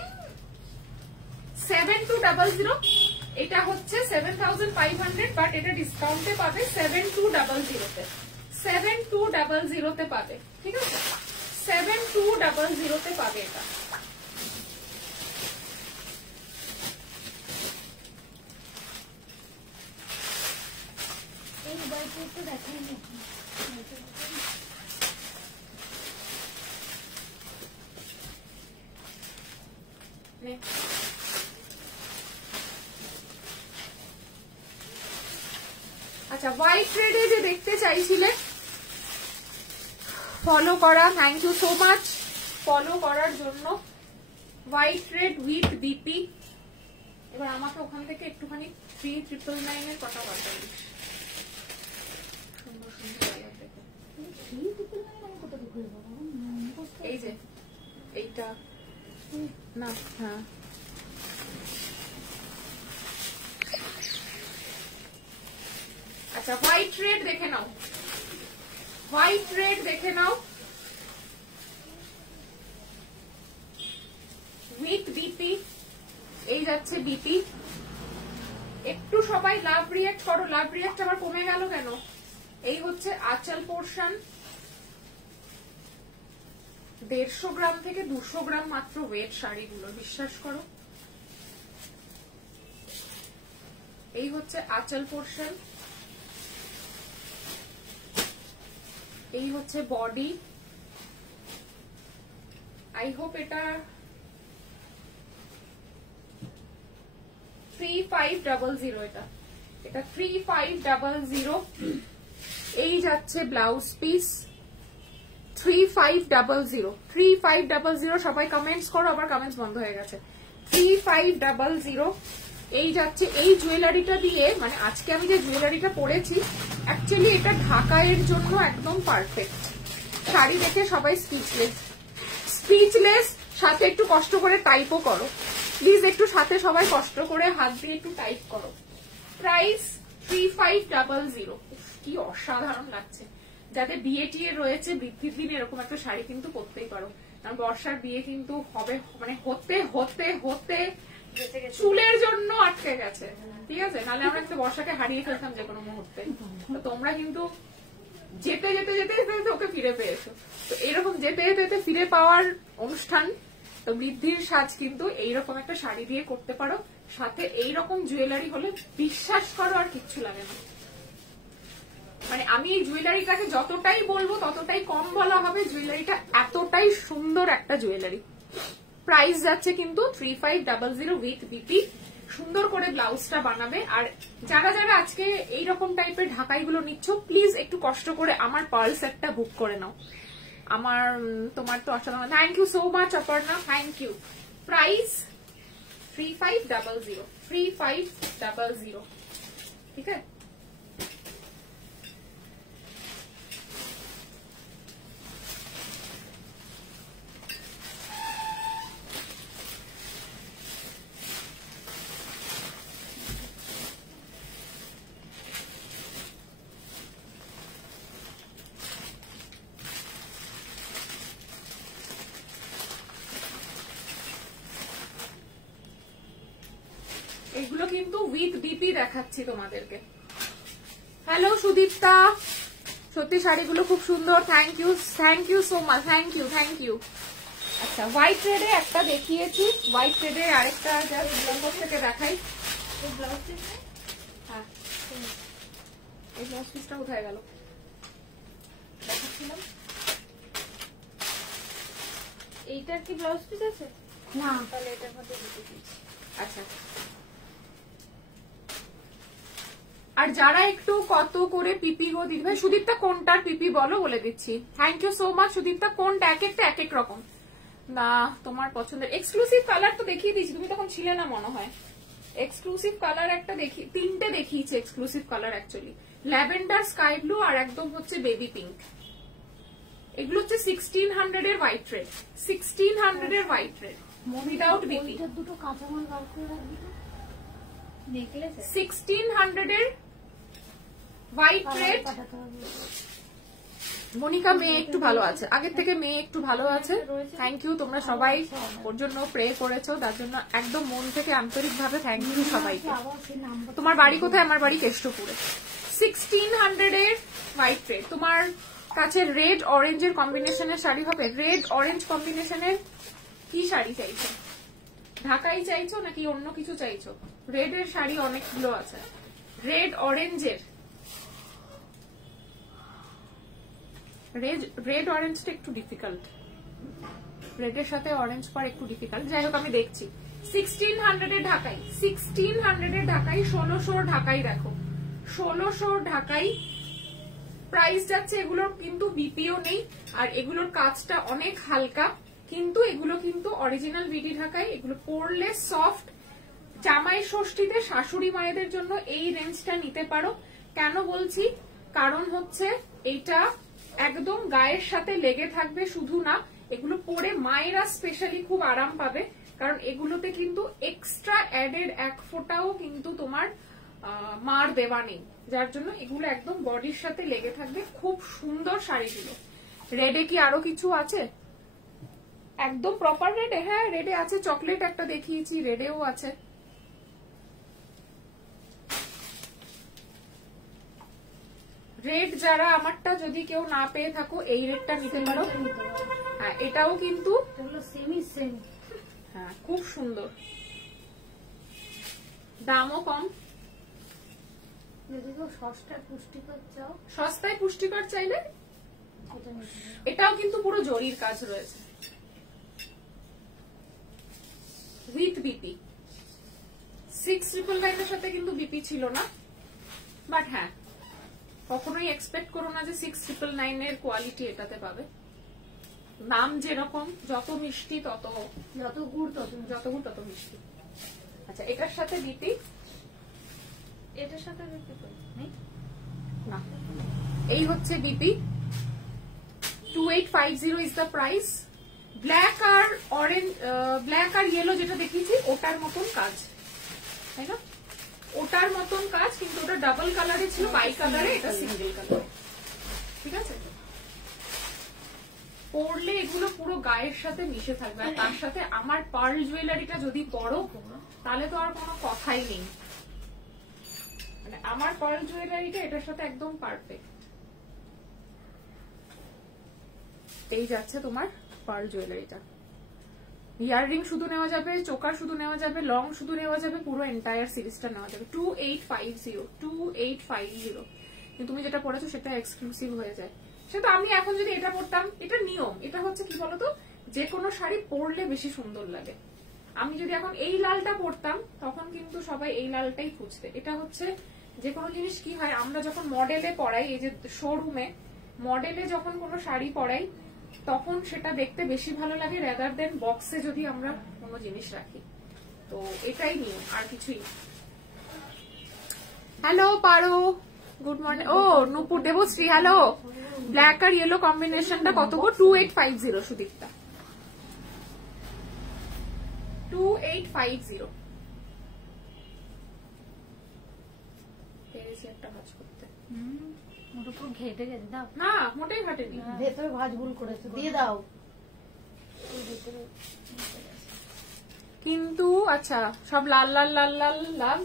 7200। এটা হচ্ছে 7,500, বাট এটা ডিসকাউন্টে পাবে 7,200 তে, 7,200 তে পাবে। ঠিক আছে, 7,200 তে পাবে এটা। এই বাইকটা তো দেখাই না। আচ্ছা, হোয়াইট রেডে যে দেখতে চাইছিলে ফলো করা, thank you so much follow করার জন্য। White red with BP. এবার আমাকে ওখান থেকে একটুখানি 3,999 এর কথা বলতে হবে। সুন্দর সুন্দর কালার দেখো। এই যে এইটা না, হ্যাঁ আচ্ছা, হোয়াইট রেড দেখে নাও, হোয়াইট রেড দেখে নাও উইথ বিপি। এই যাচ্ছে বিপি। একটু সবাই লাভ রিয়েক্ট করো। লাভ রিয়েক্ট আবার কমে গেল কেন? এই হচ্ছে আঁচল পোর্শন। 150 গ্রাম থেকে 200 গ্রাম মাত্র ওয়েট শাড়িগুলো, বিশ্বাস করো। এই হচ্ছে আঁচল পোর্শন, এই হচ্ছে বডি। আই হোপ এটা 3,500। এটা 3,500। এই যাচ্ছে ব্লাউজ পিস 3,500, 3,500। সবাই কমেন্টস করো, আবার কমেন্টস বন্ধ হয়ে গেছে। 3,500 এই যাচ্ছে। এই জুয়েলারিটা দিয়ে, মানে আজকে আমি যে জুয়েলারিটা পরেছি অ্যাকচুয়ালি এটা ঢাকাইয়ের জন্য একদম পারফেক্ট। শাড়ি দেখে সবাই স্পিচলেস, স্পিচলেস। সাথে একটু কষ্ট করে টাইপও করো প্লিজ, একটু সাথে সবাই কষ্ট করে হাত দিয়ে একটু টাইপ করো। প্রাইস 3,500। কি অসাধারণ লাগছে। যাদের বিয়ে টিয়ে রয়েছে বৃদ্ধির দিনে এরকম একটা শাড়ি কিন্তু পরতেই পারো, কারণ বর্ষার বিয়ে কিন্তু হবে, মানে হতে হতে হতে চুলের জন্য আটকে গেছে। ঠিক আছে, নাহলে আমরা একটা বর্ষাকে হারিয়ে ফেলতাম যে কোনো মুহূর্তে। তো তোমরা কিন্তু যেতে যেতে যেতে যেতে ওকে ফিরে পেয়েছো। তো এরকম যেতে যেতে ফিরে পাওয়ার অনুষ্ঠান। তো বৃদ্ধির সাজ কিন্তু এইরকম একটা শাড়ি দিয়ে করতে পারো, সাথে এইরকম জুয়েলারি হলে বিশ্বাস করো আর কিচ্ছু লাগে না। মানে আমি এই জুয়েলারিটাকে যতটাই বলবো ততটাই কম বলা হবে। জুয়েলারিটা এতটাই সুন্দর একটা জুয়েলারি। প্রাইস যাচ্ছে কিন্তু 3,500 উইথ বিপি। সুন্দর করে ব্লাউজটা বানাবে। আর যারা যারা আজকে এইরকম টাইপের ঢাকাইগুলো নিচ্ছ প্লিজ একটু কষ্ট করে আমার পার্ল সেটটা বুক করে নাও। তোমার তো অসাধারণ। Thank you so much Aparna, thank you. Price 3,500, 3,500। ঠিক আছে, এগুলো কিন্তু উইথ বিপি দেখাচ্ছি তোমাদেরকে। হ্যালো সুদীপ্তা, সত্যি শাড়িগুলো খুব সুন্দর। Thank you so much, thank you. আচ্ছা, হোয়াইট রেডে একটা দেখিয়েছি, হোয়াইট রেডে আরেকটা থেকে দেখাই। হ্যাঁ, এই ব্লাউজ পিসটা কোথায় গেল? দেখাচ্ছিলাম। এইটার কি ব্লাউজ পিস আছে? না তাহলে এটার মধ্যে দুটো পিস। আচ্ছা, আর যারা একটু কত করে পিপি গো দিদি ভাই, সুদীপ্তা কোনটার পিপি বলো, বলে দিচ্ছি। Thank you so much Sudipta. কোনটা? এক একটা এক এক রকম না, তোমার পছন্দের এক্সক্লুসিভ কালার তো দেখিয়ে দিয়েছি, তুমি তখন ছিলে না মনে হয়। এক্সক্লুসিভ কালার একটা দেখি, তিনটে দেখিয়েছি exclusive colour actually, lavender, sky blue আর একদম হচ্ছে বেবি পিঙ্ক। এগুলো হচ্ছে 1600 এর হোয়াইট রেড, 1600 এর হোয়াইট রেড উইদাউট বিপি। ওইটার দুটো কাঁচামাল বার করে রাখবি তো। নেকলেস 1600 এর হোয়াইট রেড। পাঠাতে হবে। মনিকা মেয়ে একটু ভালো আছে, আগের থেকে মেয়ে একটু ভালো আছে। থ্যাংক ইউ, তোমরা সবাই ওর জন্য প্রে করেছো, তার জন্য একদম মন থেকে আন্তরিক ভাবে থ্যাংক ইউ সবাইকে। আবার সেই নাম্বার তোমার বাড়ি কোথায়? আমার বাড়ি কেষ্টপুরে। 1600 এর হোয়াইট রেড। তোমার কাছে রেড অরেঞ্জের কম্বিনেশনের শাড়ি হবে? রেড অরেঞ্জ কম্বিনেশনের কি শাড়ি চাইছো? ঢাকাই চাইছো নাকি অন্য কিছু চাইছো? রেড এর শাড়ি অনেকগুলো আছে। রেড অরেঞ্জের, রেড অরেঞ্জটা একটু ডিফিকাল্ট, রেডের সাথে অরেঞ্জ পর একটু ডিফিকাল্ট। যাই হোক আমি দেখছি। 1600 এর ঢাকাই, 1600 এর ঢাকাই, 1600 ঢাকাই। দেখো 1600 ঢাকাই প্রাইস যাচ্ছে। এগুলোর কিন্তু বিপিও নেই, আর এগুলোর কাজটা অনেক হালকা, কিন্তু এগুলো কিন্তু অরিজিনাল বিডি ঢাকাই। এগুলো পরলে সফট। জামাই ষষ্ঠীতে শাশুড়ি মায়েদের জন্য এই রেঞ্জটা নিতে পারো। কেন বলছি? কারণ হচ্ছে এইটা একদম গায়ের সাথে লেগে থাকবে, শুধু না এগুলো পরে মায়েরা স্পেশালি খুব আরাম পাবে, কারণ এগুলোতে কিন্তু এক্সট্রা অ্যাডেড এক ফোঁটাও কিন্তু তোমার মার দেওয়া নেই, যার জন্য এগুলো একদম বডির সাথে লেগে থাকবে। খুব সুন্দর শাড়িগুলো। রেডে কি আরো কিছু আছে? একদম প্রপার রেডে? হ্যাঁ রেডে আছে, চকলেট একটা দেখিয়েছি, রেডেও আছে। রেড যারা আমারটা যদি কেউ না পেয়ে থাকো, এই রেডটা নিতে পারো। হ্যাঁ এটাও কিন্তু এগুলো সেমি সেম। হ্যাঁ খুব সুন্দর, দামও কম। যদি কেউ সস্তায় পুষ্টিকর চাও সস্তায় পুষ্টিকর চাইলে সেটা নিতে পারো। এটাও কিন্তু পুরো জরির কাজ রয়েছে উইথ বিপি। 6999 এর সাথে কিন্তু বিপি ছিল না, বাট হ্যাঁ কখনোই এক্সপেক্ট করো না যে 6999 এর কোয়ালিটি এটাতে পাবে। নাম যেরকম, যত মিষ্টি তত, যত গুড় তত যত গুড় তত মিষ্টি। আচ্ছা এটার সাথে বিপি এটার সাথে বিক্রি করি নেই না, এই হচ্ছে BP. 2850 is the price. Black আর অরেঞ্জ, ব্ল্যাক আর ইয়েলো যেটা দেখিয়েছি ওটার মতন কাজ, তাই না? ওটার মতন কাজ, কিন্তু ওটা ডাবল কালারে ছিল, বাই কালারে, এটা সিঙ্গেল কালারে। ঠিক আছে, পরলে এগুলো পুরো গায়ের সাথে মিশে থাকবে। আর তার সাথে আমার পার্ল জুয়েলারিটা যদি পরো তাহলে তো আর কোনো কথাই নেই। মানে আমার পার্ল জুয়েলারিটা এটার সাথে একদম পারফেক্ট। এই যাচ্ছে তোমার পার্ল জুয়েলারিটা। ইয়াররিং শুধু নেওয়া যাবে, চোকার শুধু নেওয়া যাবে, লং শুধু নেওয়া যাবে, পুরো এন্টায়ার সিরিজটা নেওয়া যাবে। 2850 কিন্তু তুমি যেটা পড়েছো সেটা এক্সক্লুসিভ হয়ে যায়। সেটা আমি এখন যদি এটা পড়তাম, এটা নিয়ম, এটা হচ্ছে কি বলতো, যে কোনো শাড়ি পরলে বেশি সুন্দর লাগে। আমি যদি এখন এই লালটা পরতাম তখন কিন্তু সবাই এই লালটাই খুঁজতে। এটা হচ্ছে যে কোনো জিনিস কি হয়, আমরা যখন মডেলে পড়াই, এই যে শোরুমে মডেলে যখন কোনো শাড়ি পরাই তখন সেটা দেখতে বেশি ভালো লাগে রাদার দেন বক্সে যদি আমরা কোনো জিনিস রাখি। তো এটাই নিয়ম, আর কিছুই। হ্যালো পারো, গুড মর্নিং। ও নুপুর দেবশ্রী, হ্যালো। ব্ল্যাক আর ইয়েলো কম্বিনেশনটা কত গো? 2850 সুদীপ্তা, 2850। পেরেছি একটা ভাজ করতে। ওটা পুরো ঘেটে গেছে। দাও না মোটেই ঘাটেনি। ভেতরে ভাজ ভুল করেছে, দিয়ে দাও। কিন্তু আচ্ছা সব লাল লাল লাল লাল লাল।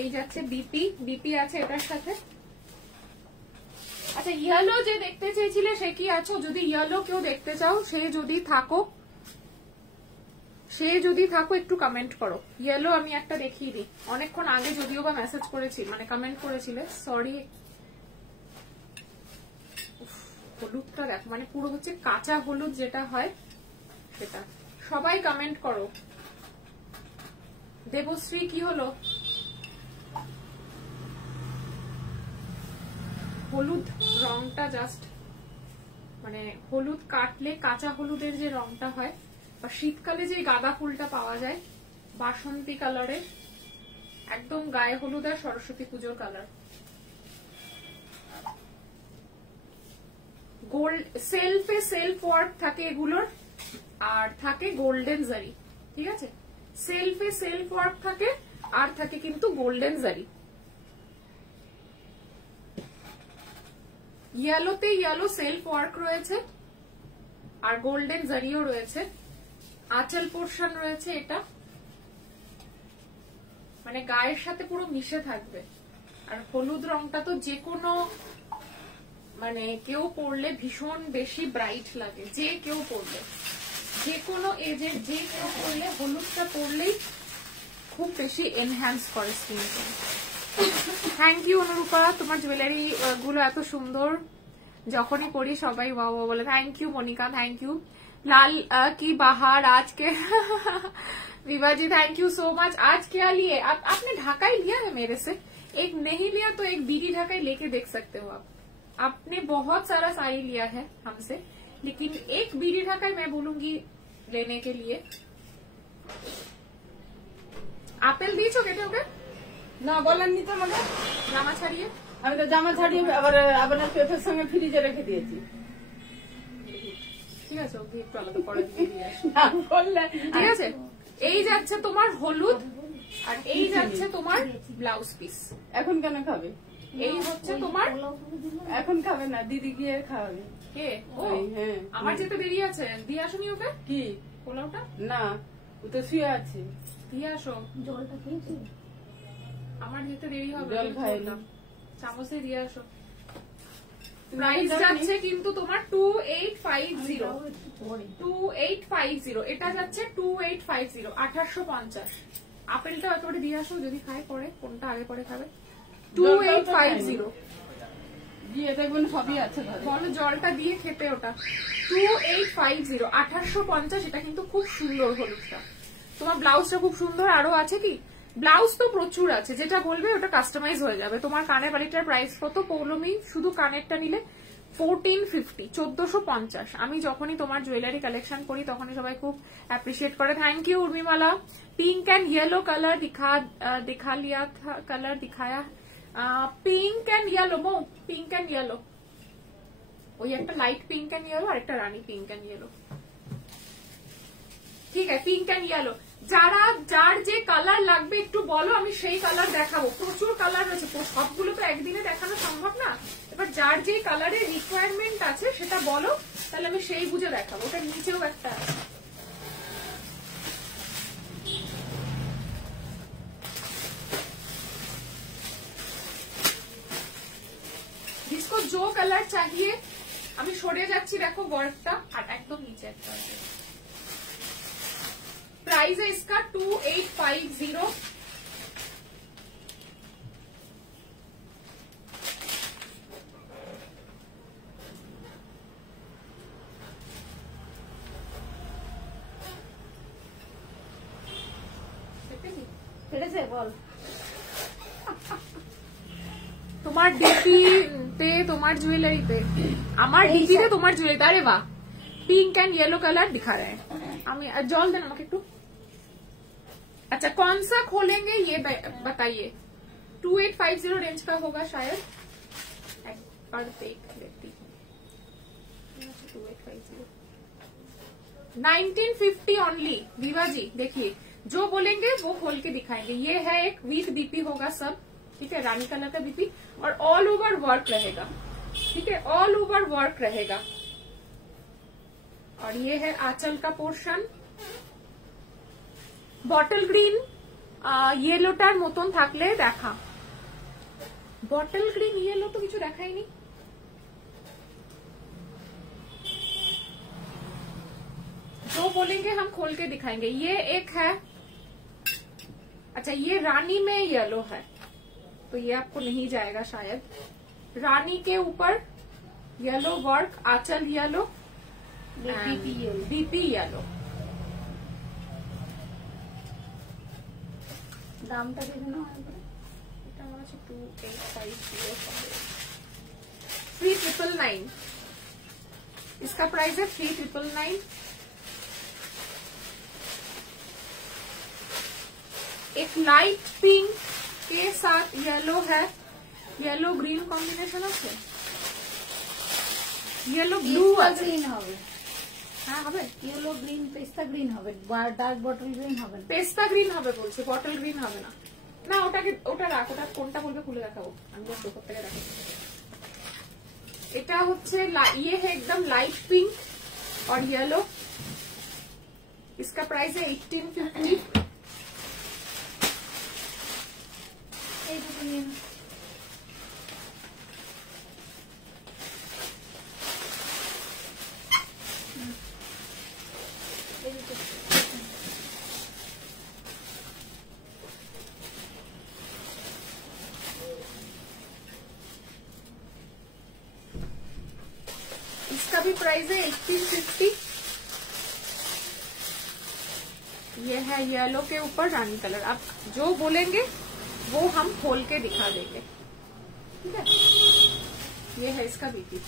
এই যাচ্ছে বিপি, বিপি আছে এটার সাথে। আচ্ছা ইয়েলো যে দেখতে চেয়েছিলে সে কি আছো? যদি ইয়েলো কেউ দেখতে চাও, সে যদি থাকো একটু কমেন্ট করো। ইয়েলো আমি একটা দেখিয়ে দিই, অনেকক্ষণ আগে যদিও বা মেসেজ করেছি, মানে কমেন্ট করেছিলে, সরি। হলুদটা দেখো, মানে পুরো হচ্ছে কাঁচা হলুদ যেটা হয় সেটা। সবাই কমেন্ট করো। দেবশ্রী কি হলো? হলুদ রংটা জাস্ট মানে হলুদ কাটলে কাঁচা হলুদের যে রংটা হয়, বা শীতকালে যে গাঁদা ফুলটা পাওয়া যায় বাসন্তী কালারের, একদম গায়ে হলুদ আর সরস্বতী পুজোর কালার। গোল্ড সেলফে সেলফ ওয়ার্ক থাকে এগুলোর, আর থাকে গোল্ডেন জারি। ঠিক আছে, সেলফে সেলফ ওয়ার্ক থাকে আর থাকে কিন্তু গোল্ডেন জারি। ইয়েলোতে ইয়েলো সেলফ ওয়ার্ক রয়েছে আর গোল্ডেন জারিও রয়েছে। আঁচল পোর্শন রয়েছে এটা, মানে গায়ের সাথে পুরো মিশে থাকবে। আর হলুদ রংটা তো যে কোনো মানে কেউ পরলে ভীষণ বেশি ব্রাইট লাগে, যে কেউ পরলে, যে কোনো এজের যে কেউ পরলে হলুদটা পরলেই খুব বেশি এনহ্যান্স করে স্কিনকে। থ্যাংক ইউ অনুরূপা, তোমার জুয়েলারি গুলো এত সুন্দর, যখনই পরি সবাই ওয়াও ওয়াও বলে। Thank you Monika, thank you. लाल की बाहर आज के Viva ji thank you so much. आज क्या लिए आपने ढाका ही लिया है मेरे से, एक नहीं लिया तो एक बीडी ढाका ही लेके देख सकते हो आप। आपने बहुत सारा साड़ी लिया है हमसे, लेकिन एक बीडी ढाका मैं बोलूंगी लेने के लिए। আপেল দিয়েছো কেটে ওকে? না বলেননি তো আমাকে। জামা ছাড়িয়ে আমি তো জামা ছাড়িয়ে আবার আপনার পেপের সঙ্গে ফ্রিজে রেখে দিয়েছি। ঠিক আছে, ওকে একটু আলাদা করে দিয়ে আসি। না বললে ঠিক আছে, এই যাচ্ছে তোমার হলুদ আর এই যাচ্ছে তোমার ব্লাউজ পিস। এখন কেন খাবে? এই হচ্ছে তোমার, এখন খাবে না, দিদি গিয়ে খাওয়াবে। কে? ও হ্যাঁ, আমার যেতে দেরি আছে, দিয়ে আসুনি ওকে কি পোলাওটা? না, ও তো শুয়ে আছে। দিয়ে আসো, জলটা খেয়েছি। আমার যেতে দেরি হবে। জল খাই না। চামচে দিয়ে আসো। প্রাইস যাচ্ছে কিন্তু তোমার 2850, 2850, এটা যাচ্ছে 2850, 1850। আপেলটা একেবারে দিয়ে আসো, যদি খায় পরে, কোনটা আগে পরে খাবে। 2850 দিয়ে দেখবেন সবই আছে ঘরে। বলো জলটা দিয়ে খেতে ওটা। 2850, 1850। এটা কিন্তু খুব সুন্দর হলুদটা। তোমার ব্লাউজটা খুব সুন্দর। আরো আছে কি? ব্লাউজ তো প্রচুর আছে, যেটা বলবে ওটা কাস্টমাইজ হয়ে যাবে। তোমার কানের বালিটার প্রাইস কত পৌলমি? শুধু কানেরটা নিলে 1450, 1450। আমি যখনই তোমার জুয়েলারি কালেকশন করি তখনই সবাই খুব অ্যাপ্রিशिएट করে। Thank you Urmimala. Pink and yellow colour दिखा लिया था, कलर दिखाया पिंक एंड येलो, मो पिंक एंड येलो, ওই একটা লাইট পিঙ্ক এন্ড ইয়েলো আর একটা রানী পিঙ্ক এন্ড ইয়েলো। ঠিক আছে, পিঙ্ক এন্ড ইয়েলো। যারা যার যে কালার লাগবে একটু বলো, আমি সেই কালার দেখাবো। প্রচুর কালার আছে, সবগুলো তো একদিনে দেখানো সম্ভব না। এবার যার যে কালারের রিকোয়ারমেন্ট আছে সেটা বলো, তাহলে আমি সেই বুঝে দেখাবো। ওটার নিচেও একটা আছে। जिसको जो कलर चाहिए, আমি সরে যাচ্ছি, দেখো ওয়ার্কটা, আর একদম নিচে একটা আছে। प्राइस है इसका 2850। ফেলেছে বল। তোমার ডিপিতে, তোমার জুয়েলারিতে, আমার ডিপিতে তোমার জুয়েলারি। अरे वाह, पिंक एंड येलो कलर दिखा रहे हैं। আমি জল দেন আমাকে একটু। अच्छा, कौन सा खोलेंगे ये बताइए। 2850 रेंज का होगा शायद, एक बार देख लेती हूँ। 2850, 1950 ओनली। विवा जी देखिए, जो बोलेंगे वो खोल के दिखाएंगे। ये है एक विथ बीपी होगा सब, ठीक है, रानी कलर का बीपी, और ऑल ओवर वर्क रहेगा। ठीक है, ऑल ओवर वर्क रहेगा। और ये है आंचल का पोर्शन। বটল গ্রিন ইয়েলোটার মতন থাকলে দেখা। বটল গ্রিন ইয়েলো তো কিছু দেখাইনি। जो बोलेंगे हम खोल के दिखाएंगे। ये एक है, अच्छा ये रानी में येलो है, तो ये आपको नहीं जाएगा शायद। रानी के ऊपर येलो वर्क, आंचल येलो, बीपी येलो। দামটা দেখুন না, এটা আমার আছে 2850 3999। इसका प्राइस है 3999। एक लाइट पिंक के साथ येलो है, येलो ग्रीन कॉम्बिनेशन আছে, येलो ব্লু আছে। গ্রিন হবে, হ্যাঁ হবে, ইয়েলো গ্রিন পেস্তা গ্রিন হবে, ডার্ক বটল গ্রিন হবে না। পেস্তা গ্রিন হবে বলছে, বটল গ্রিন হবে না। না ওটাকে, ওটা রাখ, ওটা কোনটা বলবে খুলে দেখাবো আমি, বস উপর থেকে দেখাবো। এটা হচ্ছে ये है एकदम लाइट पिंक और येलो। इसका प्राइस है 1850। এই দুটো নিয়ে নাও। এই দুটো। इसका भी प्राइस है 1850। ये है येलो के ऊपर रानी कलर। आप जो बोलेंगे वो हम खोल के दिखा देंगे, ठीक है। ये है इसका बीपी।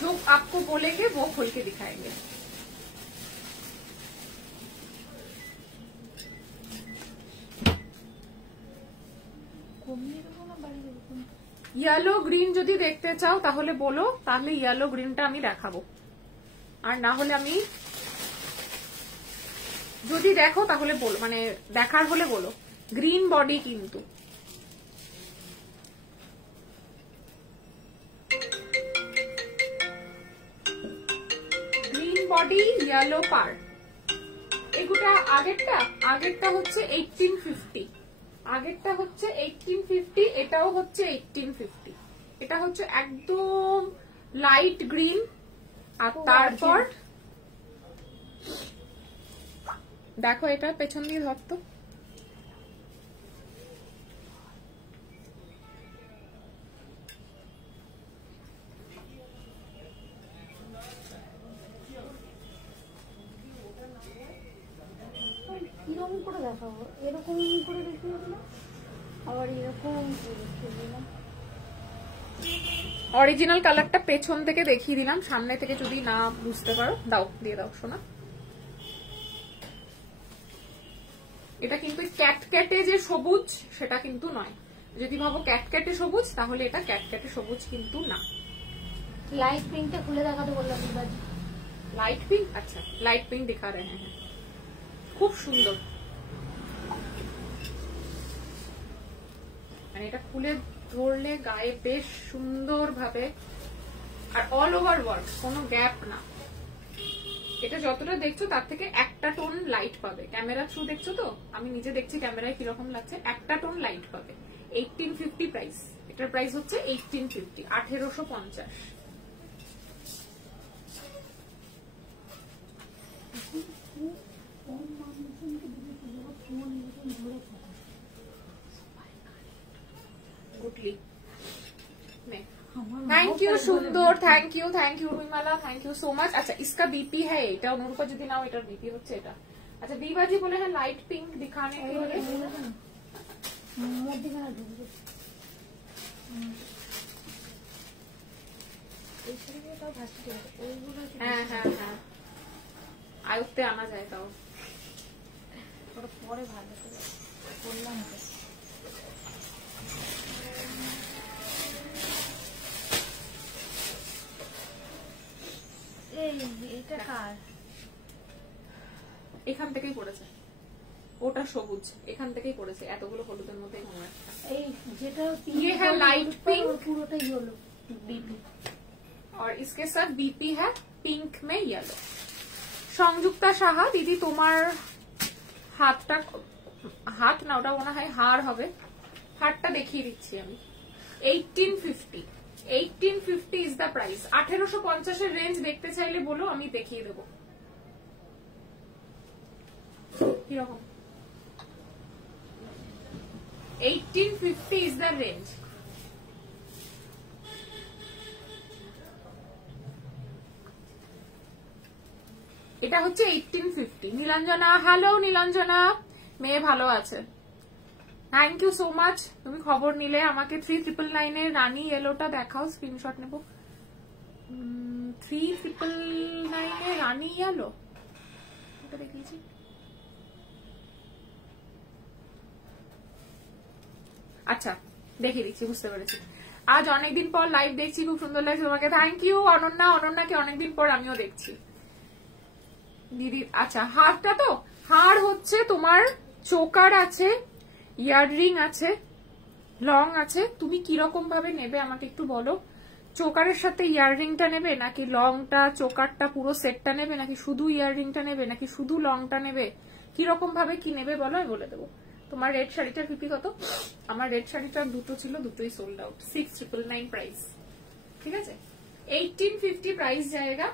जो आपको बोलेंगे वो खोल के दिखाएंगे। কমিয়ে দেবো না বাড়িয়ে দেবো? ইয়েলো গ্রিন যদি দেখতে চাও তাহলে বলো, তাহলে ইয়েলো গ্রিনটা আমি দেখাবো। আর না হলে আমি, যদি দেখো তাহলে বলো, মানে দেখার হলে বলো। গ্রিন বডি কিন্তু, গ্রিন বডি ইয়েলো পার। এগুলা আগেরটা হচ্ছে 1850, আগেরটা হচ্ছে 1850, এটাও হচ্ছে 1850। এটা হচ্ছে একদম লাইট গ্রিন। আর তারপর দেখো এটা পেছন দিয়ে ধরতো, কিরকম করে দেখাবো? এরকম করে দেখিয়ে দিলাম, আবার এরকম করে দেখিয়ে দিলাম। অরিজিনাল কালারটা পেছন থেকে দেখিয়ে দিলাম, সামনে থেকে যদি না বুঝতে পারো দাও, দিয়ে দাও সোনা। এটা কিন্তু ক্যাটক্যাটে যে সবুজ সেটা কিন্তু নয়। যদি ভাবো ক্যাটক্যাটে সবুজ, তাহলে এটা ক্যাটক্যাটে সবুজ কিন্তু না। লাইট পিঙ্কটা খুলে দেখাতে বললাম। লাইট পিঙ্ক, আচ্ছা লাইট পিঙ্ক दिखा रहे हैं, খুব সুন্দর। মানে এটা খুলে ধরলে গায়ে বেশ সুন্দর ভাবে, আর অল ওভার ওয়ার্ক, কোনো গ্যাপ না। এটা যতটা দেখছো তার থেকে একটা টোন লাইট পাবে। ক্যামেরা থ্রু দেখছো তো, আমি নিজে দেখছি ক্যামেরায় কিরকম লাগছে, একটা টোন লাইট পাবে। 1850 প্রাইস, এটার প্রাইস হচ্ছে 1850, 1850। Gutli thank you Sundar, thank you Urmimala, thank you so much. अच्छा इसका बीपी है, এটা অনুরূপা যদি নাও, এটার बीपी হচ্ছে এটা। अच्छा बीबाजी बोले हैं लाइट पिंक दिखाने के लिए। হ্যাঁ হ্যাঁ হ্যাঁ, আয়ত্তে আনা যায়, তাও ওটা পরে ভালো করে বললাম। এটা কার? এখান থেকেই পড়েছে, ওটা সবুজ এখান থেকেই পড়েছে, এতগুলো হলুদের মধ্যে এই যেটা ये है लाइट पिंक, পুরোটাই হলো बीपी, और इसके साथ बीपी है पिंक में येलो। সংযুক্তা সাহা দিদি, তোমার হাতটা, হাত না ওটা মনে হয় হার হবে, হাতটা দেখিয়ে দিচ্ছি আমি। 1850 ইজ দ্য প্রাইস। 1850 এর রেঞ্জ দেখতে চাইলে বলো, আমি দেখিয়ে দেবো কিরকম। 1850 ইজ দ্য রেঞ্জ। এটা হচ্ছে 1850। নীলাঞ্জনা, হ্যালো নীলাঞ্জনা, মেয়ে ভালো আছে, থ্যাংক ইউ সো মাচ, তুমি খবর নিলে। আমাকে 3999 এর রানী ইয়েলোটা দেখাও, স্ক্রিনশট নেব। 3999 এর রানী ইয়েলো এটা দেখিয়েছি। আচ্ছা দেখিয়ে দিচ্ছি, বুঝতে পেরেছি। আজ অনেকদিন পর লাইভ দেখছি, খুব সুন্দর লাগছে তোমাকে, থ্যাংক ইউ অনন্যা। অনন্যাকে অনেকদিন পর আমিও দেখছি দিদি। আচ্ছা হারটা তো, হার হচ্ছে তোমার চোকার আছে, ইয়াররিং আছে, লং আছে। তুমি কিরকম ভাবে নেবে আমাকে একটু বলো। চোকারের সাথে ইয়াররিংটা নেবে, নাকি লংটা চোকারটা পুরো সেটটা নেবে, নাকি শুধু ইয়াররিংটা নেবে, নাকি শুধু লংটা নেবে, কিরকম ভাবে কি নেবে বলো, আমি বলে দেবো। তোমার রেড শাড়িটার পিপি কত? আমার রেড শাড়িটার দুটো ছিল, দুটোই সোল্ড আউট। 6999 প্রাইস, ঠিক আছে। 1850 প্রাইস জায়গা।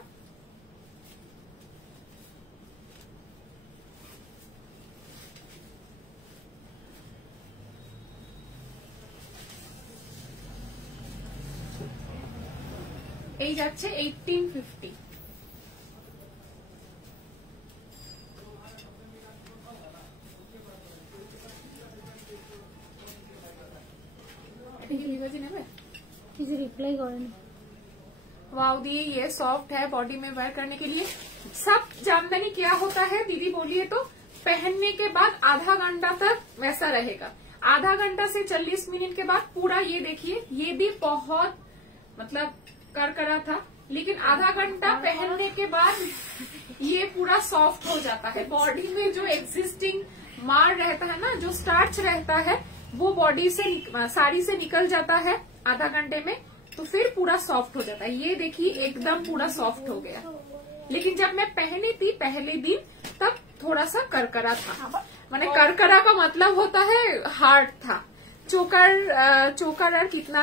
এই যাচ্ছে 1850। किसी रिप्लाई करें। वाव दी, ये सॉफ्ट है बॉडी में वेयर करने के लिए। सब जामदानी क्या होता है दीदी बोलिए तो, पहनने के बाद आधा घंटा तक वैसा रहेगा। आधा घंटा से 40 मिनट के बाद पूरा, ये देखिए ये भी बहुत मतलब करकरा था, लेकिन आधा घंटा पहनने के बाद ये पूरा सॉफ्ट हो जाता है। बॉडी में जो एग्जिस्टिंग मार रहता है ना, जो स्टार्च रहता है, वो बॉडी से साड़ी से निकल जाता है आधा घंटे में, तो फिर पूरा सॉफ्ट हो जाता है। ये देखिए एकदम पूरा सॉफ्ट हो गया। लेकिन जब मैं पहनी थी पहले दिन, तब थोड़ा सा करकरा था। माने करकरा का मतलब होता है हार्ड था। চোকার আর কিতনা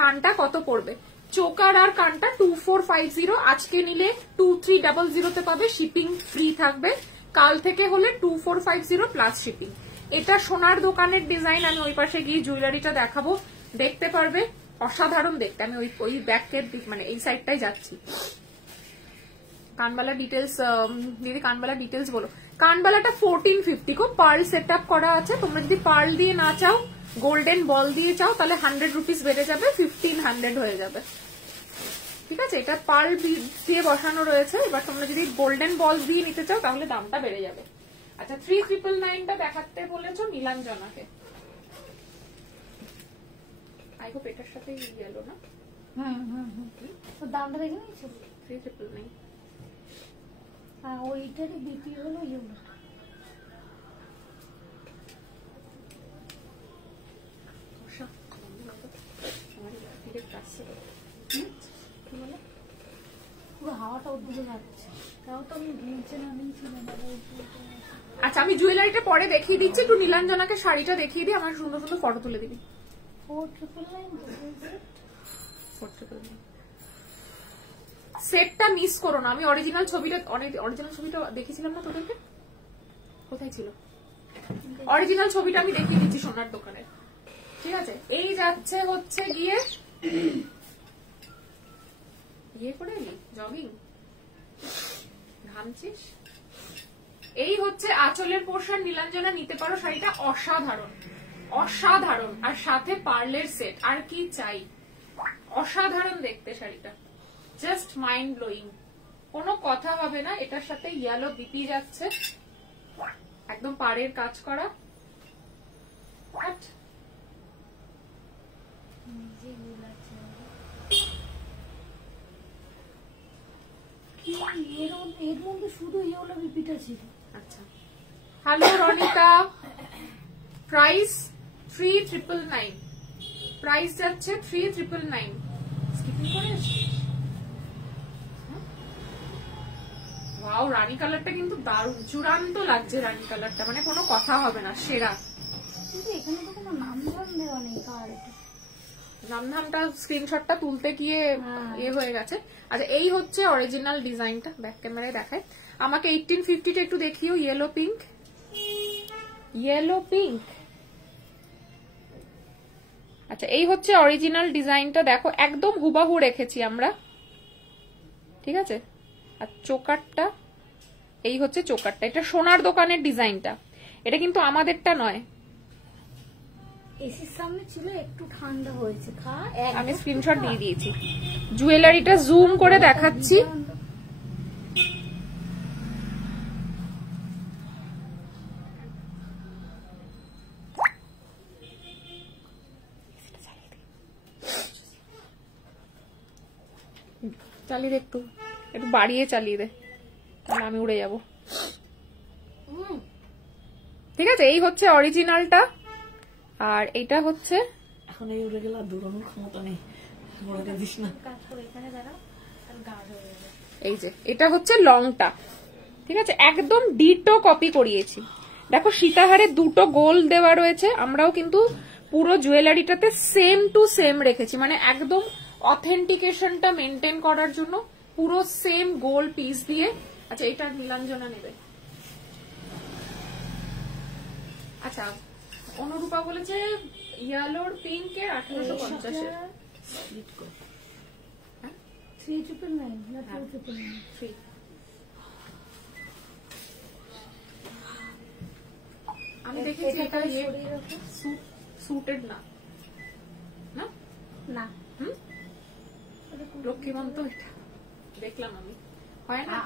কানটা কত পড়বে? চোকার আর কানটা 2450, আজকে নিলে 2300 তে পাবে, শিপিং ফ্রি থাকবে। কাল থেকে হলে 2450 প্লাস শিপিং। এটা সোনার দোকানের ডিজাইন, আমি ওই পাশে গিয়ে জুয়েলারিটা দেখাবো, দেখতে পারবে, অসাধারণ দেখতে। আমি ওই ব্যাকের মানে এই সাইডটাই যাচ্ছি। কানবালা ডিটেলস দিদি, কানবালা ডিটেলস বলো। কানবালাটা 1450 কো পার্ল সেট আপ করা আছে। তোমরা যদি পার্ল দিয়ে না চাও, গোল্ডেন বল দিয়ে চাও, তাহলে 100 রুপিস বেড়ে যাবে, 1500 হয়ে যাবে, ঠিক আছে। এটা পার্ল দিয়ে বসানো রয়েছে। এবার তোমরা যদি গোল্ডেন বল দিয়ে নিতে চাও, তাহলে দামটা বেড়ে যাবে। আচ্ছা 3999টা দেখাতে বলেছো নীলাঞ্জনাকে। আই হোপ এটার সাথে গেল না। তো দামটা দেখে নিয়েছো? 3999। হ্যাঁ, ওইটারই বিপি হলো ইউলো। হাওয়াটা উঠে যাচ্ছে, তাও তো আমি নিচে নামিয়েছিলাম। আচ্ছা আমি জুয়েলারিটা পরে দেখিয়ে দিচ্ছি, একটু নীলাঞ্জনাকে শাড়িটা দেখিয়ে দিই, আমার সুন্দর সুন্দর ফটো তুলে দিবি। 499 সেটটা মিস করো না। আমি অরিজিনাল ছবিটা দেখেছিলাম না তোদেরকে, কোথায় ছিল অরিজিনাল ছবিটা? আমি দেখিয়ে দিচ্ছি সোনার দোকানে, ঠিক আছে। এই যাচ্ছে হচ্ছে গিয়ে ইয়ে করে এলি জগিং, ঘামছিস। এই হচ্ছে আঁচলের পোর্শন, নীলাঞ্জনা নিতে পারো শাড়িটা, অসাধারণ অসাধারণ। আর সাথে পার্লের সেট, আর কি চাই, অসাধারণ দেখতে শাড়িটা, জাস্ট মাইন্ড ব্লোয়িং, কোনো কথা হবে না। এটার সাথে ইয়েলো বিপি যাচ্ছে, একদম পাড়ের কাজ করা। এর মধ্যে শুধু ইয়েলো বিপিটা ছিল। আচ্ছা হ্যালো রনিতা, প্রাইস 3999, প্রাইস যাচ্ছে 3999। স্কিপিং করে ওয়াও, রানী কালারটা কিন্তু দারুণ, চূড়ান্ত লাগছে রানী কালারটা, মানে কোনো কথা হবে না, সেরা। কিন্তু এখানে তো কোনো নামধাম দেওয়া নেই, কার এটা নামধামটা স্ক্রিনশটটা তুলতে গিয়ে এ হয়ে গেছে। আচ্ছা এই হচ্ছে অরিজিনাল ডিজাইনটা, ব্যাক ক্যামেরায় দেখায়। আমাকে 1850টা একটু দেখিও। ইয়েলো পিঙ্ক, ইয়েলো পিঙ্ক, আচ্ছা এই হচ্ছে অরিজিনাল ডিজাইনটা, দেখো একদম হুবাহু রেখেছি আমরা, ঠিক আছে। আর চোকারটা, এই হচ্ছে চোকারটা, এটা সোনার দোকানের ডিজাইনটা, এটা কিন্তু আমাদেরটা নয়। এসির সামনে ছিল, একটু ঠান্ডা হয়েছে, আমি স্ক্রিনশট দিয়ে দিয়েছি। জুয়েলারিটা জুম করে দেখাচ্ছি। চালিয়ে দে, একটু একটু বাড়িয়ে চালিয়ে দে, তাহলে আমি উড়ে যাব। ঠিক আছে, এই হচ্ছে অরিজিনালটা, আর এটা হচ্ছে, এখন এই উড়ে গেলে আর দৌড়ানোর ক্ষমতা নেই, মরে দিস না। এই যে এটা হচ্ছে লংটা, ঠিক আছে, একদম ডিটো কপি করিয়েছি। দেখো সীতাহারে দুটো গোল দেওয়া রয়েছে, আমরাও কিন্তু পুরো জুয়েলারিটাতে সেম টু সেম রেখেছি, মানে একদম অথেন্টিকেশনটা মেনটেন করার জন্য পুরো সেম গোল পিস দিয়ে। আচ্ছা এটা নীলাঞ্জনা নেবে। আচ্ছা অনুরূপা বলেছে ইয়েলোর পিঙ্কের 1850-এর। 399 না 299? আমি দেখেছি এটা সুটেড না, না না, লক্ষ্মীবন্ত, এটা দেখলাম আমি, হয় না?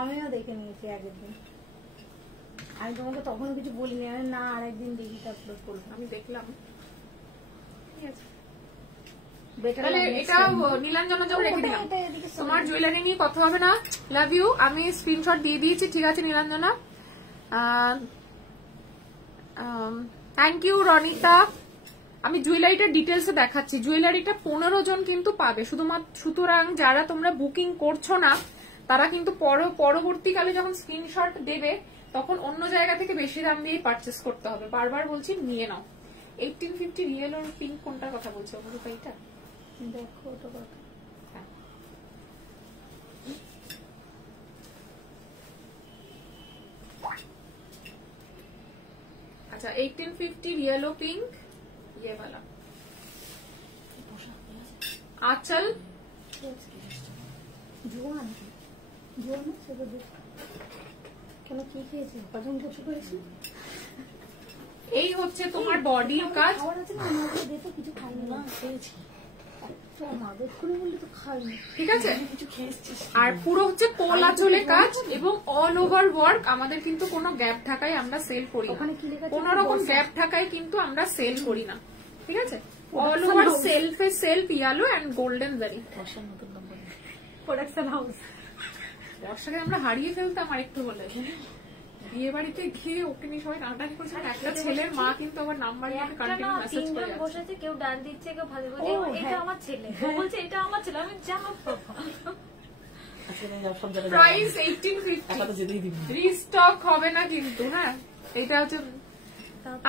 আমিও দেখে নিয়েছি আগের দিন, আমি তোমাকে তখন কিছু বলিনি, আমি না আর একদিন দেখি তারপরে করবো, আমি দেখলাম। ঠিক আছে, বেটার তাহলে এটা নীলাঞ্জনের জন্য রেখে দিলাম। তোমার জুয়েলারি নিয়ে কথা হবে না, লাভ ইউ। আমি স্ক্রিনশট দিয়ে দিয়েছি, ঠিক আছে নীলাঞ্জনা, থ্যাংক ইউ রনিতা। আমি জুয়েলারিটার ডিটেলসে দেখাচ্ছি, জুয়েলারিটা 15 জন কিন্তু পাবে শুধুমাত্র, সুতরাং যারা তোমরা বুকিং করছো না তারা কিন্তু পরবর্তীকালে যখন স্ক্রিনশট দেবে তখন অন্য জায়গা থেকে বেশি দাম দিয়ে পারচেস করতে হবে। বারবার বলছি নিয়ে নাও। 1850 রিয়েল আর পিঙ্ক কোনটার কথা বলছো? অনুরূপা এটা দেখো, ওটা কথা अच्छा 1850 येलो पिंक, ये वाला आंचल, জোয়ান জোয়ান সেটা দেখ কেন, কি খেয়েছি, হজম করতে পেরেছি। এই হচ্ছে তোমার বডির কাজ। খাবার আছে না, আমাকে দে তো, কিছু খাইনি না, খেয়েছি তো, মাদত করে বললে তো খাইনি, ঠিক আছে। আর পুরো হচ্ছে কোলা চলে কাজ এবং অল ওভার ওয়ার্ক। আমাদের কিন্তু কোনো গ্যাপ ঢাকায় আমরা সেল করি না, কোন রকম গ্যাপ ঢাকায় কিন্তু আমরা সেল করি না, ঠিক আছে। অল ওভার সেলফে self yellow and golden zari, production house. বর্ষাকে আমরা হারিয়ে ফেলতাম আরেকটু বলে, বিয়ে বাড়িতে গিয়ে ওকে নিয়ে সবাই টানাটানি করছে। একটা ছেলের মা কিন্তু আবার নাম্বার নিয়ে কন্টিনিউ মেসেজ করে যাচ্ছে, বসেছে, কেউ ডান দিচ্ছে, কেউ ভালো বলছে এটা আমার ছেলে, বলছে এটা আমার ছেলে, আমি জানো প্রাইস 1850, রিস্টক হবে না কিন্তু। হ্যাঁ এটা হচ্ছে,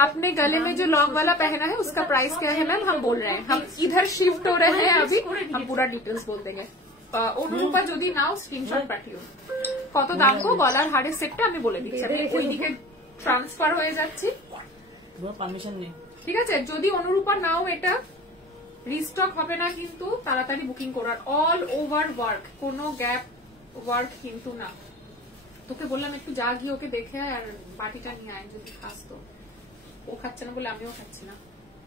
आपने गले में जो लॉन्ग वाला पहना है उसका प्राइस क्या है मैम? हम बोल रहे हैं, हम इधर शिफ्ट हो रहे हैं अभी, हम पूरा डिटेल्स बोल देंगे। অনুরূপা যদি নাও স্ক্রিনশট পাঠিও, কত দাম গো গলার হাড়ের সেটটা আমি বলে দিচ্ছি, আমি ওইদিকে ট্রান্সফার হয়ে যাচ্ছি, পারমিশন নেই, ঠিক আছে। যদি অনুরূপা নাও এটা রিস্টক হবে না কিন্তু, তাড়াতাড়ি বুকিং করার। অল ওভার ওয়ার্ক, কোনো গ্যাপ ওয়ার্ক কিন্তু না। তোকে বললাম একটু যা গিয়ে ওকে দেখে আয় আর বাটিটা নিয়ে আয়, যদি খাস তো। ও খাচ্ছে না বলে আমিও খাচ্ছি না,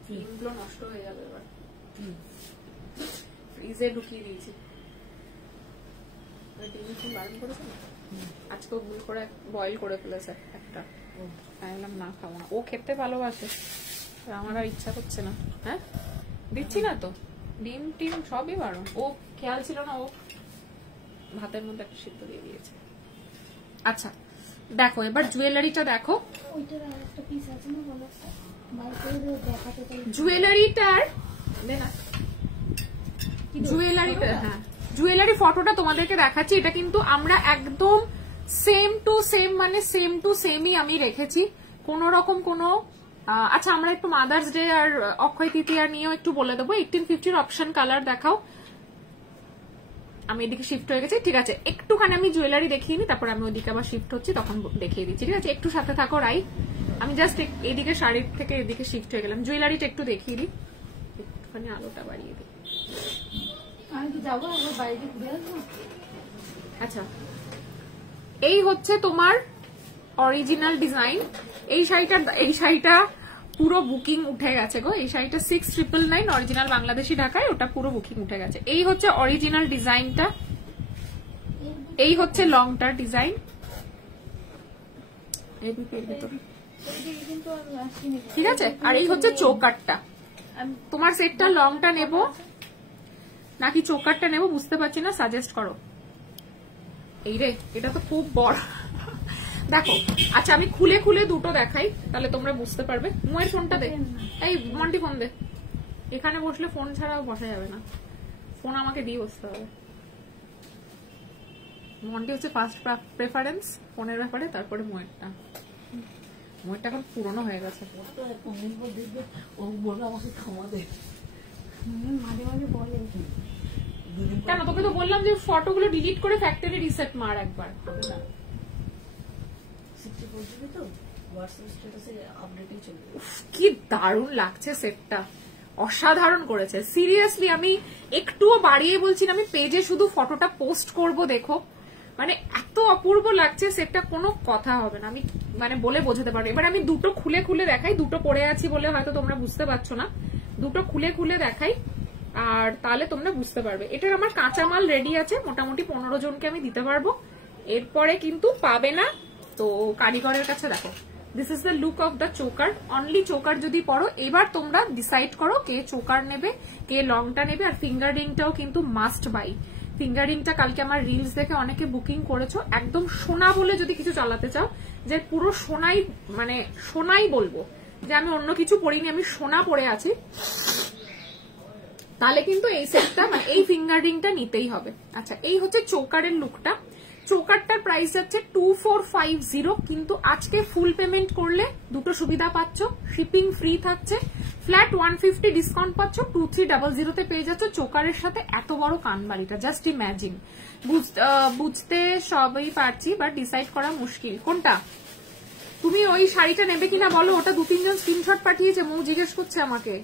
ডিমগুলো নষ্ট হয়ে যাবে এবার, ফ্রিজে ঢুকিয়ে দিয়েছি। ডিম বারণ করেছে না আজকে, ভুল করে বয়েল করে ফেলেছে একটা, আমি বললাম না খাবো না। ও খেতে ভালোবাসে, আমার আর ইচ্ছা করছে না। হ্যাঁ দিচ্ছি না তো, ডিম টিম সবই বারণ। ও খেয়াল ছিল না, ও ভাতের মধ্যে একটা সিদ্ধ দিয়ে দিয়েছে। আচ্ছা দেখো এবার জুয়েলারিটা দেখো, ওইটার আরেকটা পিস আছে না, বলো বাইরে দেখাতে পারি জুয়েলারিটার জুয়েলারিটা, হ্যাঁ জুয়েলারি ফটোটা তোমাদেরকে দেখাচ্ছি। এটা কিন্তু আমরা একদম সেম টু সেম, মানে সেম টু সেমই আমি রেখেছি, কোন রকম কোনো। আচ্ছা আমরা একটু মাদার্স ডে আর অক্ষয় তৃতীয়া নিয়েও একটু বলে দেবো। 1850 অপশন কালার দেখাও, আমি এদিকে শিফট হয়ে গেছি, ঠিক আছে। একটুখানি আমি জুয়েলারি দেখিয়ে নিই, তারপর আমি ওইদিকে আবার শিফট হচ্ছি, তখন দেখিয়ে দিচ্ছি, ঠিক আছে। একটু সাথে থাকো রাই, আমি জাস্ট এদিকে শাড়ির থেকে এদিকে শিফট হয়ে গেলাম। জুয়েলারিটা একটু দেখিয়ে দিই, একটুখানি আলোটা বাড়িয়ে দিই। আমি তো যাবো একবার বাইরে ঘুরে আসবো। আচ্ছা, এই হচ্ছে তোমার অরিজিনাল ডিজাইন। এই শাড়িটা পুরো বুকিং উঠে গেছে গো। এই শাড়িটা 6999 অরিজিনাল বাংলাদেশি ঢাকায়, ওটা পুরো বুকিং উঠে গেছে। এই হচ্ছে অরিজিনাল ডিজাইনটা, এই হচ্ছে লংটার ডিজাইন। ঠিক আছে, আর এই হচ্ছে চৌকাটটা। তোমার সেটটা লংটা নেব নাকি চৌকাটটা নেব বুঝতে পারছি না, সাজেস্ট করো। এই রে, এটা তো খুব বড়। দেখো, আচ্ছা আমি খুলে খুলে দুটো দেখাই, তাহলে তোমরা বুঝতে পারবে। মুয়ের ফোনটা দে, এই মন্টি ফোন দে। এখানে বসলে ফোন ছাড়াও বসা যাবে না, ফোন আমাকে দিয়ে বসতে হবে। মন্টি হচ্ছে ফার্স্ট প্রেফারেন্স ফোনের ব্যাপারে, তারপরে মুয়েরটা। মুয়েরটা এখন পুরনো হয়ে গেছে। ও বললো আমাকে ক্ষমা দে, মাঝে মাঝে বলে। কেন, তোকে তো বললাম যে ফটোগুলো ডিলিট করে ফ্যাক্টরি রিসেট মার একবার। কি দারুণ লাগছে সেটটা, অসাধারণ করেছে সিরিয়াসলি। আমি একটুও বাড়িয়ে বলছি না, আমি পেজে শুধু ফটোটা পোস্ট করব, দেখো মানে এত অপূর্ব লাগছে সেটটা, কোনো কথা হবে না, আমি মানে বলে বোঝাতে পারবো। এবার আমি দুটো খুলে খুলে দেখাই, দুটো পরে আছি বলে হয়তো তোমরা বুঝতে পারছো না, দুটো খুলে খুলে দেখাই আর তাহলে তোমরা বুঝতে পারবে। এটার আমার কাঁচামাল রেডি আছে, মোটামুটি 15 জনকে আমি দিতে পারবো, এরপরে কিন্তু পাবে না। তো কারিগরের কাছে দেখো, this is the look of the choker. Only choker যদি পড়ো, এবার তোমরা ডিসাইড করো কে চোকার নেবে, কে লংটা নেবে। আর ফিঙ্গার রিংটাও কিন্তু মাস্ট বাই। ফিঙ্গার রিংটা কালকে আমার রিলস দেখে অনেকে বুকিং করেছো, একদম সোনা বলে যদি কিছু চালাতে চাও, যে পুরো সোনাই, মানে সোনাই বলবো, যে আমি অন্য কিছু পরিনি, আমি সোনা পরে আছি, তাহলে কিন্তু এই সেটটা মানে এই ফিঙ্গার রিংটা নিতেই হবে। আচ্ছা, এই হচ্ছে চোকারের লুকটা। চোকারটার প্রাইস যাচ্ছে 2450, কিন্তু আজকে ফুল পেমেন্ট করলে দুটো সুবিধা পাচ্ছ, শিপিং ফ্রি থাকছে, ফ্ল্যাট 150 ডিসকাউন্ট পাচ্ছ, 2300 তে পেয়ে যাচ্ছ চোকারের সাথে এত বড় কানবালিটা। Just imagine. বুঝতে সবই পারছি, বাট ডিসাইড করা মুশকিল কোনটা। তুমি ওই শাড়িটা নেবে কিনা বলো, ওটা 2-3 জন স্ক্রিনশট পাঠিয়েছে, মৌ জিজ্ঞেস করছে আমাকে।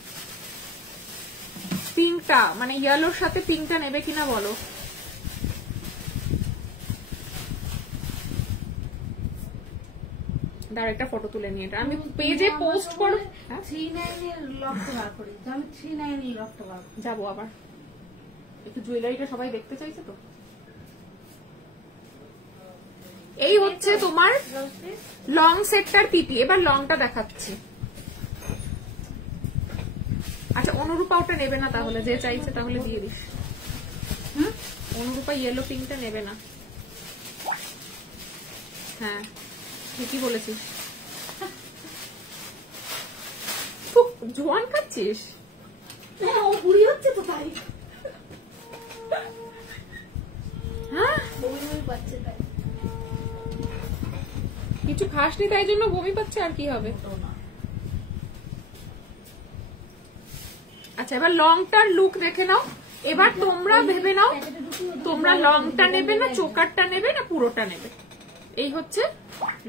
পিঙ্কটা মানে ইয়েলোর সাথে পিঙ্কটা নেবে কিনা বলো। দাঁড়া, একটা ফটো তুলে নিয়ে এটা আমি পেজে পোস্ট করব। 39 এর লকটা বার করি, আমি 39 এর লকটা বার যাবো আবার একটু, জুয়েলারিটা সবাই দেখতে চাইছে তো। এই হচ্ছে তোমার লং সেটটার পিপি। এবার লংটা দেখাচ্ছি। আচ্ছা, অনুরূপা ওটা নেবে না তাহলে, যে চাইছে তাহলে দিয়ে দিস। অনুরূপা ইয়েলো পিঙ্কটা নেবে না। হ্যাঁ ঠিকই বলেছিস। জোয়ান খাচ্ছিস? ও বুড়ি হচ্ছে তো তাই। হ্যাঁ, বমি পাচ্ছে তাই। কিছু খাসনি তাই জন্য বমি পাচ্ছে, আর কি হবে। আচ্ছা, এবার লংটার লুক দেখে নাও। এবার তোমরা ভেবে নাও তোমরা লংটা নেবে না চোকারটা নেবে না পুরোটা নেবে। এই হচ্ছে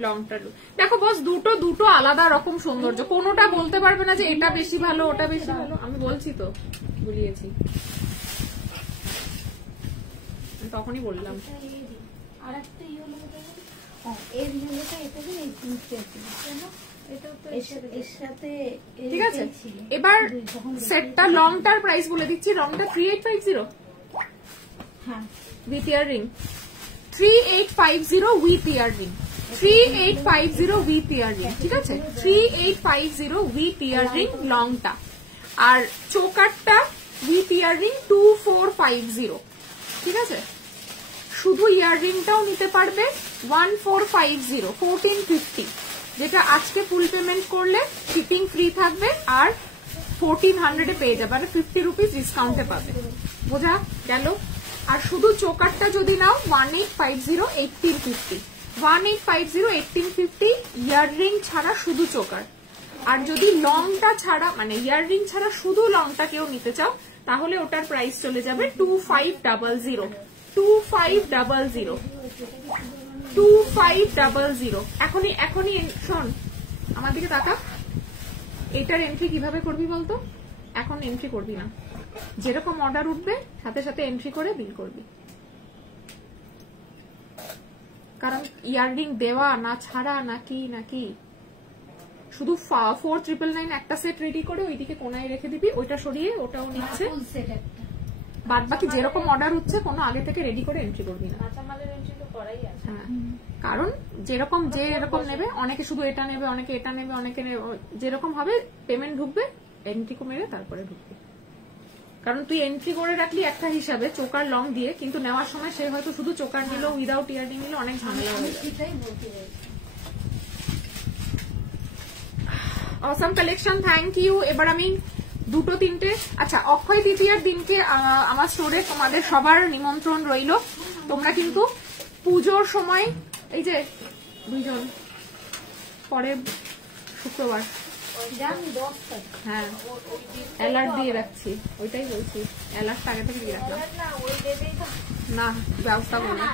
লংটার লুক। দেখো বস, দুটো আলাদা রকম সৌন্দর্য, কোনোটা বলতে পারবে না যে এটা বেশি ভালো ওটা বেশি ভালো। আমি বলছি তো, বলিয়েছি, তখনই বললাম। আর একটা ইয়েলো, এর ইয়েলোটা এটা দিন, এই পিঙ্কটা দিন, এটা তো এর সাথে। ঠিক আছে, এবার সেটটা লংটার প্রাইস বলে দিচ্ছি। লংটা 3850। হ্যাঁ, with earring 3850 with earring 3850 with earring. ঠিক আছে, 3850 উইথ ইয়ার রিং লংটা। আর চোকারটা উইথ ইয়ার রিং 2450। ঠিক আছে, শুধু ইয়ার রিংটাও নিতে পারবে 1450 1450, যেটা আজকে ফুল পেমেন্ট করলে শিপিং ফ্রি থাকবে আর 1400 এ পেয়ে যাবে, মানে 50 রুপিস ডিসকাউন্টে পাবে। বোঝা গেল? আর শুধু চোকারটা যদি নাও 1850 1850 1850 1850 ইয়ার রিং ছাড়া শুধু চোকার। আর যদি লংটা ছাড়া মানে ইয়ার রিং ছাড়া শুধু লংটা কেউ নিতে চাও, তাহলে ওটার প্রাইস চলে যাবে 2500 2500 2500। এখনই শোন, আমার দিকে তাকা। এটার এন্ট্রি কিভাবে করবি বলতো? এখন এন্ট্রি করবি না, যেরকম অর্ডার উঠবে সাথে সাথে এন্ট্রি করে বিল করবি। কারণ ইয়াররিং দেওয়া না ছাড়া নাকি শুধু 4999 একটা সেট রেডি করে ওইদিকে কোনায় রেখে দিবি, ওইটা সরিয়ে ওটাও নিচ্ছে, ফুল সেট একটা। বাদ বাকি যেরকম অর্ডার হচ্ছে কোনো আগে থেকে রেডি করে এন্ট্রি করবি না। কাঁচামালের এন্ট্রি তো করাই আছে। হ্যাঁ, কারণ যেরকম নেবে, অনেকে শুধু এটা নেবে, অনেকে এটা নেবে, অনেকে যেরকম হবে পেমেন্ট ঢুকবে এন্ট্রি মেরে তারপরে ঢুকবে। কারণ তুই এন্ট্রি করে রাখলি একটা হিসাবে চোকার লং দিয়ে, কিন্তু নেওয়ার সময় সে হয়তো শুধু চোকার নিল, উইদাউট ইয়ারিং নিল, অনেক ঝামেলা হয়ে যায়। সেটাই বলতে চাইছি। অসম কালেকশন, থ্যাংক ইউ। এবার আমি 2-3টে, আচ্ছা অক্ষয় তৃতীয়ার দিনকে আমার স্টোরে তোমাদের সবার নিমন্ত্রণ রইল। তোমরা কিন্তু পুজোর সময়, এই যে 2জন পরের শুক্রবার, হ্যাঁ অ্যালার্ট দিয়ে রাখছি, ওইটাই বলছি, অ্যালার্ট আগে থেকে দিয়ে রাখলাম না, ব্যবস্থা করলাম।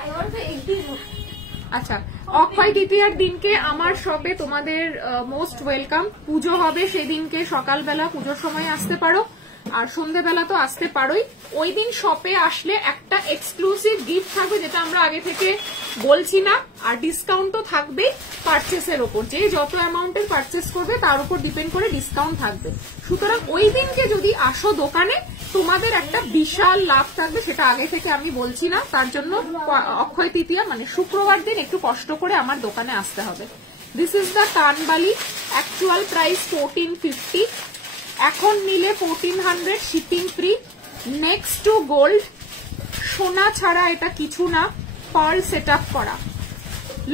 আচ্ছা, অক্ষয় তৃতীয়ার দিনকে আমার শপে তোমাদের মোস্ট ওয়েলকাম। পুজো হবে সেদিনকে সকালবেলা, পুজোর সময় আসতে পারো, আর সন্ধ্যেবেলা তো আসতে পারোই। ওই দিন শপে আসলে একটা এক্সক্লুসিভ গিফট থাকবে, যেটা আমরা আগে থেকে বলছি না, আর ডিসকাউন্ট তো থাকবেই পারচেসের ওপর, যে যত অ্যামাউন্টের পারচেস করবে তার উপর ডিপেন্ড করে ডিসকাউন্ট থাকবে। সুতরাং ওই দিনকে যদি আসো দোকানে, তোমাদের একটা বিশাল লাভ থাকবে, সেটা আগে থেকে আমি বলছি না। তার জন্য অক্ষয় তৃতীয়া মানে শুক্রবার দিন একটু কষ্ট করে আমার দোকানে আসতে হবে। দিস ইজ দ্য কানবালি, অ্যাকচুয়াল প্রাইস 1450, এখন নিলে 1400, shipping free. Next to gold, সোনা ছাড়া এটা কিছু না, পার্ল সেট আপ করা,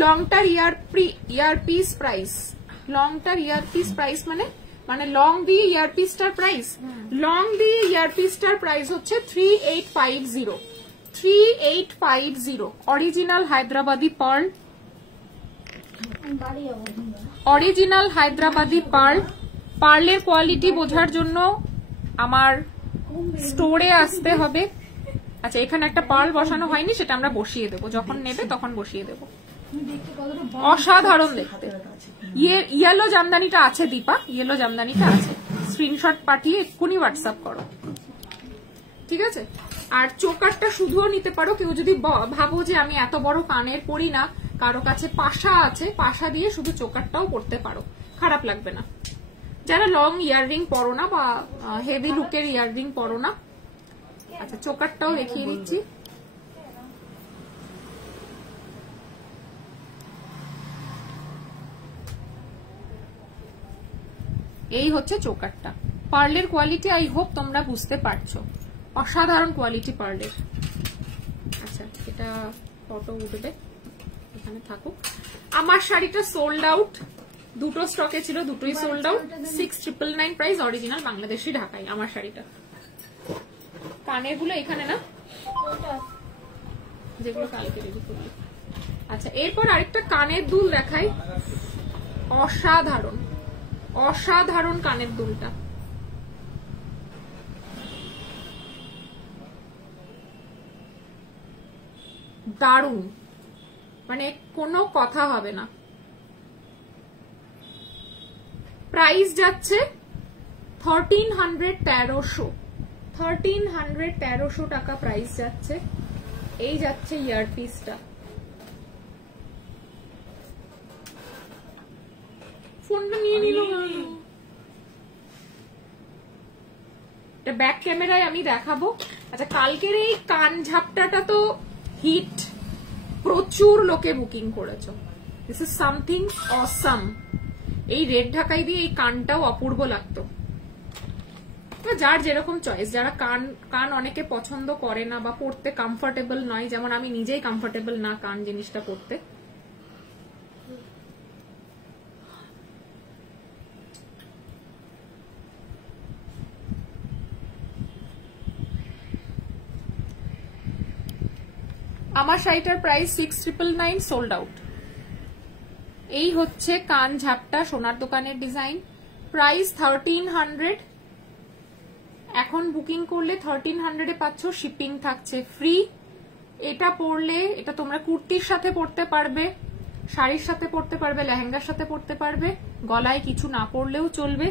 লংটার ইয়ারপিস প্রাইস, লংটার ইয়ারপিস প্রাইস মানে লং দিয়ে ইয়ারপিসটার প্রাইস, লং দিয়ে ইয়ারপিসটার প্রাইস হচ্ছে 3850, original Hyderabadi pearl, original Hyderabadi pearl. পার্লের কোয়ালিটি বোঝার জন্য আমার স্টোরে আসতে হবে। আচ্ছা, এখানে একটা পার্ল বসানো হয়নি, সেটা আমরা বসিয়ে দেবো, যখন নেবে তখন বসিয়ে দেবো। অসাধারণ দেখতে। ইয়েলো জামদানিটা আছে দীপা, ইয়েলো জামদানিটা আছে, স্ক্রিনশট পাঠিয়ে এক্ষুনি হোয়াটসঅ্যাপ করো, ঠিক আছে? আর চোকারটা শুধুও নিতে পারো, কেউ যদি ভাবো যে আমি এত বড় কানের পরি না, কারো কাছে পাশা আছে, পাশা দিয়ে শুধু চোকারটাও পরতে পারো, খারাপ লাগবে না। যারা লং ইয়াররিং পরো না বা হেভি লুকের ইয়াররিং পরো না। আচ্ছা, চোকারটাও দেখিয়ে দিচ্ছি। এই হচ্ছে চোকারটা। পার্লের কোয়ালিটি আই হোপ তোমরা বুঝতে পারছো, অসাধারণ কোয়ালিটি পার্লের। আচ্ছা, এটা ফটো উঠবে, এখানে থাকুক। আমার শাড়িটা সোল্ড আউট, দুটো স্টকে ছিল, দুটোই sold out. 6999 price, original Bangladeshi ঢাকাই আমার শাড়িটা। কানের গুলো এখানে না, যেগুলো কালকে রেডি করলি। আচ্ছা, এরপর আরেকটা কানের দুল দেখাই, অসাধারণ অসাধারণ কানের দুলটা। দারুণ, মানে কোনো কথা হবে না। প্রাইস যাচ্ছে 1300 টাকা প্রাইস যাচ্ছে। এই যাচ্ছে ইয়ারপিসটা, ফোনটা নিয়ে নিল। ব্যাক ক্যামেরায় আমি দেখাবো। আচ্ছা, কালকের এই কান ঝাপটাটা তো হিট, প্রচুর লোকে বুকিং করেছো। This is something awesome. এই রেড ঢাকাই দিয়ে এই কানটাও অপূর্ব লাগতো। যার যেরকম চয়েস, যারা কান অনেকে পছন্দ করে না বা পড়তে কমফোর্টেবল নয়, যেমন আমি নিজেই কমফোর্টেবল না কান জিনিসটা পড়তে। আমার শাড়িটার প্রাইস 6999, সোল্ড আউট। এই হচ্ছে কান ঝাপটা, সোনার দোকানের ডিজাইন, প্রাইস 1300। এখন বুকিং করলে 1300 এ পাচ্ছ, শিপিং থাকছে ফ্রি। এটা পরলে, এটা তোমরা কুর্তির সাথে পরতে পারবে, শাড়ির সাথে পরতে পারবে, লেহেঙ্গার সাথে পরতে পারবে, গলায় কিছু না পরলেও চলবে।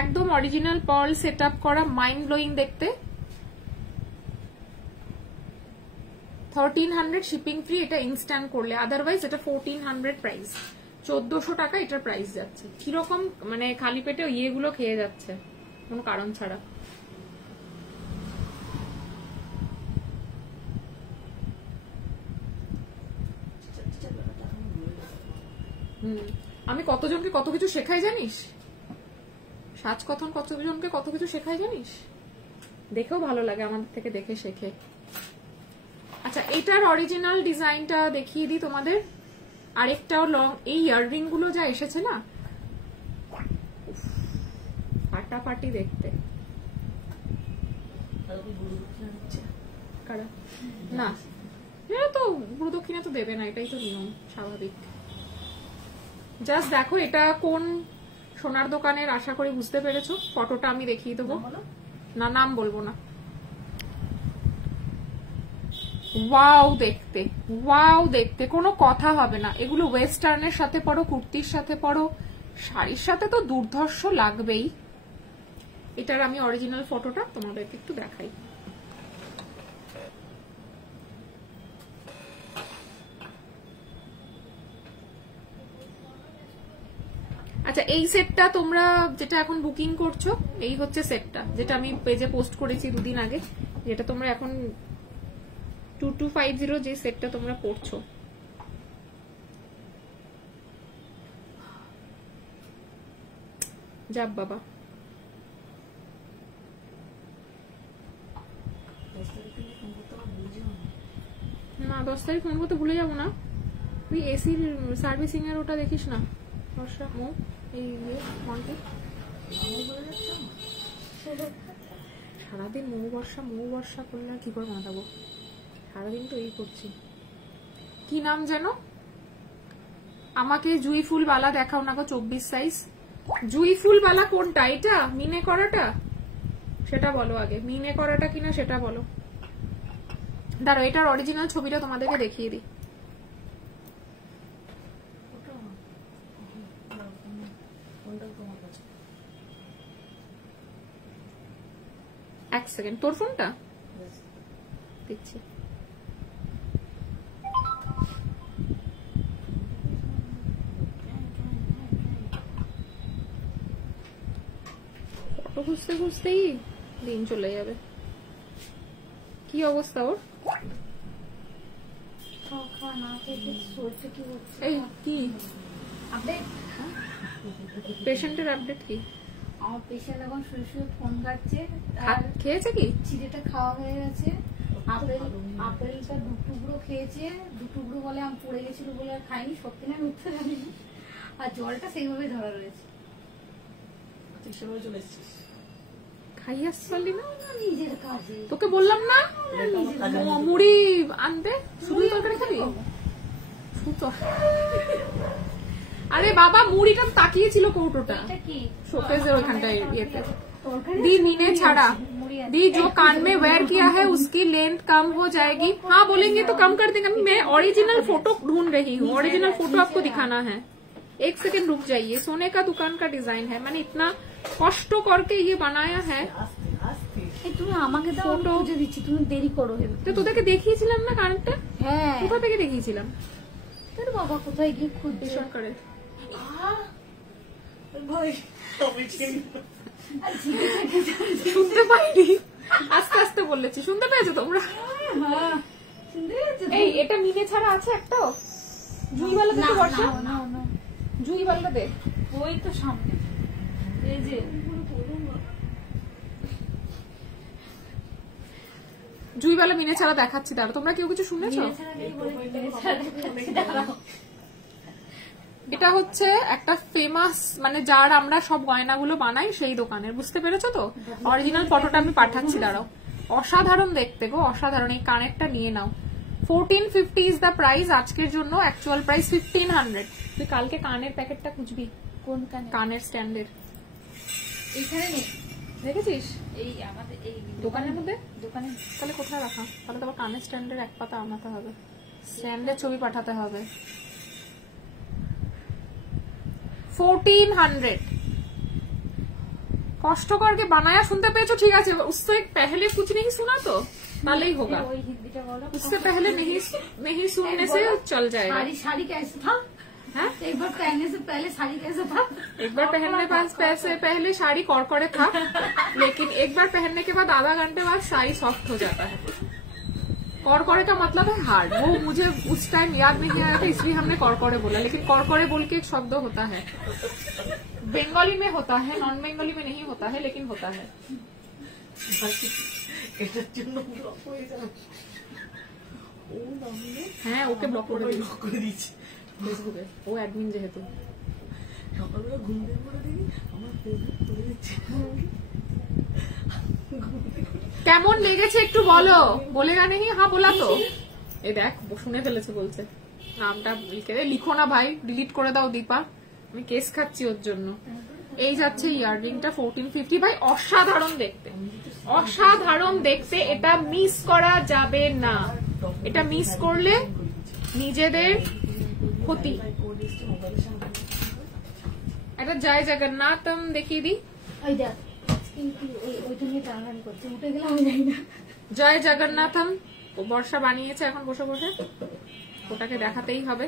একদম অরিজিনাল পার্ল সেট আপ করা, মাইন্ড ব্লোয়িং দেখতে। 1300 শিপিং ফ্রি, এটা ইনস্ট্যান্ট করলে, আদারওয়াইজ এটা 1400 প্রাইস, 1400 টাকা এটার প্রাইস যাচ্ছে। কিরকম মানে খালি পেটে ইয়েগুলো খেয়ে যাচ্ছে কোনো কারণ ছাড়া। আমি কতজনকে কত কিছু শেখাই জানিস, সাজ কথন কতজনকে কত কিছু শেখাই জানিস, দেখেও ভালো লাগে আমাদের থেকে দেখে শেখে। আচ্ছা, এটার অরিজিনাল ডিজাইনটা দেখিয়ে দিই তোমাদের। আরেকটাও লং, এই ইয়াররিং গুলো যা এসেছে না ফাটাফাটি দেখতে। কারা না, এরা তো গুরুদক্ষিণা তো দেবে না, এটাই তো নিয়ম স্বাভাবিক। জাস্ট দেখো এটা কোন সোনার দোকানের, আশা করি বুঝতে পেরেছো। ফটোটা আমি দেখিয়ে দেবো, না নাম বলবো না। ওয়াও দেখতে, ওয়াও দেখতে, কোনো কথা হবে না। এগুলো ওয়েস্টার্নের সাথে পরো, কুর্তির সাথে পরো, শাড়ির সাথে তো দুর্ধর্ষ লাগবেই। এটার আমি অরিজিনাল ফটোটা তোমাদেরকে একটু দেখাই। আচ্ছা, এই সেটটা তোমরা যেটা এখন বুকিং করছো, এই হচ্ছে সেটটা যেটা আমি পেজে পোস্ট করেছি দুদিন আগে, যেটা তোমরা এখন 2250 যে সেটটা তোমরা পড়ছো। যাব বাবা, না 10 তারিখ ফোন করতে ভুলে যাবো না। তুই এসির সার্ভিসিং এর ওটা দেখিস না বর্ষা, মৌ এই ফোনটি সারাদিন মৌ বর্ষা করলে আর কি করে মাতাবো, সারাদিন তো এই করছি। কি নাম যেন, আমাকে জুই ফুল বালা দেখাও না গো, 24 সাইজ। জুই ফুল বালা কোনটা, এটা মিনে করাটা, সেটা বলো আগে, মিনে করাটা কিনা সেটা বলো। দাঁড়ো, এটার অরিজিনাল ছবিটা তোমাদেরকে দেখিয়ে দিই। এক সেকেন্ড, তোর ফোনটা দিচ্ছি। ফটো খুঁজতে খুঁজতেই দিন চলে যাবে। কি অবস্থা ওর? এই কি আপডেট, পেশেন্টের আপডেট কি? আমার পেশেন্ট এখন শুয়ে শুয়ে ফোন কাটছে। ভাত খেয়েছে কি? চিড়েটা খাওয়া হয়ে গেছে। আপেলটা 2 টুকরো খেয়েছে, 2 টুকরো বলে আমি পড়ে গেছিল বলে আর খাইনি, সত্যি না মিথ্যে জানি না। আর জলটা সেইভাবে ধরা রয়েছে। খাই আসলি না নিজের কাজে, তোকে বললাম না মুড়ি আনতে, শুধু তরকারি খাবি? আরে বাবা, মুড়িটা তাকিয়েছিল কৌটোটা শোকেজের ওইখানটায় ইয়েতে। दी मीने छाड़ा, दी जो कान में वेयर किया है उसकी लेंथ कम हो जाएगी। हाँ बोलेंगे तो कम कर देंगे। मैं ओरिजिनल फोटो ढूंढ रही हूँ, ओरिजिनल फोटो आपको दिखाना है। एक सेकंड रुक जाइए। सोने का दुकान का डिजाइन है, मैंने इतना कष्ट करके ये बनाया है। তুমি আমাকে তো ফটো খুঁজে দিচ্ছি, তুমি দেরি করো। তো তোদেরকে দেখিয়েছিলাম না কানেরটা? হ্যাঁ, কোথা থেকে দেখিয়েছিলাম? তোর বাবা কোথায় গিয়ে খুঁজছে সরকারে। শুনতে পাইনি, আস্তে আস্তে বলেছি, শুনতে পেয়েছো তোমরা? এই এটা মিনে ছাড়া আছে একটা জুইওয়ালা দে, বর্ষা জুইওয়ালা দে, ওই তো সামনে এই যে জুইওয়ালা মিনে ছাড়া দেখাচ্ছি। দাঁড়া, তোমরা কেউ কিছু শুনেছো? এটা হচ্ছে একটা ফেমাস, মানে যার আমরা সব গয়নাগুলো বানাই সেই দোকানের, বুঝতে পেরেছো তো? অরিজিনাল ফটোটা আমি পাঠাচ্ছি, দাঁড়াও। অসাধারণ দেখতে গো, অসাধারণ। এই কানেরটা নিয়ে নাও। 1450 ইজ দ্য প্রাইস আজকের জন্য, অ্যাকচুয়াল প্রাইস 1500। তুই কালকে কানের প্যাকেটটা খুঁজবি, কোন কানে? কানের স্ট্যান্ডের। এইখানে নেই, দেখেছিস এই আমাদের এই দোকানের মধ্যে? দোকানে। তাহলে কোথায় রাখা? তাহলে তো আবার কানের স্ট্যান্ডের এক পাতা আনাতে হবে, স্ট্যান্ডের ছবি পাঠাতে হবে। 1400 कष्ट करके बनाया सुनते पेয়েছো ठीक है, उससे पहले कुछ नहीं सुना तो भले ही होगा, उससे पहले नहीं सुनने से चल जाएगा। साड़ी कैसे था? एक बार पहनने से पहले साड़ी कैसे था? एक बार पहनने से पहले साड़ी कड़कड़े था, लेकिन एक बार पहनने के बाद आधा घंटे बाद साड़ी सॉफ्ट हो जाता है। कड़कड़े का मतलब है हार्ड, वो मुझे उस टाइम याद नहीं आया था इसलिए हमने कड़कड़े बोला, लेकिन कड़कड़े बोल के एक शब्द होता है, बंगाली में होता है, नॉन बंगाली में नहीं होता है, लेकिन होता है। হ্যাঁ ওকে ব্লক করে দিয়েছি ফেসবুকে, ও অ্যাডমিন যেহেতু। সকালবেলা ঘুম থেকে পড়ে দেখি আমার ফেসবুক খুলে দিচ্ছে। কেমন লেগেছে একটু বলো, বলেগা নেই? হ্যাঁ বলা তো, এই দেখ শুনে ফেলেছে বলছে, নামটা লিখো না ভাই, ডিলিট করে দাও দীপা, আমি কেস খাচ্ছি ওর জন্য। এই যাচ্ছে ইয়াররিংটা 1450 ভাই, অসাধারণ দেখতে, অসাধারণ দেখতে, এটা মিস করা যাবে না, এটা মিস করলে নিজেদের ক্ষতি। এটা জয় জগন্নাথম দেখিয়ে দিই, জয় জগন্নাথম বর্ষা বানিয়েছে এখন বসে বসে, ওটাকে দেখাতেই হবে।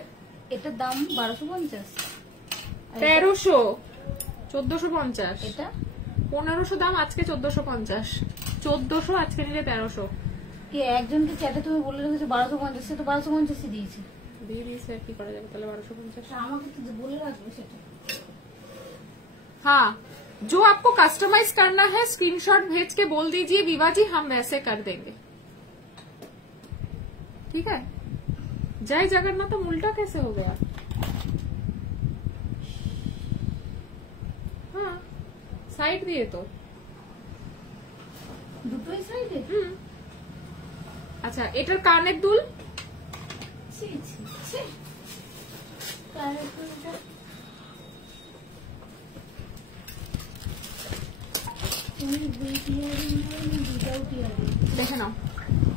এটার দাম 1250, 1300, 1450, এটা 1500 দাম, আজকে 1450, 1400 আজকে নিলে 1300। কি একজনকে চ্যাটে তুমি বলে রেখেছো 1250, সে তো 1250 দিয়েছে, দিয়ে দিয়েছে, কি করা যাবে তাহলে 1250। আমাকে তো বলে রাখবে সেটা। हाँ, जो आपको कस्टमाइज करना है स्क्रीनशॉट भेज के बोल दीजिए विवा जी, हम वैसे कर देंगे, ठीक है। जय जगन्नाथ उल्टा कैसे हो गया? हाँ साइड दिए तो দুটোই সাইডে। আচ্ছা, এটার কানের দুল দেখে নাও,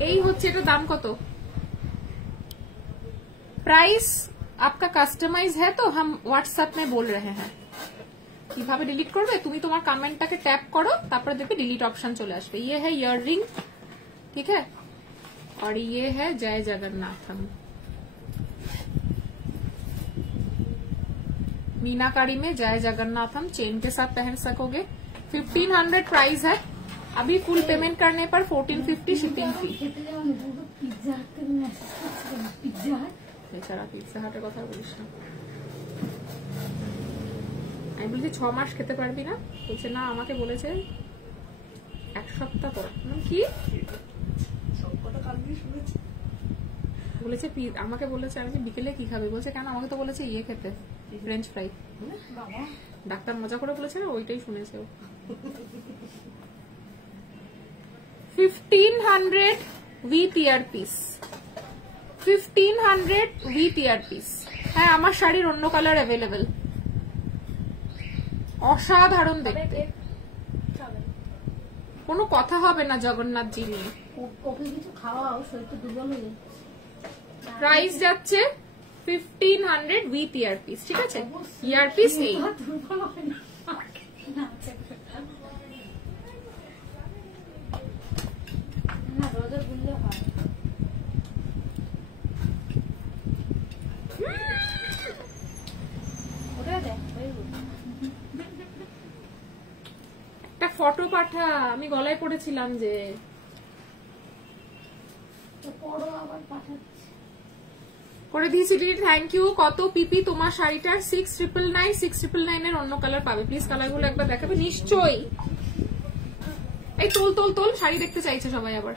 এই হচ্ছে, এটা দাম কত? प्राइस आपका कस्टमाइज है तो हम व्हाट्सएप में बोल रहे हैं। কিভাবে ডিলিট করবে? তুমি তোমার কমেন্টটাকে ট্যাপ করো, তারপরে দেখবে ডিলিট অপশন চলে আসবে। ये है ইয়াররিং, ठीक है, और ये है जय जगन्नाथम, मीनाकारी में जय जगन्नाथम चेन के साथ पहन सकोगे। 1500 प्राइस है, अभी फुल पेमेंट करने पर 1450 शिपिंग फी। এছাড়া পিৎজা হাটের কথা বলিস না, আমি বলছি 6 মাস খেতে পারবি না, বলছে না আমাকে বলেছে 1 সপ্তাহ পর। কি বলেছে? আমাকে বলেছে, আমি বিকেলে কি খাবে বলছে, কেন আমাকে তো বলেছে ইয়ে খেতে, ফ্রেঞ্চ ফ্রাই। ডাক্তার মজা করে বলেছে না, ওইটাই শুনেছে ও। 1500 উইথ ইয়ারপিস, 1500 উইথ ইয়ারপিস। হ্যাঁ, আমার শাড়ির অন্য কালার অ্যাভেলেবেল, অসাধারণ দেখতে, কোনো কথা হবে না জগন্নাথ জি নিয়ে। ওকে কিছু খাওয়াও, শরীর তো দুর্বল হয়ে যাচ্ছে। প্রাইস যাচ্ছে 1500 উইথ ইয়ারপিস, ঠিক আছে। ইয়ারপিস এই দুর্বল হয় না, না রোজা বললে হয়। একটা ফটো পাঠা, আমি গলায় পড়েছিলাম যে, করে দিয়েছি ডিলিট। Thank you. কত পিপি তোমার শাড়িটার? 6999, 6999 এর অন্য কালার পাবে। প্লিজ কালারগুলো একবার দেখাবে নিশ্চয়ই। এই তোল তোল তোল, শাড়ি দেখতে চাইছে সবাই আবার।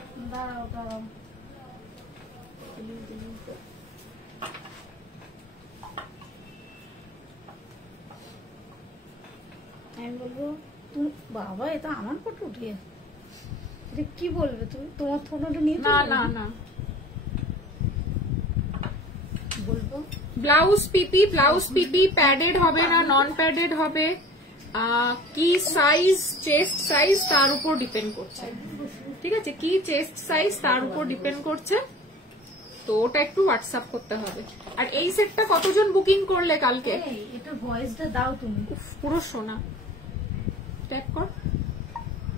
আমি বলবো তুমি, বাবা এটা আমার ফটো উঠিয়ে, এটা কি বলবে তুমি? তোমার ফটোটা নিয়ে না না না বলবো। ব্লাউজ পিপি, ব্লাউজ পিপি প্যাডেড হবে না নন প্যাডেড হবে, কি সাইজ, চেস্ট সাইজ তার উপর ডিপেন্ড করছে, ঠিক আছে। কি চেস্ট সাইজ তার উপর ডিপেন্ড করছে, তো ওটা একটু হোয়াটসঅ্যাপ করতে হবে। আর এই সেটটা কতজন বুকিং করলে কালকে? এটা ভয়েসটা দাও তুমি, পুরো শোনা, ট্যাপ কর।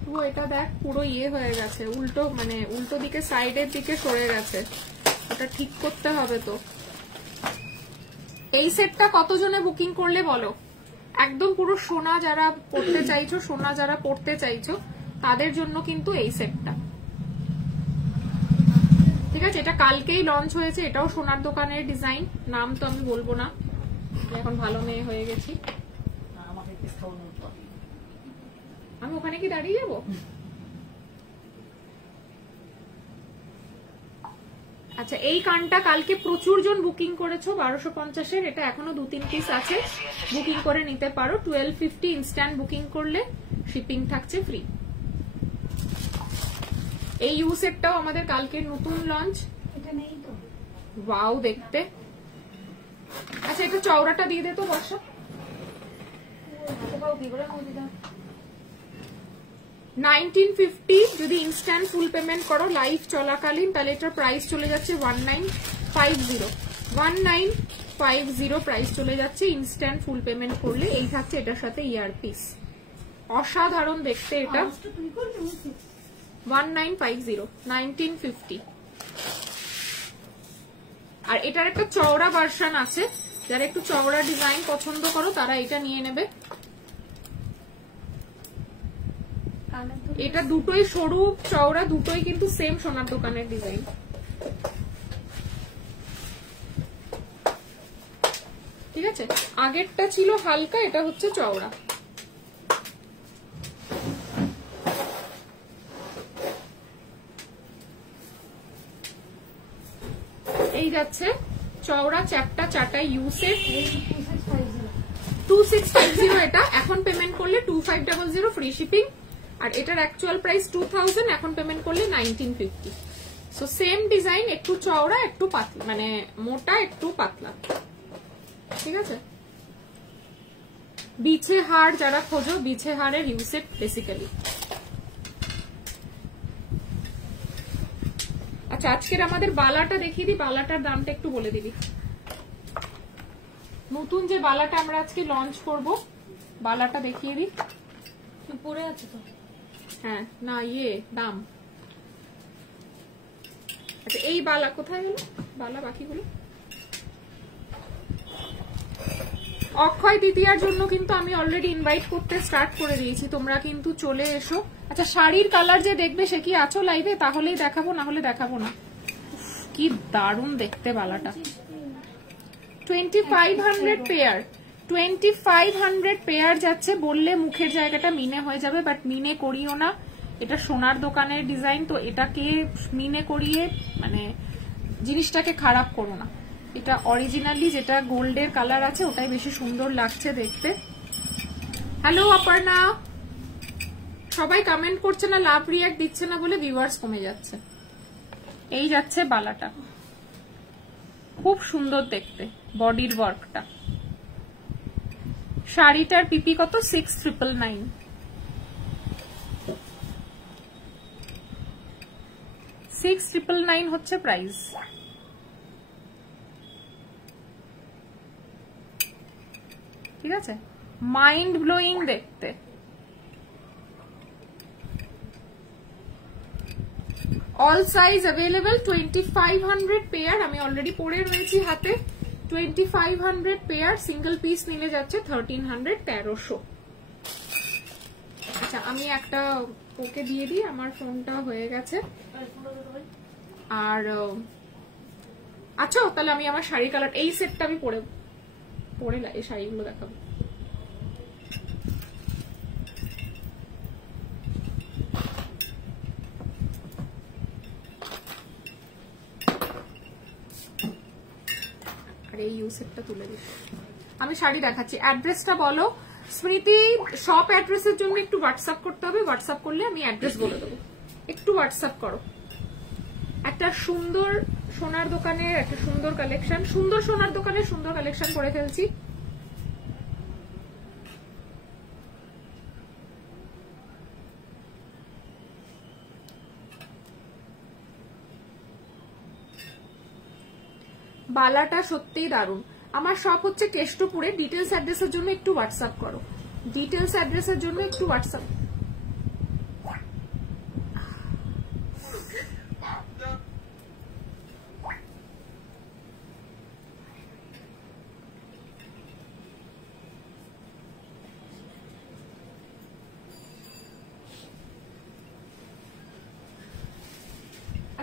দেখবো। এটা দেখ পুরো ইয়ে হয়ে গেছে, উল্টো মানে উল্টো দিকে সাইডের দিকে সরে গেছে, ওটা ঠিক করতে হবে। তো এই সেটটা কতজনে বুকিং করলে বলো? একদম পুরো সোনা যারা পড়তে চাইছো, সোনা যারা পড়তে চাইছো তাদের জন্য কিন্তু এই সেটটা, ঠিক আছে? এটা কালকেই লঞ্চ হয়েছে, এটাও সোনার দোকানের ডিজাইন, নাম তো আমি বলবো না, এখন ভালো মেয়ে হয়ে গেছি। আমি ওখানে কি দাঁড়িয়ে যাবো? আচ্ছা, এই কানটা কালকে প্রচুর জন বুকিং করেছো 1250-এর, এটা এখনো 2-3 পিস আছে, বুকিং করে নিতে পারো। 1250 ইনস্ট্যান্ট বুকিং করলে শিপিং থাকছে ফ্রি। এই ইউ সেটটাও আমাদের কালকের নতুন লঞ্চ। এটা নেই তো, ওয়াও দেখতে। আচ্ছা, এটা চওড়াটা দিয়ে দে তো বর্ষা। 1950 যদি ইনস্ট্যান্ট ফুল পেমেন্ট করো লাইভ চলাকালীন, তাহলে এটার প্রাইস চলে যাচ্ছে 1950 প্রাইস চলে যাচ্ছে ইনস্ট্যান্ট ফুল পেমেন্ট করলে। এই থাকছে এটার সাথে ইয়ারপিস, অসাধারণ দেখতে এটা। 1950 আর এটার একটা চওড়া ভার্সন আছে, যারা একটু চওড়া ডিজাইন পছন্দ করো তারা এটা নিয়ে নেবে। এটা দুটোই সরু চওড়া, দুটোই কিন্তু সেম সোনার দোকানের ডিজাইন। ঠিক আছে, আগেরটা ছিল হালকা, এটা হচ্ছে চওড়া। এই যাচ্ছে চওড়া চ্যাপটা চাটাই ইউসেট 2650, এটা এখন পেমেন্ট করলে 2500 ফ্রি শিপিং। আর এটার অ্যাকচুয়াল প্রাইস 2000, এখন পেমেন্ট করলে 1950। সো সেম ডিজাইন, একটু চওড়া একটু পাতলা, মানে মোটা একটু পাতলা। ঠিক আছে, বিছে হাড় যারা খোঁজো, বিছে হাড়ের ইউসেট বেসিক্যালি। আচ্ছা, আজকের আমাদের বালাটা দেখিয়ে দিই, বালাটার দামটা একটু বলে দিবি। নতুন যে বালাটা আমরা আজকে লঞ্চ করব, বালাটা দেখিয়ে দিই। পরে আছে তো? হ্যাঁ, না ইয়ে দাম। আচ্ছা, এই বালা কোথায় গেল? বালা বাকিগুলো অক্ষয় তৃতীয়ার জন্য কিন্তু আমি অলরেডি ইনভাইট করতে স্টার্ট করে দিয়েছি, তোমরা কিন্তু চলে এসো। আচ্ছা, শাড়ির কালার যে দেখবে সে কি আছো লাইভে? তাহলেই দেখাবো, না হলে দেখাবো না। কি দারুণ দেখতে বালাটা। 2500 পেয়ার, 2500 পেয়ার যাচ্ছে। বললে মুখের জায়গাটা মিনে হয়ে যাবে, বাট মিনে করিও না, এটা সোনার দোকানের ডিজাইন, তো এটাকে মিনে করিয়ে মানে জিনিসটাকে খারাপ করো না। এটা অরিজিনালি যেটা গোল্ডের কালার আছে ওটাই বেশি সুন্দর লাগছে দেখতে। হ্যালো অপর্ণা, সবাই কমেন্ট করছে না, লাভ রিয়াক্ট দিচ্ছে না বলে ভিউয়ার্স কমে যাচ্ছে। এই যাচ্ছে বালাটা, খুব সুন্দর দেখতে বডির ওয়ার্কটা। শাড়িটার পিপি কত? 6999। 6999 হচ্ছে প্রাইস। ঠিক আছে, মাইন্ড ব্লোয়িং দেখতে। All size available. 2500 পেয়ার আমি অলরেডি পরে রয়েছি হাতে। 2500 পেয়ার, সিঙ্গেল পিস নিলে যাচ্ছে 1300, 1300। আচ্ছা, আমি একটা ওকে দিয়ে দিই, আমার ফোনটা হয়ে গেছে। আর আচ্ছা, তাহলে আমি আমার শাড়ি কালার, এই সেটটা আমি পরে এই শাড়িগুলো দেখাবো। আর এই ইউ সেটটা তুলে দিই, আমি শাড়ি দেখাচ্ছি। অ্যাড্রেসটা বলো স্মৃতি। শপ অ্যাড্রেসের জন্য একটু হোয়াটসঅ্যাপ করতে হবে, হোয়াটসঅ্যাপ করলে আমি অ্যাড্রেস বলে দেবো। একটু হোয়াটসঅ্যাপ করো। একটা সুন্দর সোনার দোকানের একটা সুন্দর কালেকশন, সুন্দর সোনার দোকানের সুন্দর কালেকশন করে ফেলছি। বালাটা সত্যিই দারুণ। আমার শপ হচ্ছে কেষ্টপুরে। ডিটেলস অ্যাড্রেসের জন্য একটু হোয়াটসঅ্যাপ করো, ডিটেলস অ্যাড্রেসের জন্য একটু হোয়াটসঅ্যাপ।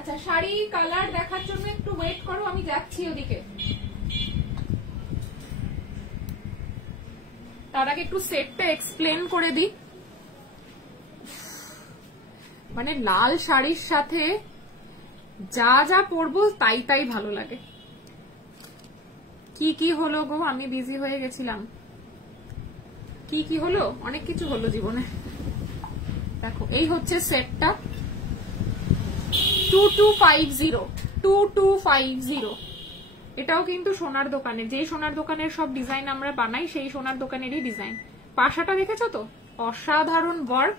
আচ্ছা শাড়ি কালার দেখার জন্য একটু ওয়েট করো, আমি যাচ্ছি ওদিকে। তার আগে একটু সেটটা এক্সপ্লেন করে দিই। মানে লাল শাড়ির সাথে যা যা পরবো তাই তাই ভালো লাগে। কি কি হলো গো, আমি বিজি হয়ে গেছিলাম। কি কি হলো, অনেক কিছু হলো জীবনে। দেখো এই হচ্ছে সেটটা 2250। এটাও কিন্তু সোনার দোকানের, যে সোনার দোকানের সব ডিজাইন আমরা বানাই সেই সোনার দোকানেরই ডিজাইন। পাশাটা দেখেছো তো, অসাধারণ ওয়ার্ক,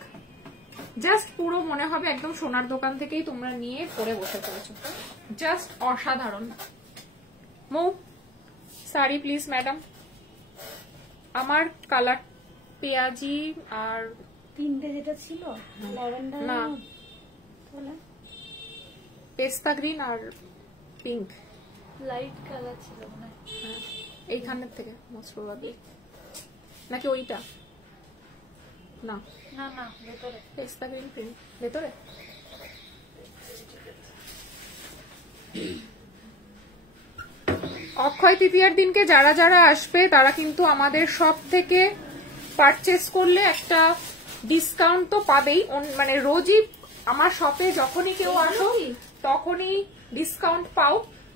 জাস্ট পুরো মনে হবে একদম সোনার দোকান থেকেই তোমরা নিয়ে পরে বসে পড়েছো, জাস্ট অসাধারণ। মৌ শাড়ি প্লিজ ম্যাডাম। আমার কালার পেঁয়াজি আর তিনটে যেটা ছিল ল্যাভেন্ডার না পেস্তা গ্রিন আর পিঙ্ক, লাইট কালার ছিল মনে হয়। হ্যাঁ এইখানের থেকে মোস্ট প্রবাবলি, নাকি ওইটা? না না না ভেতরে পেস্তা গ্রিন পিঙ্ক ভেতরে। অক্ষয় তৃতীয়ার দিনকে যারা যারা আসবে তারা কিন্তু আমাদের শপ থেকে পারচেস করলে একটা ডিসকাউন্ট তো পাবেই। মানে রোজই আমার শপে যখনই কেউ আসো তখনই ডিসকাউন্ট পাও,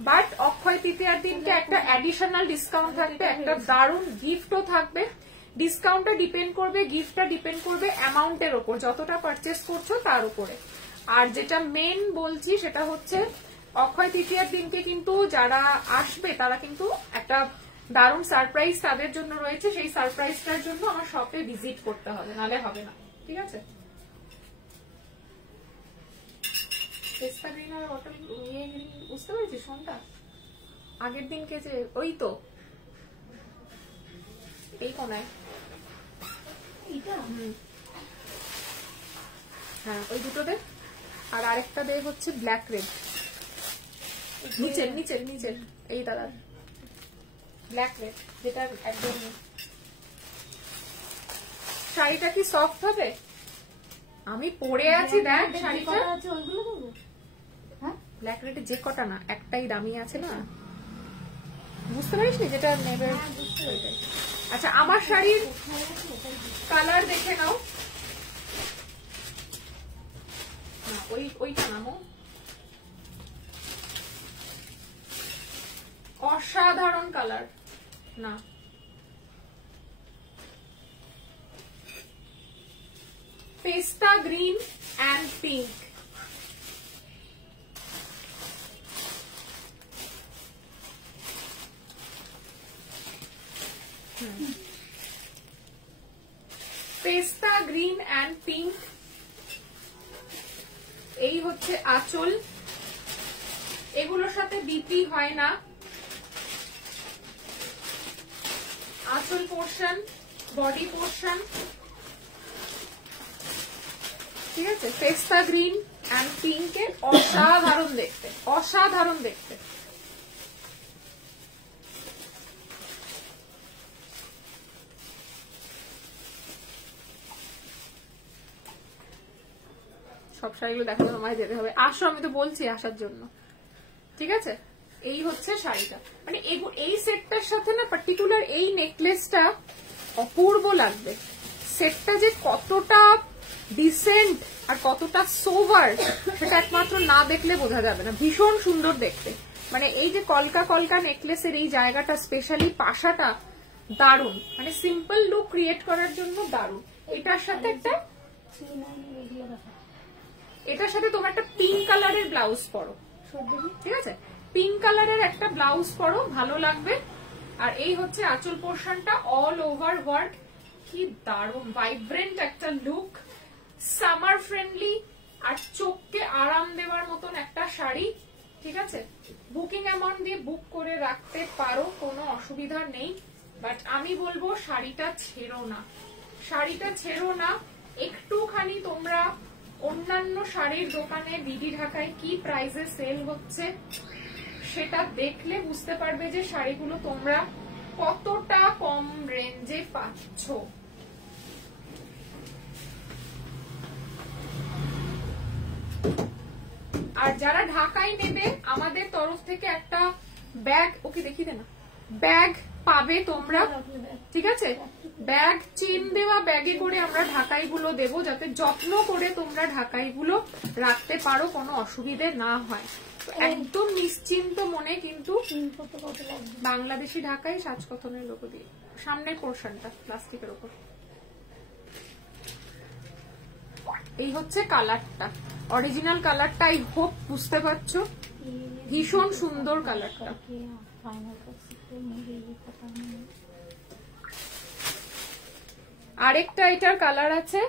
বাট অক্ষয় তৃতীয়ার দিনকে একটা অ্যাডিশনাল ডিসকাউন্ট থাকবে, একটা দারুণ গিফটও থাকবে। ডিসকাউন্টটা ডিপেন্ড করবে, গিফটটা ডিপেন্ড করবে অ্যামাউন্টের ওপর, যতটা পারচেস করছো তার উপরে। আর যেটা মেন বলছি সেটা হচ্ছে অক্ষয় তৃতীয়ার দিনকে কিন্তু যারা আসবে তারা কিন্তু একটা দারুণ সারপ্রাইজ তাদের জন্য রয়েছে। সেই সারপ্রাইজটার জন্য আমার শপে ভিজিট করতে হবে, নালে হবে না, ঠিক আছে? পেস্তা গ্রিন আর বটল ইয়ে গ্রিন বুঝতে পেরেছিস কোনটা? আগের দিনকে যে ওই তো এই কোনায় এটা হ্যাঁ ওই দুটো দে, আর আরেকটা দে হচ্ছে ব্ল্যাক রেড, নিচের নিচের নিচের এই দাদা ব্ল্যাক রেড, যেটা একদম। শাড়িটা কি সফট হবে? আমি পরে আছি দেখ শাড়িটা, আছে ওইগুলো দেবো। হ্যাঁ ব্ল্যাক রেডে যে কটা না একটাই দামি আছে না, বুঝতে পারিস নি যেটা নেবে। আচ্ছা আমার শাড়ির কালার দেখে নাও, ওইটা নামো, অসাধারণ কালার না, পেস্তা গ্রিন অ্যান্ড পিঙ্ক। পেস্তা গ্রিন অ্যান্ড পিঙ্ক, এই হচ্ছে আঁচল। এগুলোর সাথে বিপি হয় না, আঁচল পোর্শন, বডি পোর্শন, ঠিক আছে? পেস্তা গ্রিন অ্যান্ড পিঙ্কে অসাধারণ দেখতে, অসাধারণ দেখতে। সব শাড়িগুলো দেখাতে তোমায় যেতে হবে, আসো, আমি তো বলছি আসার জন্য, ঠিক আছে? এই হচ্ছে শাড়িটা, মানে এই সেটটার সাথে না পার্টিকুলার এই নেকলেসটা অপূর্ব লাগবে। সেটটা যে কতটা ডিসেন্ট আর কতটা সোভার সেটা একমাত্র না দেখলে বোঝা যাবে না, ভীষণ সুন্দর দেখতে। মানে এই যে কলকা কলকা নেকলেসের এই জায়গাটা, স্পেশালি পাশাটা দারুণ, মানে সিম্পল লুক ক্রিয়েট করার জন্য দারুণ। এটার সাথে একটা, এটার সাথে তোমার একটা পিঙ্ক কালারের ব্লাউজ পরো, ঠিক আছে? পিঙ্ক কালারের একটা ব্লাউজ পরো, ভালো লাগবে। আর এই হচ্ছে আঁচল পোর্শনটা, অল ওভার ওয়ার্ক, কি দারুণ ভাইব্রেন্ট একটা লুক, সামার ফ্রেন্ডলি আর চোখকে আরাম দেওয়ার মতন একটা শাড়ি, ঠিক আছে? বুকিং অ্যামাউন্ট দিয়ে বুক করে রাখতে পারো, কোনো অসুবিধা নেই। বাট আমি বলবো শাড়িটা ছেড়ো না, শাড়িটা ছেড়ো না। একটুখানি তোমরা অন্যান্য শাড়ির দোকানে বিডি ঢাকায় কি প্রাইসে সেল হচ্ছে সেটা দেখলে বুঝতে পারবে যে শাড়িগুলো তোমরা কতটা কম রেঞ্জে পাচ্ছ। আর যারা ঢাকায় নেবে আমাদের তরফ থেকে একটা ব্যাগ, ওকে দেখিয়ে দে না, ব্যাগ পাবে তোমরা, ঠিক আছে? ব্যাগ চেন দেওয়া ব্যাগে করে আমরা ঢাকাই গুলো দেবো, যাতে যত্ন করে তোমরা ঢাকাই গুলো রাখতে পারো, কোনো অসুবিধে না হয়। একদম নিশ্চিন্ত মনে কিন্তু বাংলাদেশি ঢাকাই সাজকথনের লোগো দিয়ে, সামনের পোর্শনটা প্লাস্টিকের উপর। এই হচ্ছে কালারটা, অরিজিনাল কালারটা। আই হোপ বুঝতে পারছো, ভীষণ সুন্দর কালারটা। আরেকটা এটার কালার আছে,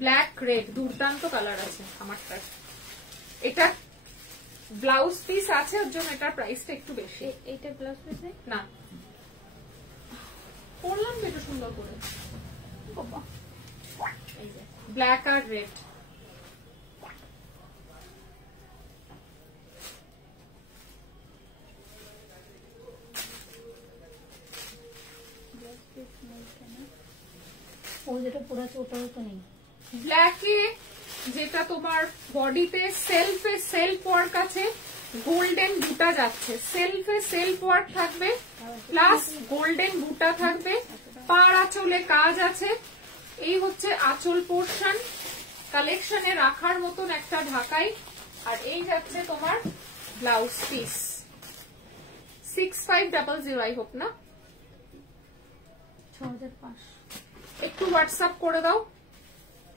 ব্ল্যাক রেড, দুর্দান্ত কালার আছে আমারটা। এটা ব্লাউজ পিস আছে, ওর জন্য এটার প্রাইসটা একটু বেশি। এইটা ব্লাউজ পিস না, পরলাম একটু সুন্দর করে, ব্ল্যাক আর রেড। যেটা পড়াচ্ছে ওটাও তো নেই। ব্ল্যাকে যেটা তোমার বডিতে সেলফে সেলফ ওয়ার্ক আছে, গোল্ডেন বুটা যাচ্ছে, সেলফে সেলফ ওয়ার্ক থাকবে, প্লাস গোল্ডেন বুটা থাকবে, পার আঁচলে কাজ আছে। এই হচ্ছে আঁচল পোর্শন, কালেকশনে রাখার মতন একটা ঢাকাই। আর এই যাচ্ছে তোমার ব্লাউজ পিস। 6500 আই হোপ না, 6500 একটু হোয়াটসঅ্যাপ করে দাও।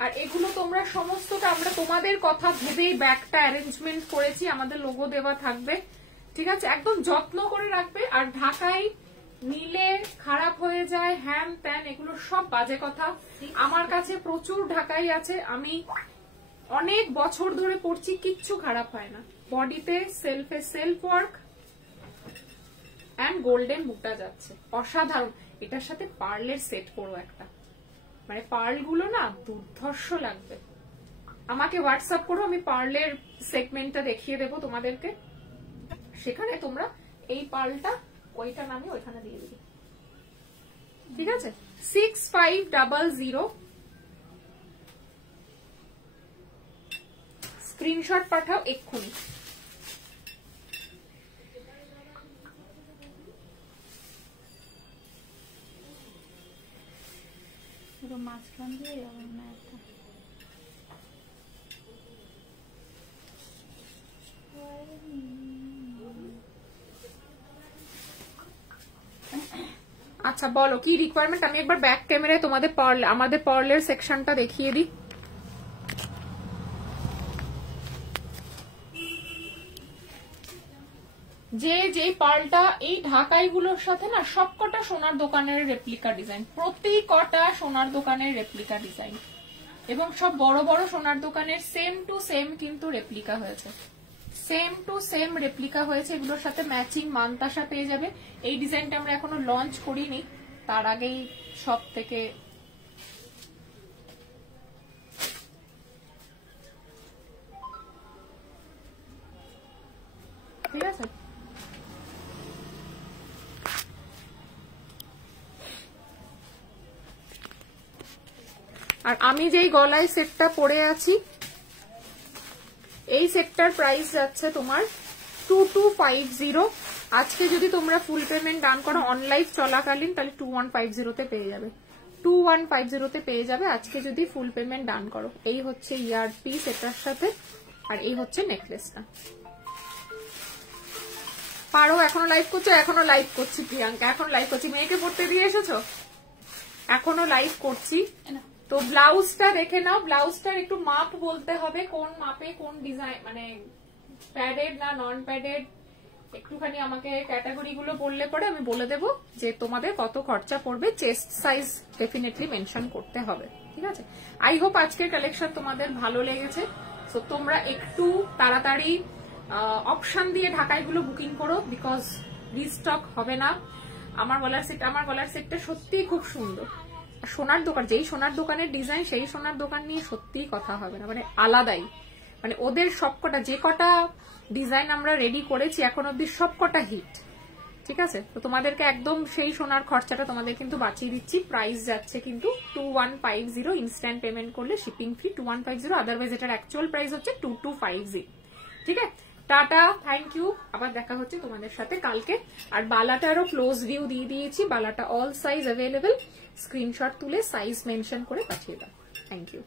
আর এগুলো তোমরা সমস্তটা আমরা তোমাদের কথা ভেবেই ব্যাগটা অ্যারেঞ্জমেন্ট করেছি, আমাদের লোগো দেওয়া থাকবে, ঠিক আছে? একদম যত্ন করে রাখবে। আর ঢাকাই নিলে খারাপ হয়ে যায় হ্যান ত্যান, এগুলো সব বাজে কথা। আমার কাছে প্রচুর ঢাকাই আছে, আমি অনেক বছর ধরে পরছি, কিচ্ছু খারাপ হয় না। বডিতে সেলফে সেলফ ওয়ার্ক এন্ড গোল্ডেন বুটা যাচ্ছে, অসাধারণ। এটার সাথে পার্লের সেট করো একটা, মানে পার্ল গুলো না দুর্ধর্ষ লাগবে। আমাকে হোয়াটসঅ্যাপ করো, আমি পার্লের সেগমেন্টটা দেখিয়ে দেবো তোমাদেরকে, সেখানে তোমরা এই পার্লটা ওইটা নামে ওইখানে দিয়ে দিবে, ঠিক আছে? 6500 স্ক্রিনশট পাঠাও এক্ষুনি। মাঝখান দিয়ে যাবে না একটা। আচ্ছা বলো কি রিকোয়ারমেন্ট, আমি একবার ব্যাক ক্যামেরায় তোমাদের আমাদের পার্লের সেকশনটা দেখিয়ে দিই। যে পার্লটা এই ঢাকাই গুলোর সাথে না সবকটা সোনার দোকানের রেপ্লিকা ডিজাইন, প্রতি কটা সোনার দোকানের রেপ্লিকা ডিজাইন, এবং সব বড় বড় সোনার দোকানের সেম টু সেম কিন্তু রেপ্লিকা হয়েছে, সেম টু সেম রেপ্লিকা হয়েছে। এগুলোর সাথে ম্যাচিং মানতাসা পেয়ে যাবে। এই ডিজাইনটা আমরা এখনো লঞ্চ করিনি, তার আগেই সব থেকে ঠিক আছে। আর আমি যেই গলায় সেটটা পরে আছি, এই সেটটার প্রাইস যাচ্ছে তোমার 2250। আজকে যদি তোমরা ফুল পেমেন্ট ডান করো অনলাইন চলাকালীন, তাহলে 2150 পেয়ে যাবে, 2150 পেয়ে যাবে আজকে যদি ফুল পেমেন্ট ডান করো। এই হচ্ছে ইয়ার পিস এটার সাথে, আর এই হচ্ছে নেকলেসটা। পারো এখনো লাইভ করছো? এখনো লাইভ করছি প্রিয়াঙ্কা, এখন লাইভ করছি। মেয়েকে পড়তে দিয়ে এসেছো? এখনো লাইভ করছি। তো ব্লাউজটা দেখে নাও, ব্লাউজটার একটু মাপ বলতে হবে, কোন মাপে কোন ডিজাইন, মানে প্যাডেড না নন প্যাডেড, একটুখানি আমাকে ক্যাটাগরি গুলো বললে পরে আমি বলে দেবো যে তোমাদের কত খরচা পড়বে। চেস্ট সাইজ ডেফিনেটলি মেনশন করতে হবে, ঠিক আছে? আই হোপ আজকের কালেকশন তোমাদের ভালো লেগেছে। তো তোমরা একটু তাড়াতাড়ি অপশন দিয়ে ঢাকাইগুলো বুকিং করো, বিকজ রিস্টক হবে না। আমার গলার সেটটা সত্যিই খুব সুন্দর। সোনার দোকান, যেই সোনার দোকানের ডিজাইন সেই সোনার দোকান নিয়ে সত্যিই কথা হবে না, মানে আলাদাই। মানে ওদের সবকটা যে কটা ডিজাইন আমরা রেডি করেছি এখন অব্দি সবকটা হিট, ঠিক ঠিক আছে? তো তোমাদেরকে একদম সেই সোনার খরচাটা তোমাদের কিন্তু বাঁচিয়ে দিচ্ছি। প্রাইস যাচ্ছে কিন্তু 2150, ইনস্ট্যান্ট পেমেন্ট করলে শিপিং ফ্রি 2150, আদারওয়াইজ এটার অ্যাকচুয়াল প্রাইস হচ্ছে 2250। ঠিক আছে, টাটা, থ্যাংক ইউ। আবার দেখা হচ্ছে তোমাদের সাথে কালকে। আর বালাটারও ক্লোজ ভিউ দিয়ে দিয়েছি, বালাটা অল সাইজ অ্যাভেলেবেল, স্ক্রিনশট তুলে সাইজ মেনশন করে পাঠিয়ে দাও। Thank you.